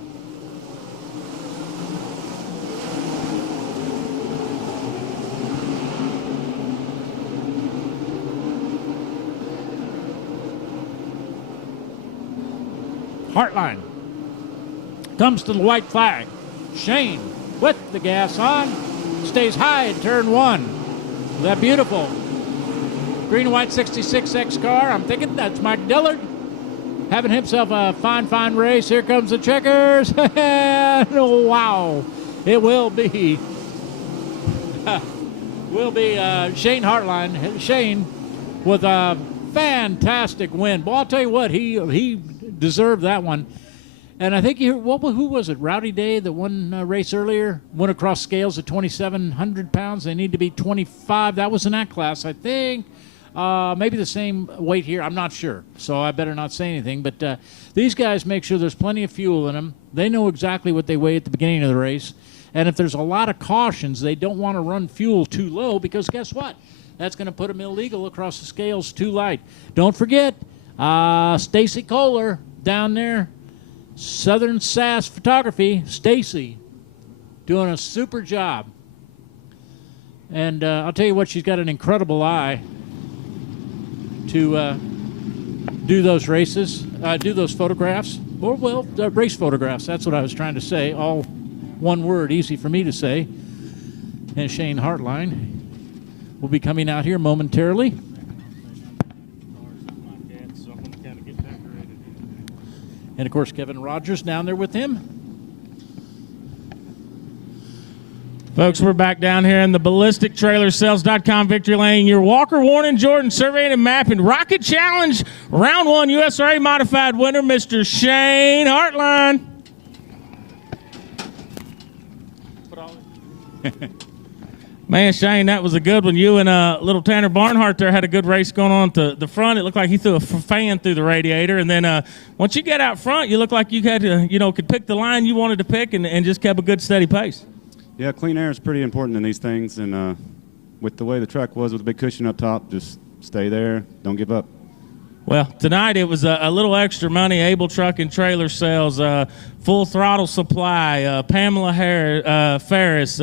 Hartline comes to the white flag. Shane with the gas on, stays high in turn 1. That beautiful green and white 66X car. I'm thinking that's Mike Dillard having himself a fine race. Here comes the checkers. Oh, wow. It will be Shane Hartline. Shane with a fantastic win. Boy, I'll tell you what, he deserved that one. And I think who was it? Rowdy Day that won a race earlier, went across scales at 2,700 pounds. They need to be 25. That was in that class, I think. Maybe the same weight here. I'm not sure, so I better not say anything. But these guys make sure there's plenty of fuel in them. They know exactly what they weigh at the beginning of the race. And if there's a lot of cautions, they don't want to run fuel too low because guess what? That's going to put them illegal across the scales too light. Don't forget, Stacy Kohler down there, Southern Sass Photography. Stacy doing a super job. And I'll tell you what, she's got an incredible eye to do those races, do those photographs. Or, race photographs. That's what I was trying to say. All one word, easy for me to say. And Shane Hartline, will be coming out here momentarily. And, of course, Kevin Rogers down there with him. Folks, we're back down here in the BallisticTrailersales.com victory lane. Your Walker, Warren, Jordan surveying and mapping Rocket Challenge Round 1 USRA Modified winner, Mr. Shane Hartline. Man, Shane, that was a good one. You and little Tanner Barnhart there had a good race going on to the front. It looked like he threw a fan through the radiator. And then once you get out front, you look like you had to, could pick the line you wanted to pick and just kept a good, steady pace. Yeah, clean air is pretty important in these things, and with the way the track was with a big cushion up top, just stay there, don't give up. Well, tonight it was a little extra money, Able Truck and Trailer Sales, Full Throttle Supply, Pamela Ferris,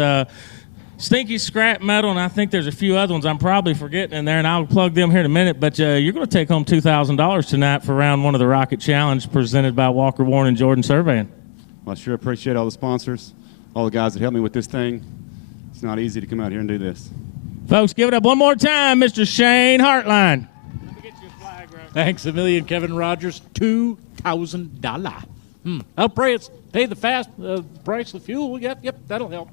Stinky Scrap Metal, and I think there's a few other ones I'm probably forgetting in there, and I'll plug them here in a minute, but you're going to take home $2,000 tonight for round 1 of the Rocket Challenge presented by Walker, Warren, and Jordan Surveying. Well, I sure appreciate all the sponsors, all the guys that helped me with this thing. It's not easy to come out here and do this. Folks, give it up one more time, Mr. Shane Hartline. Let me get you a flag, right? Thanks a million, Kevin Rogers. $2,000. I'll pray it's pay the fast price of fuel. Yep, that'll help.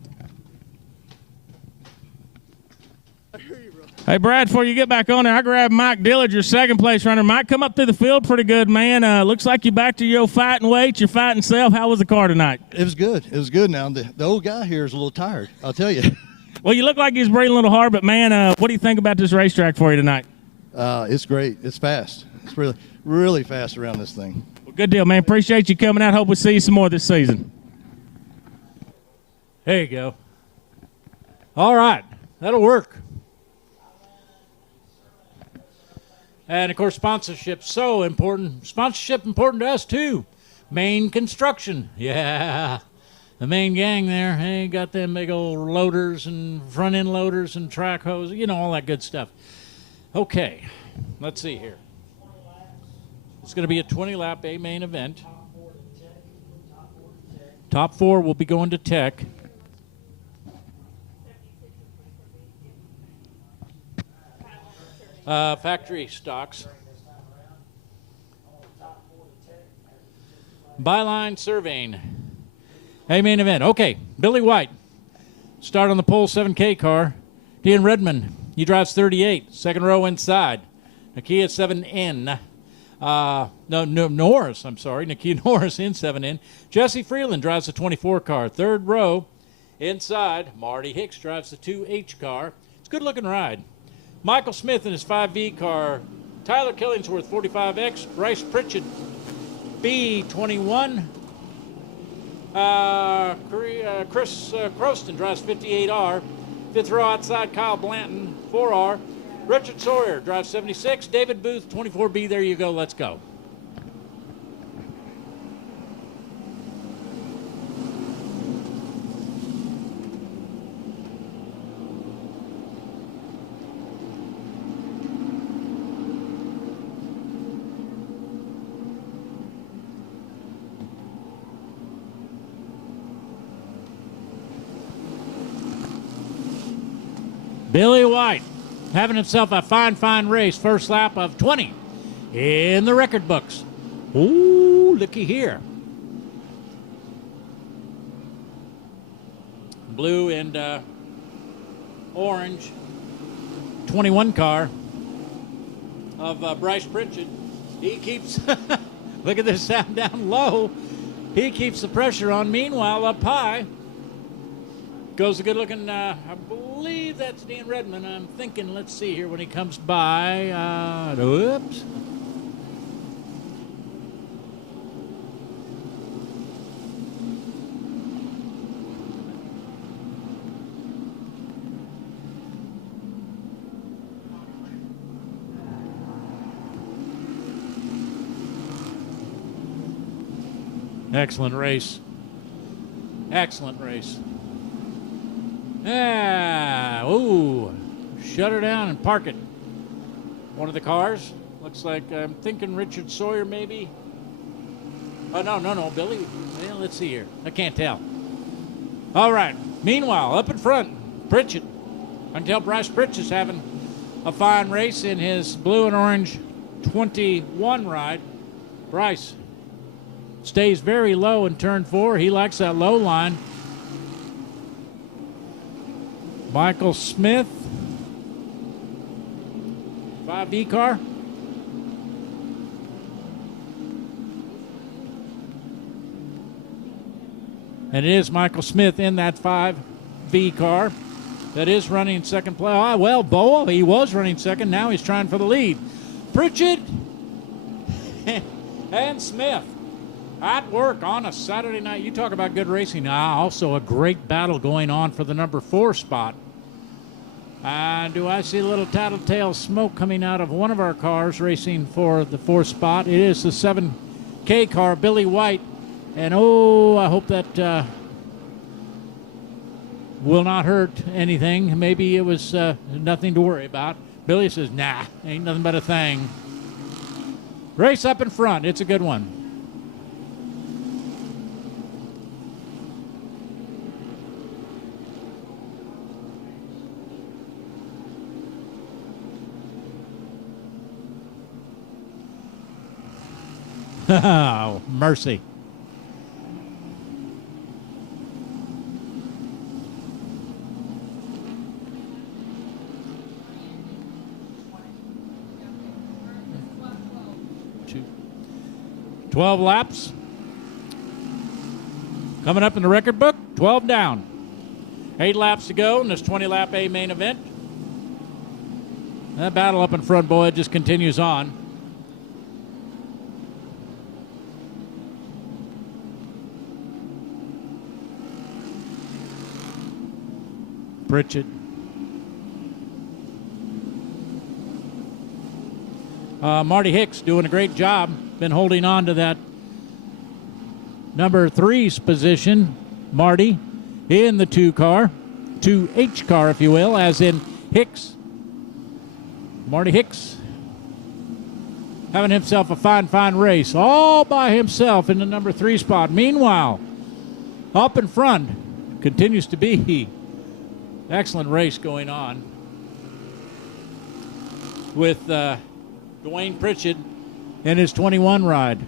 Hey, Brad, before you get back on there, I grabbed Mike Dillard, your second place runner. Mike, come up through the field pretty good, man. Looks like you're back to your fighting weight, your fighting self. How was the car tonight? It was good. It was good. Now, the old guy here is a little tired, I'll tell you. Well, you look like he's breathing a little hard, but, man, what do you think about this racetrack for you tonight? It's great. It's fast. It's really, really fast around this thing. Well, good deal, man. Appreciate you coming out. Hope we see you some more this season. There you go. All right. That'll work. And, of course, sponsorship so important. Sponsorship important to us, too. Main Construction. Yeah. The main gang there. Hey, got them big old loaders and front-end loaders and track hoses. All that good stuff. Okay. Let's see here. It's going to be a 20-lap A-main event. Top 4 will be going to Tech. Factory stocks. Byline surveying. Hey, main event. Okay, Billy White. Start on the pole 7K car. Dean Redmond. He drives 38. Second row inside. Nakia 7N. Norris. I'm sorry. Nakia Norris in 7N. Jesse Freeland drives the 24 car. Third row inside. Marty Hicks drives the 2H car. It's a good-looking ride. Michael Smith in his 5V car, Tyler Killingsworth 45X, Bryce Pritchett B21, Chris Croston drives 58R, fifth row outside Kyle Blanton 4R, Richard Sawyer drives 76, David Booth 24B. There you go, let's go. Billy White having himself a fine race. First lap of 20 in the record books. Ooh, looky here. Blue and orange 21 car of Bryce Pritchett. He keeps, look at this sound down low. He keeps the pressure on. Meanwhile, up high goes a good-looking, I believe that's Dean Redmond. I'm thinking, let's see here when he comes by. Whoops. Excellent race. Excellent race. Ooh. Shut her down and park it. One of the cars. Looks like, I'm thinking Richard Sawyer maybe. Oh, no, Billy. Well, let's see here. I can't tell. All right. Meanwhile, up in front, Pritchett. until Bryce Pritch is having a fine race in his blue and orange 21 ride. Bryce stays very low in turn 4. He likes that low line. Michael Smith, 5V car. And it is Michael Smith in that 5V car that is running second place. Oh, well, Boa, he was running second. Now he's trying for the lead. Pritchett and Smith at work on a Saturday night. You talk about good racing. Also a great battle going on for the number 4 spot. Do I see a little tattletale smoke coming out of one of our cars racing for the 4th spot? It is the 7K car, Billy White. And I hope that will not hurt anything. Maybe it was nothing to worry about. Billy says, nah, ain't nothing but a thing. Race up in front. It's a good one. Oh, mercy. Two. 12 laps. Coming up in the record book, 12 down. 8 laps to go in this 20-lap A main event. That battle up in front, boy, it just continues on. Pritchett. Marty Hicks doing a great job. Been holding on to that number 3's position. Marty in the 2 car. 2H car, if you will, as in Hicks. Marty Hicks having himself a fine race all by himself in the number 3 spot. Meanwhile, up in front continues to be excellent race going on with Dwayne Pritchett in his 21 ride.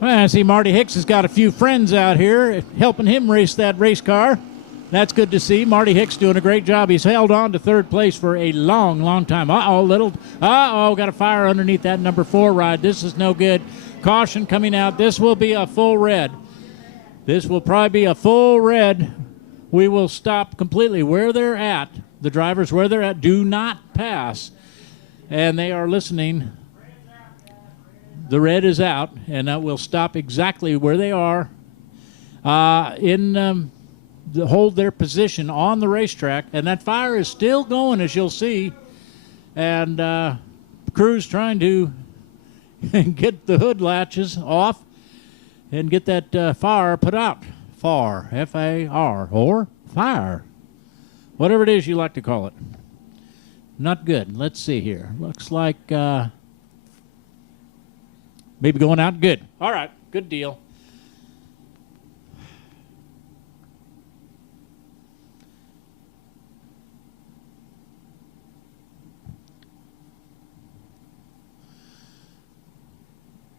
Well, I see Marty Hicks has got a few friends out here helping him race that race car. That's good to see. Marty Hicks doing a great job. He's held on to 3rd place for a long time. Got a fire underneath that number 4 ride. This is no good. Caution coming out. This will be a full red. This will probably be a full red. We will stop completely where they're at. The drivers where they're at do not pass. And they are listening. The red is out, and that will stop exactly where they are hold their position on the racetrack. And that fire is still going, as you'll see. And crew's trying to get the hood latches off and get that fire put out. FAR, F-A-R, or fire. Whatever it is you like to call it. Not good. Let's see here. Looks like... maybe going out good. All right, good deal.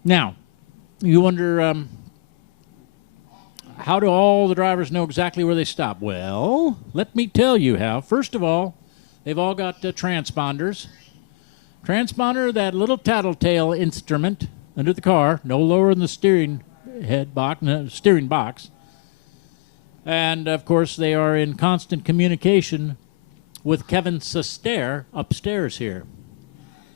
Now, you wonder, how do all the drivers know exactly where they stop? Well, let me tell you how. First of all, they've all got transponders. Transponder, that little tattletale instrument under the car, no lower than the steering box. And, of course, they are in constant communication with Kevin Sestaire upstairs here.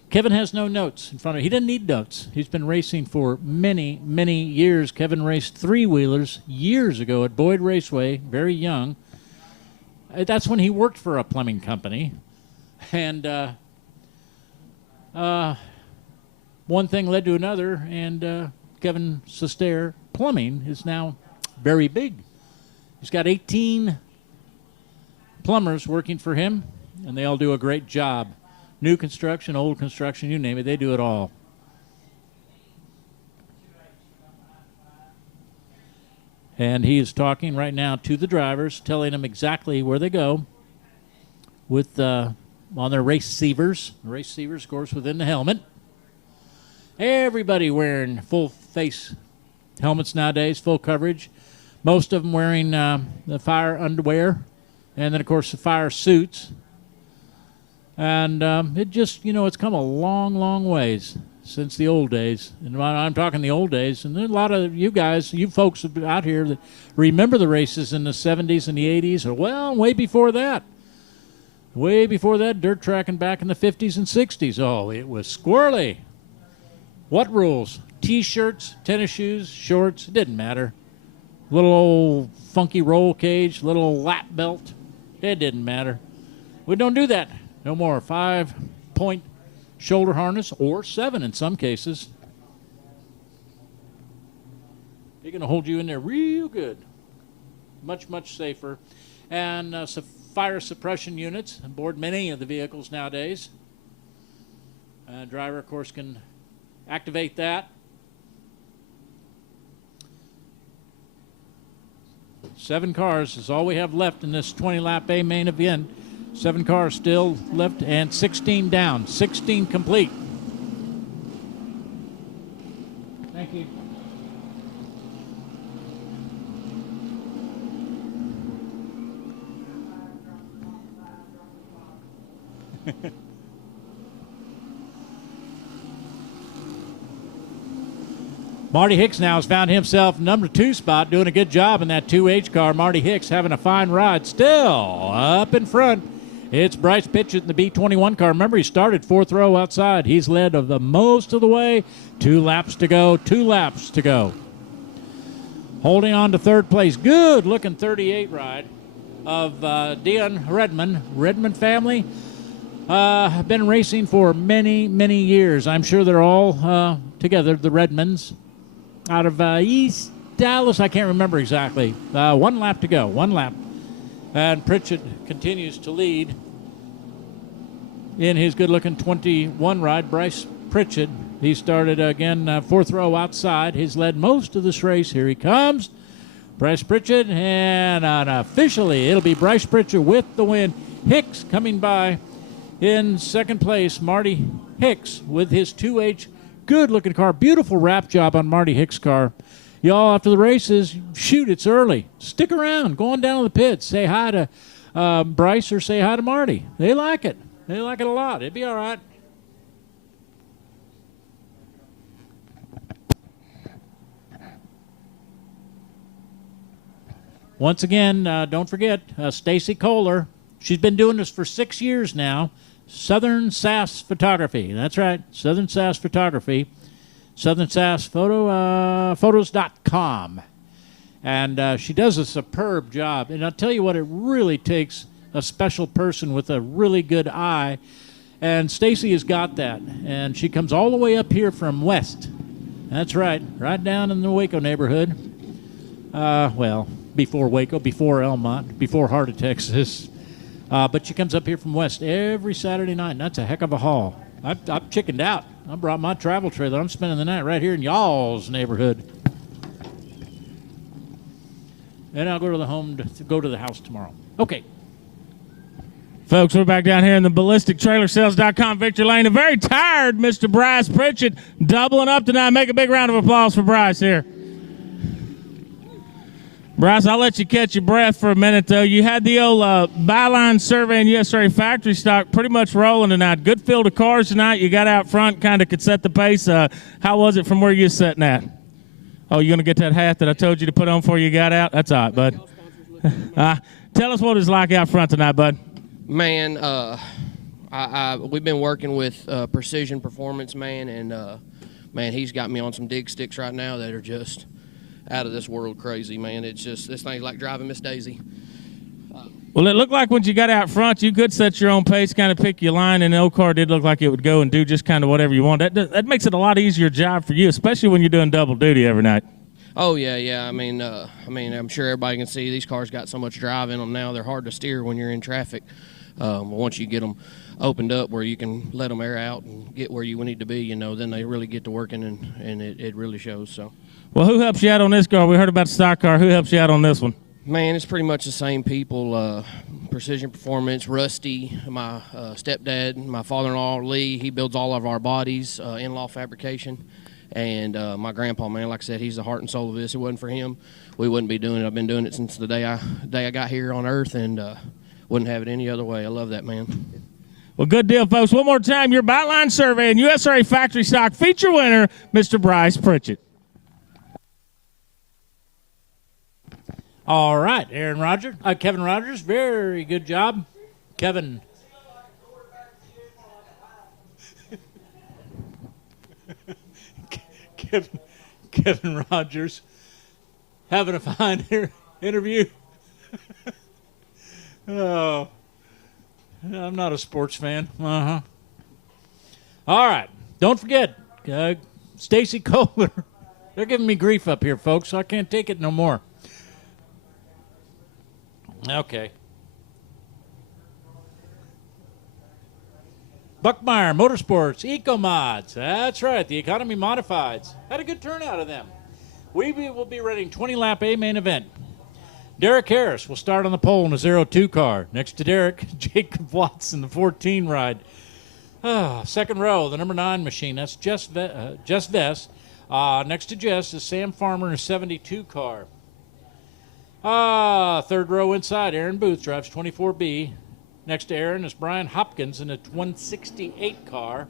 Kevin has no notes in front of him. He doesn't need notes. He's been racing for many years. Kevin raced 3-wheelers years ago at Boyd Raceway, very young. That's when he worked for a plumbing company. And one thing led to another, and Kevin Sestair Plumbing is now very big. He's got 18 plumbers working for him, and they all do a great job. New construction, old construction, you name it, they do it all. And he is talking right now to the drivers, telling them exactly where they go with on their race receivers. The race receivers, of course, within the helmet. Everybody wearing full face helmets nowadays, full coverage. Most of them wearing the fire underwear, and then, of course, the fire suits. And it just, it's come a long, long ways since the old days. And I'm talking the old days. And there's a lot of you guys, you folks out here that remember the races in the 70s and the 80s, or, well, way before that. Way before that, dirt tracking back in the 50s and 60s. Oh, it was squirrely. What rules? T-shirts, tennis shoes, shorts, it didn't matter. Little old funky roll cage, little lap belt, it didn't matter. We don't do that no more. 5-point shoulder harness, or 7 in some cases. They're going to hold you in there real good. Much, much safer. And fire suppression units aboard many of the vehicles nowadays. Driver, of course, can activate that. 7 cars is all we have left in this 20-lap A main event. 7 cars still left, and 16 down. 16 complete. Thank you. Marty Hicks now has found himself number 2 spot, doing a good job in that 2H car. Marty Hicks having a fine ride. Still up in front, it's Bryce Pitchett in the B21 car. Remember, he started 4th row outside. He's led of the most of the way. 2 laps to go. 2 laps to go. Holding on to 3rd place. Good looking 38 ride of Dion Redmond. Redmond family have been racing for many, many years. I'm sure they're all together, the Redmonds. Out of East Dallas, I can't remember exactly. 1 lap to go, 1 lap. And Pritchett continues to lead in his good-looking 21 ride. Bryce Pritchett, he started again 4th row outside. He's led most of this race. Here he comes. Bryce Pritchett, and officially it'll be Bryce Pritchett with the win. Hicks coming by in 2nd place. Marty Hicks with his 2H. Good-looking car. Beautiful wrap job on Marty Hicks' car. Y'all, after the races, shoot, it's early. Stick around. Go on down to the pits. Say hi to Bryce or say hi to Marty. They like it. They like it a lot. It'd be all right. Once again, don't forget, Stacy Kohler. She's been doing this for 6 years now. Southern Sass Photography. That's right, Southern Sass Photography. Southern Sass Photos.com. And she does a superb job. And I'll tell you what, it really takes a special person with a really good eye. And Stacy has got that. And she comes all the way up here from west. That's right, right down in the Waco neighborhood. Well, before Waco, before Elmont, before Heart of Texas. But she comes up here from west every Saturday night, and that's a heck of a haul. I've chickened out. I brought my travel trailer. I'm spending the night right here in y'all's neighborhood. And I'll go to the house tomorrow. Okay. Folks, we're back down here in the BallisticTrailerSales.com Victory Lane. A very tired Mr. Bryce Pritchett doubling up tonight. Make a big round of applause for Bryce here. Bryce, I'll let you catch your breath for a minute, though. You had the old Byline Survey and USA Factory stock pretty much rolling tonight. Good field of cars tonight. You got out front, kind of could set the pace. How was it from where you're sitting at? Oh, you're going to get that hat that I told you to put on before you got out? That's all right, bud. Tell us what it's like out front tonight, bud. Man, we've been working with Precision Performance, man, and, man, he's got me on some dig sticks right now that are just out of this world crazy, man. It's just, this thing's like driving Miss Daisy. Well, it looked like when you got out front, you could set your own pace, kind of pick your line, and the old car did look like it would go and do just kind of whatever you want. That makes it a lot easier job for you, especially when you're doing double duty every night. Oh yeah. I mean, I'm sure everybody can see these cars got so much drive in them now. They're hard to steer when you're in traffic. Once you get them opened up where you can let them air out and get where you need to be, then they really get to working, and it really shows. So. Well, who helps you out on this car? We heard about the stock car. Who helps you out on this one? Man, it's pretty much the same people. Precision Performance, Rusty, my stepdad, my father-in-law, Lee, he builds all of our bodies, in-law fabrication. And my grandpa, man, like I said, he's the heart and soul of this. If it wasn't for him, we wouldn't be doing it. I've been doing it since the day I got here on Earth, and wouldn't have it any other way. I love that, man. Well, good deal, folks. One more time, your Byline Survey and USRA Factory Stock feature winner, Mr. Bryce Pritchett. All right, Kevin Rogers, very good job. Kevin. Kevin Rogers having a fine interview. Oh, I'm not a sports fan. All right, don't forget, Stacy Kohler. They're giving me grief up here, folks, so I can't take it no more. Okay. Buckmeyer Motorsports Eco-Mods. That's right, the Economy Modifieds. Had a good turnout of them. We will be running 20-lap A main event. Derek Harris will start on the pole in a 0-2 car. Next to Derek, Jacob Watts in the 14 ride. Second row, the number 9 machine. That's Jess Vest. Next to Jess is Sam Farmer in a 72 car. Third row inside, Aaron Booth drives 24B. Next to Aaron is Brian Hopkins in a 168 car.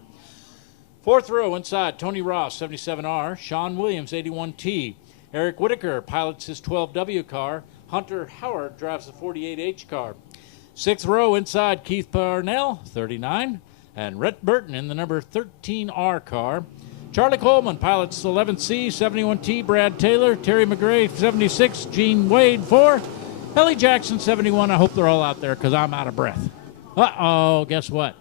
Fourth row inside, Tony Ross, 77R. Sean Williams, 81T. Eric Whitaker pilots his 12W car. Hunter Howard drives the 48H car. Sixth row inside, Keith Parnell, 39. And Rhett Burton in the number 13R car. Charlie Coleman pilots the 11C, 71T, Brad Taylor, Terry McGray, 76, Gene Wade, 4, Ellie Jackson, 71. I hope they're all out there because I'm out of breath. Uh-oh, guess what?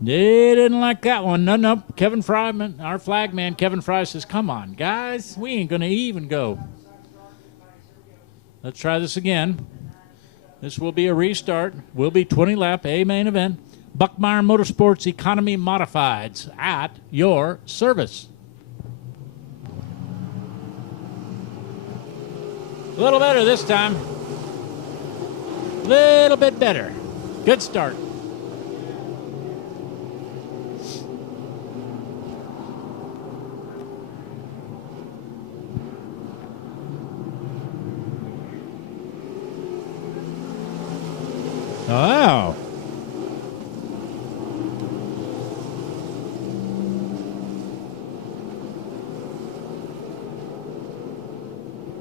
They didn't like that one. No. Kevin Fryman, our flag man, Kevin Fry says, come on, guys, we ain't going to even go. Let's try this again. This will be a restart. Will be 20-lap A main event. Buckmeyer Motorsports Economy Modifieds at your service. A little better this time. A little bit better. Good start. Wow.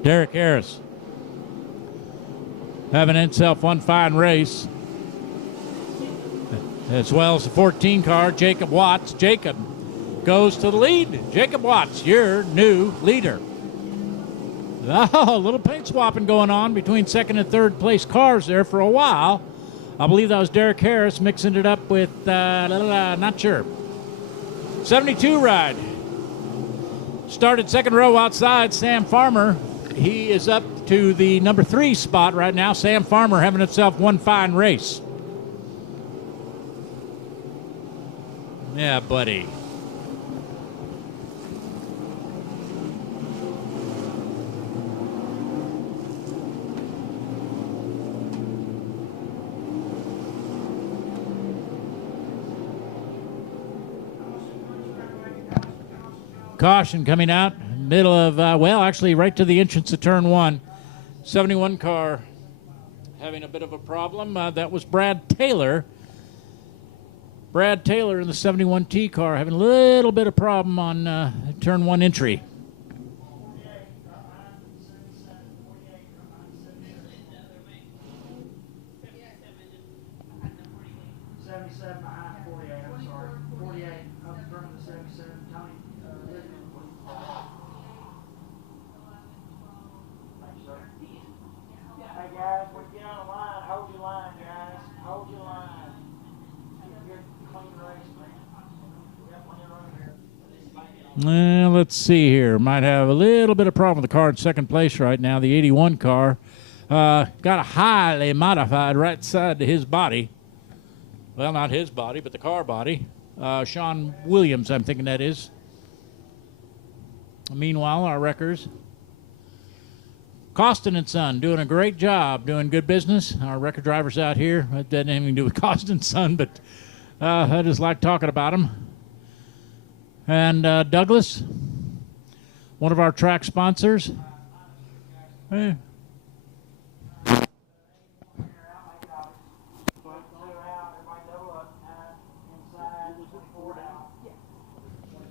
Derek Harris having himself one fine race, as well as the 14 car, Jacob Watts. Jacob goes to the lead. Jacob Watts, your new leader. Oh, a little paint swapping going on between second and third place cars there for a while. I believe that was Derek Harris mixing it up with, not sure. 72 ride. Started second row outside, Sam Farmer. He is up to the number 3 spot right now. Sam Farmer having himself one fine race. Yeah, buddy. Caution coming out. Middle of, actually right to the entrance to turn 1. 71 car having a bit of a problem. That was Brad Taylor. Brad Taylor in the 71T car having a little bit of problem on turn 1 entry. Well, let's see here. Might have a little bit of problem with the car in second place right now. The 81 car got a highly modified right side to his body. Well, not his body, but the car body. Sean Williams, I'm thinking that is. Meanwhile, our wreckers, Costin and Son, doing a great job, doing good business. Our record drivers out here, that doesn't have anything to do with Costin and Son, but I just like talking about them. And Douglas, one of our track sponsors. Eh.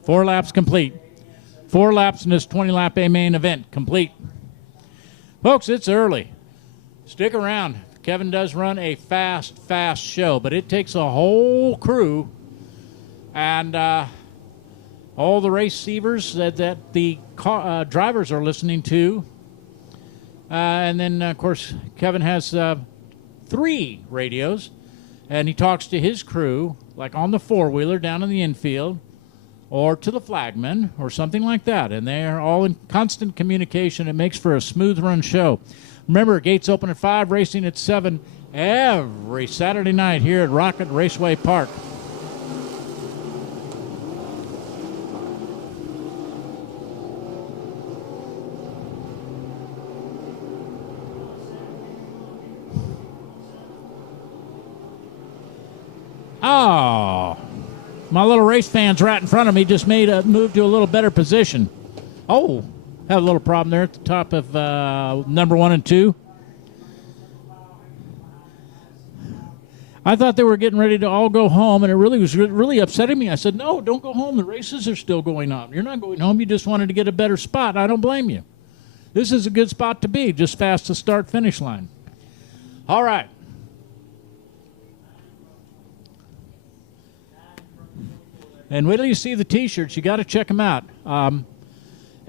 Four laps complete. 4 laps in this 20-lap A main event complete. Folks, it's early. Stick around. Kevin does run a fast show, but it takes a whole crew and all the receivers that the drivers are listening to. And then, of course, Kevin has 3 radios, and he talks to his crew, like on the four-wheeler down in the infield, or to the flagman, or something like that. And they are all in constant communication. It makes for a smooth-run show. Remember, gates open at 5, racing at 7 every Saturday night here at Rocket Raceway Park. Oh, my little race fans right in front of me just made a move to a little better position. Oh, have a little problem there at the top of number 1 and 2. I thought they were getting ready to all go home, and it really was really upsetting me. I said, no, don't go home. The races are still going on. You're not going home. You just wanted to get a better spot. I don't blame you. This is a good spot to be, just past the start-finish line. All right. And wait till you see the T-shirts. You got to check them out.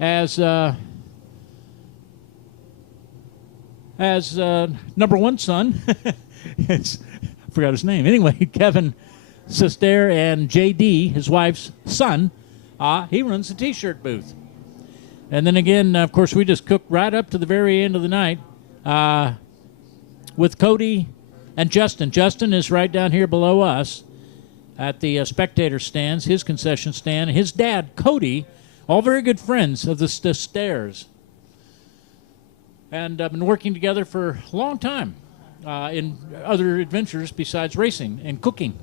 As number 1 son, I forgot his name. Anyway, Kevin Sester and J.D., his wife's son, he runs the T-shirt booth. And then again, of course, we just cooked right up to the very end of the night with Cody and Justin. Justin is right down here below us at the spectator stands, his concession stand. His dad, Cody, all very good friends of the Stairs. And been working together for a long time in other adventures besides racing and cooking.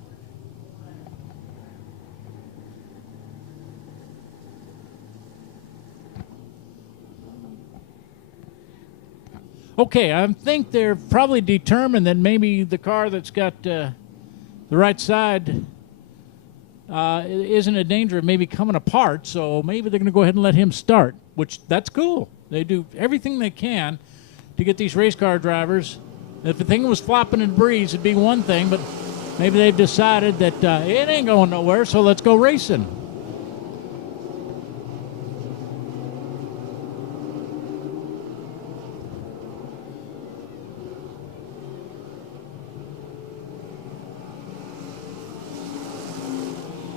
Okay, I think they're probably determined that maybe the car that's got the right side isn't in danger of maybe coming apart, so maybe they're going to go ahead and let him start, which that's cool. They do everything they can to get these race car drivers. If the thing was flopping in the breeze, it'd be one thing, but maybe they've decided that it ain't going nowhere, so let's go racing.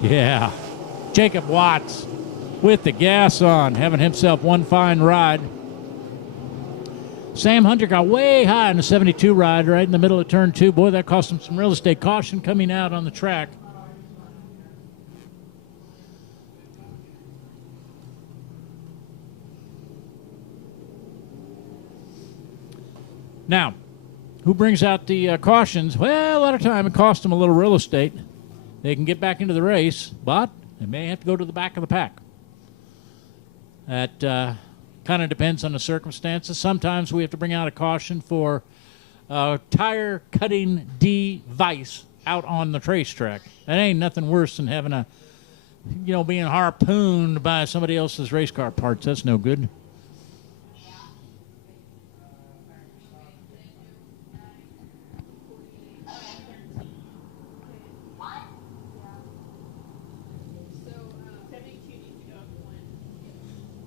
Yeah, Jacob Watts with the gas on, having himself one fine ride. Sam Hunter got way high in the 72 ride right in the middle of turn 2. Boy, that cost him some real estate. Caution coming out on the track. Now, who brings out the cautions? Well, a lot of time it cost them a little real estate. They can get back into the race, but they may have to go to the back of the pack. That kind of depends on the circumstances. Sometimes we have to bring out a caution for tire cutting device out on the racetrack. That ain't nothing worse than having being harpooned by somebody else's race car parts. That's no good.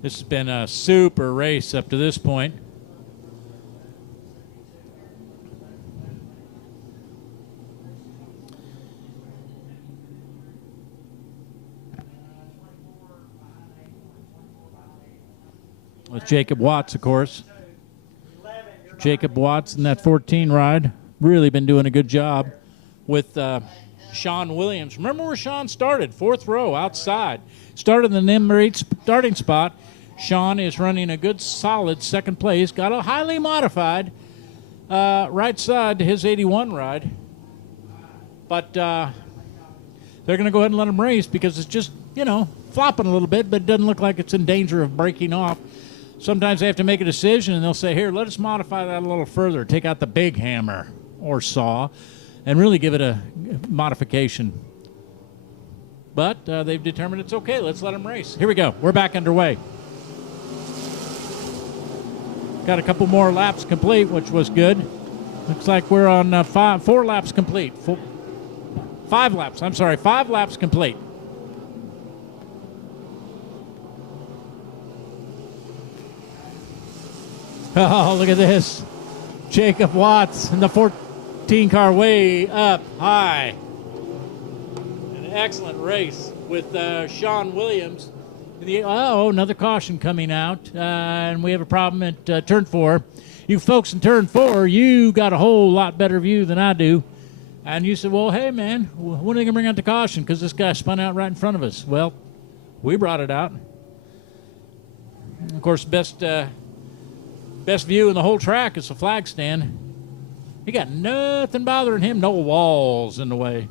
This has been a super race up to this point. with Jacob Watts, of course. Jacob Watts in that 14 ride. Really been doing a good job with Sean Williams. Remember where Sean started? 4th row outside. Started in the number 8 starting spot. Sean is running a good, solid second place. Got a highly modified right side to his 81 ride. But they're going to go ahead and let him race because it's just, flopping a little bit, but it doesn't look like it's in danger of breaking off. Sometimes they have to make a decision, and they'll say, here, let us modify that a little further. Take out the big hammer or saw and really give it a modification. But they've determined it's okay. Let's let them race. Here we go. We're back underway. Got a couple more laps complete, which was good. Looks like we're on 4 laps complete. 5 laps. I'm sorry, 5 laps complete. Oh, look at this. Jacob Watts in the 14 car way up high. An excellent race with Sean Williams. Another caution coming out. And we have a problem at turn 4. You folks in turn 4, you got a whole lot better view than I do. And you said, well, hey, man, when are they going to bring out the caution? Because this guy spun out right in front of us. Well, we brought it out. Of course, best view in the whole track is the flag stand. He got nothing bothering him, no walls in the way.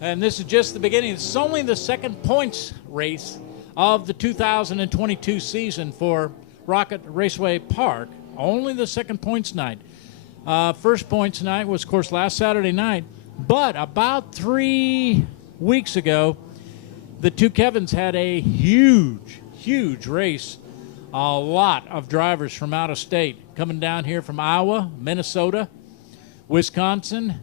And this is just the beginning. It's only the second points race of the 2022 season for Rocket Raceway Park. Only the second points night. First points night was, of course, last Saturday night. But about 3 weeks ago, the two Kevins had a huge race. A lot of drivers from out of state coming down here from Iowa, Minnesota, Wisconsin,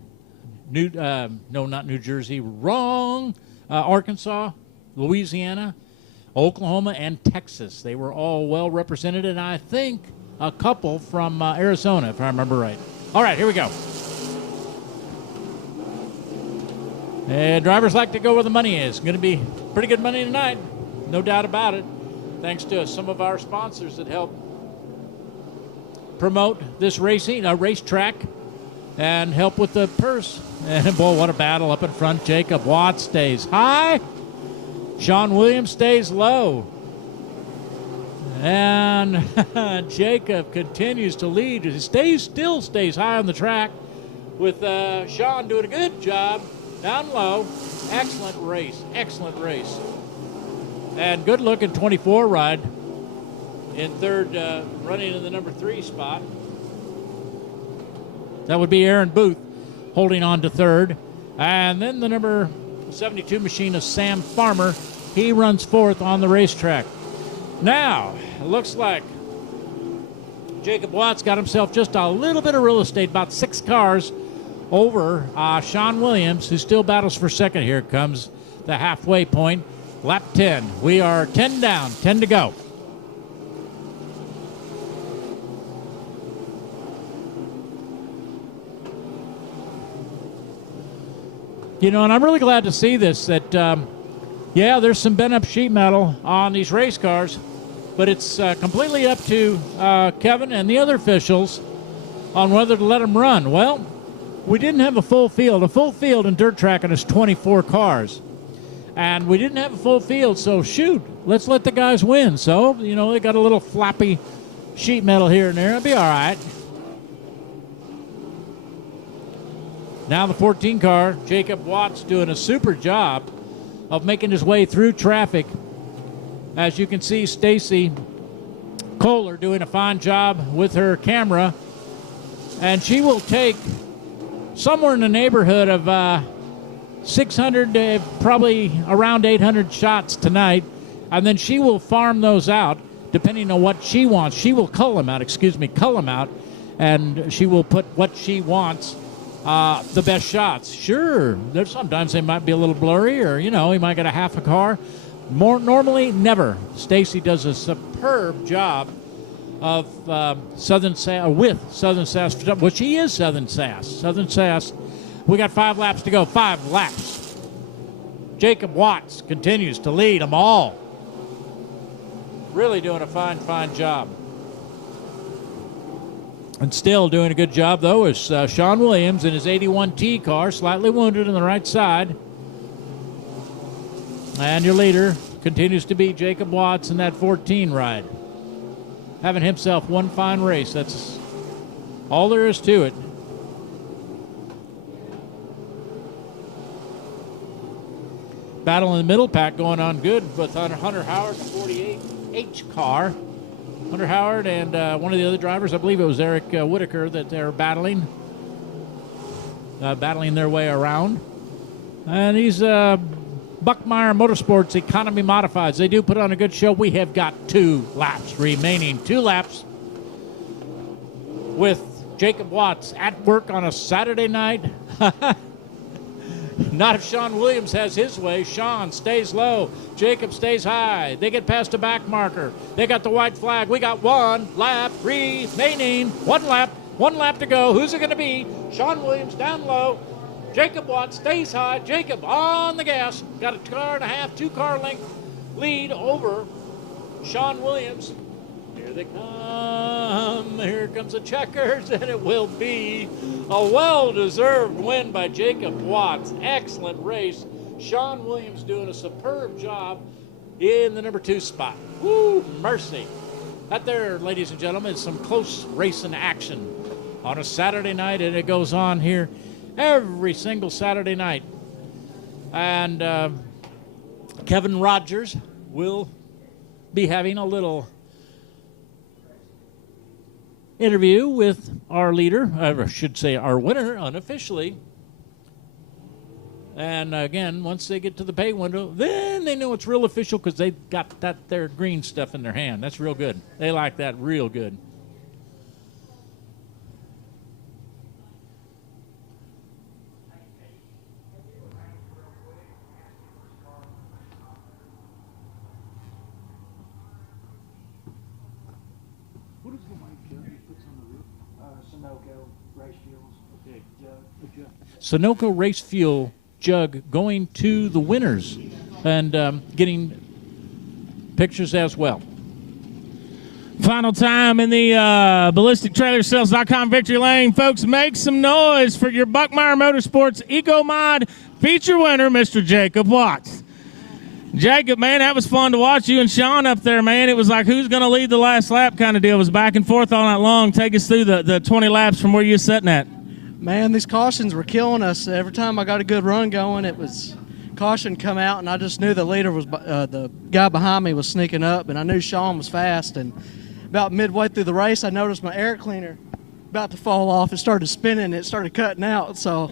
not New Jersey, wrong, Arkansas, Louisiana, Oklahoma, and Texas. They were all well represented, and I think a couple from Arizona, if I remember right. All right, here we go. And drivers like to go where the money is. Going to be pretty good money tonight, no doubt about it, thanks to some of our sponsors that help promote this racetrack and help with the purse. And, boy, what a battle up in front. Jacob Watts stays high. Sean Williams stays low. And Jacob continues to lead. He still stays high on the track with Sean doing a good job down low. Excellent race. And good-looking 24 ride in third, running in the number 3 spot. That would be Aaron Booth holding on to third. And then the number 72 machine of Sam Farmer. He runs 4th on the racetrack. Now, it looks like Jacob Watts got himself just a little bit of real estate, about 6 cars over Sean Williams, who still battles for second. Here comes the halfway point. Lap 10. We are 10 down, 10 to go. And I'm really glad to see this, that, there's some bent-up sheet metal on these race cars, but it's completely up to Kevin and the other officials on whether to let them run. Well, we didn't have a full field. A full field in dirt tracking is 24 cars. And we didn't have a full field, so shoot, let's let the guys win. So, they got a little floppy sheet metal here and there. It'll be all right. Now the 14 car, Jacob Watts doing a super job of making his way through traffic. As you can see, Stacy Kohler doing a fine job with her camera. And she will take somewhere in the neighborhood of 600, probably around 800 shots tonight. And then she will farm those out depending on what she wants. She will cull them out, and she will put what she wants. The best shots. Sure, sometimes they might be a little blurry, or, he might get a half a car. Normally, never. Stacy does a superb job of Southern Sass, well, she is Southern Sass. We got 5 laps to go. 5 laps. Jacob Watts continues to lead them all. Really doing a fine, fine job. And still doing a good job, though, is Sean Williams in his 81T car, slightly wounded on the right side. And your leader continues to be Jacob Watts in that 14 ride. Having himself one fine race. That's all there is to it. Battle in the middle, pack going on good with Hunter Howard, the 48H car. Hunter Howard and one of the other drivers, I believe it was Eric Whitaker, that they're battling their way around. And these Buckmeyer Motorsports Economy Modifieds, they do put on a good show. We have got 2 laps remaining. 2 laps with Jacob Watts at work on a Saturday night. Not if Sean Williams has his way. Sean stays low. Jacob stays high. They get past the back marker. They got the white flag. We got 1 lap remaining. 1 lap to go. Who's it going to be? Sean Williams down low. Jacob Watts stays high. Jacob on the gas. Got a car and a half, 2-car length lead over Sean Williams. Here they come. Here comes the checkers, and it will be a well-deserved win by Jacob Watts. Excellent race. Sean Williams doing a superb job in the number 2 spot. Woo, mercy. That there, ladies and gentlemen, is some close racing action on a Saturday night, and it goes on here every single Saturday night. And Kevin Rogers will be having a little interview with our leader, I should say our winner unofficially. And again, once they get to the pay window, then they know it's real official because they've got that there green stuff in their hand. That's real good. They like that real good. Sunoco Race Fuel jug going to the winners and getting pictures as well. Final time in the BallisticTrailerSales.com victory lane. Folks, make some noise for your Buckmeyer Motorsports Eco Mod feature winner, Mr. Jacob Watts. Jacob, man, that was fun to watch you and Sean up there, man. It was like who's going to lead the last lap kind of deal. It was back and forth all night long. Take us through the 20 laps from where you're sitting at. Man, these cautions were killing us. Every time I got a good run going, it was caution come out, and I just knew the leader was the guy behind me was sneaking up, and I knew Sean was fast. And about midway through the race, I noticed my air cleaner about to fall off. It started spinning, and it started cutting out. So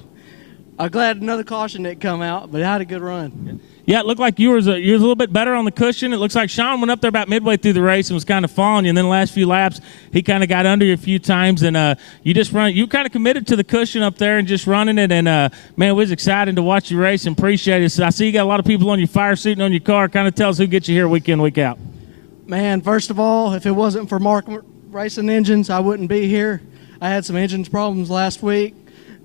I'm glad another caution didn't come out, but I had a good run. Yeah, it looked like you was a little bit better on the cushion. It looks like Sean went up there about midway through the race and was kind of following you. And then the last few laps, he kind of got under you a few times. And you kind of committed to the cushion up there and just running it. And, man, it was exciting to watch you race and appreciate it. So I see you got a lot of people on your fire suit and on your car. Kind of tell us who gets you here week in, week out. Man, first of all, if it wasn't for Mark Racing Engines, I wouldn't be here. I had some engines problems last week.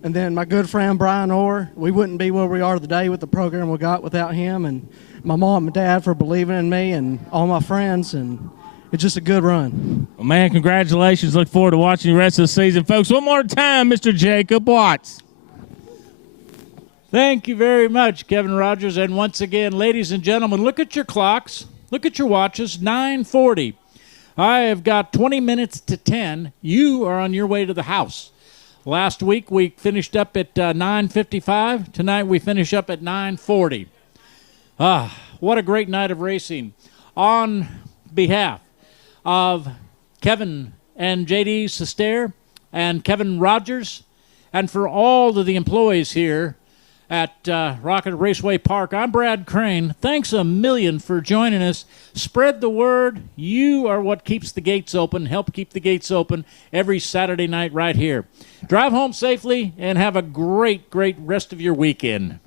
And then my good friend Brian Orr, we wouldn't be where we are today with the program we got without him. And my mom and dad for believing in me and all my friends. And it's just a good run. Well, man, congratulations. Look forward to watching the rest of the season. Folks, one more time, Mr. Jacob Watts. Thank you very much, Kevin Rogers. And once again, ladies and gentlemen, look at your clocks. Look at your watches, 9:40. I have got 20 minutes to 10. You are on your way to the house. Last week we finished up at 9:55. Tonight we finish up at 9:40. What a great night of racing. On behalf of Kevin and J.D. Sestair and Kevin Rogers, and for all of the employees here at Rocket Raceway Park, I'm Brad Crane. Thanks a million for joining us. Spread the word. You are what keeps the gates open. Help keep the gates open every Saturday night right here. Drive home safely and have a great, great rest of your weekend.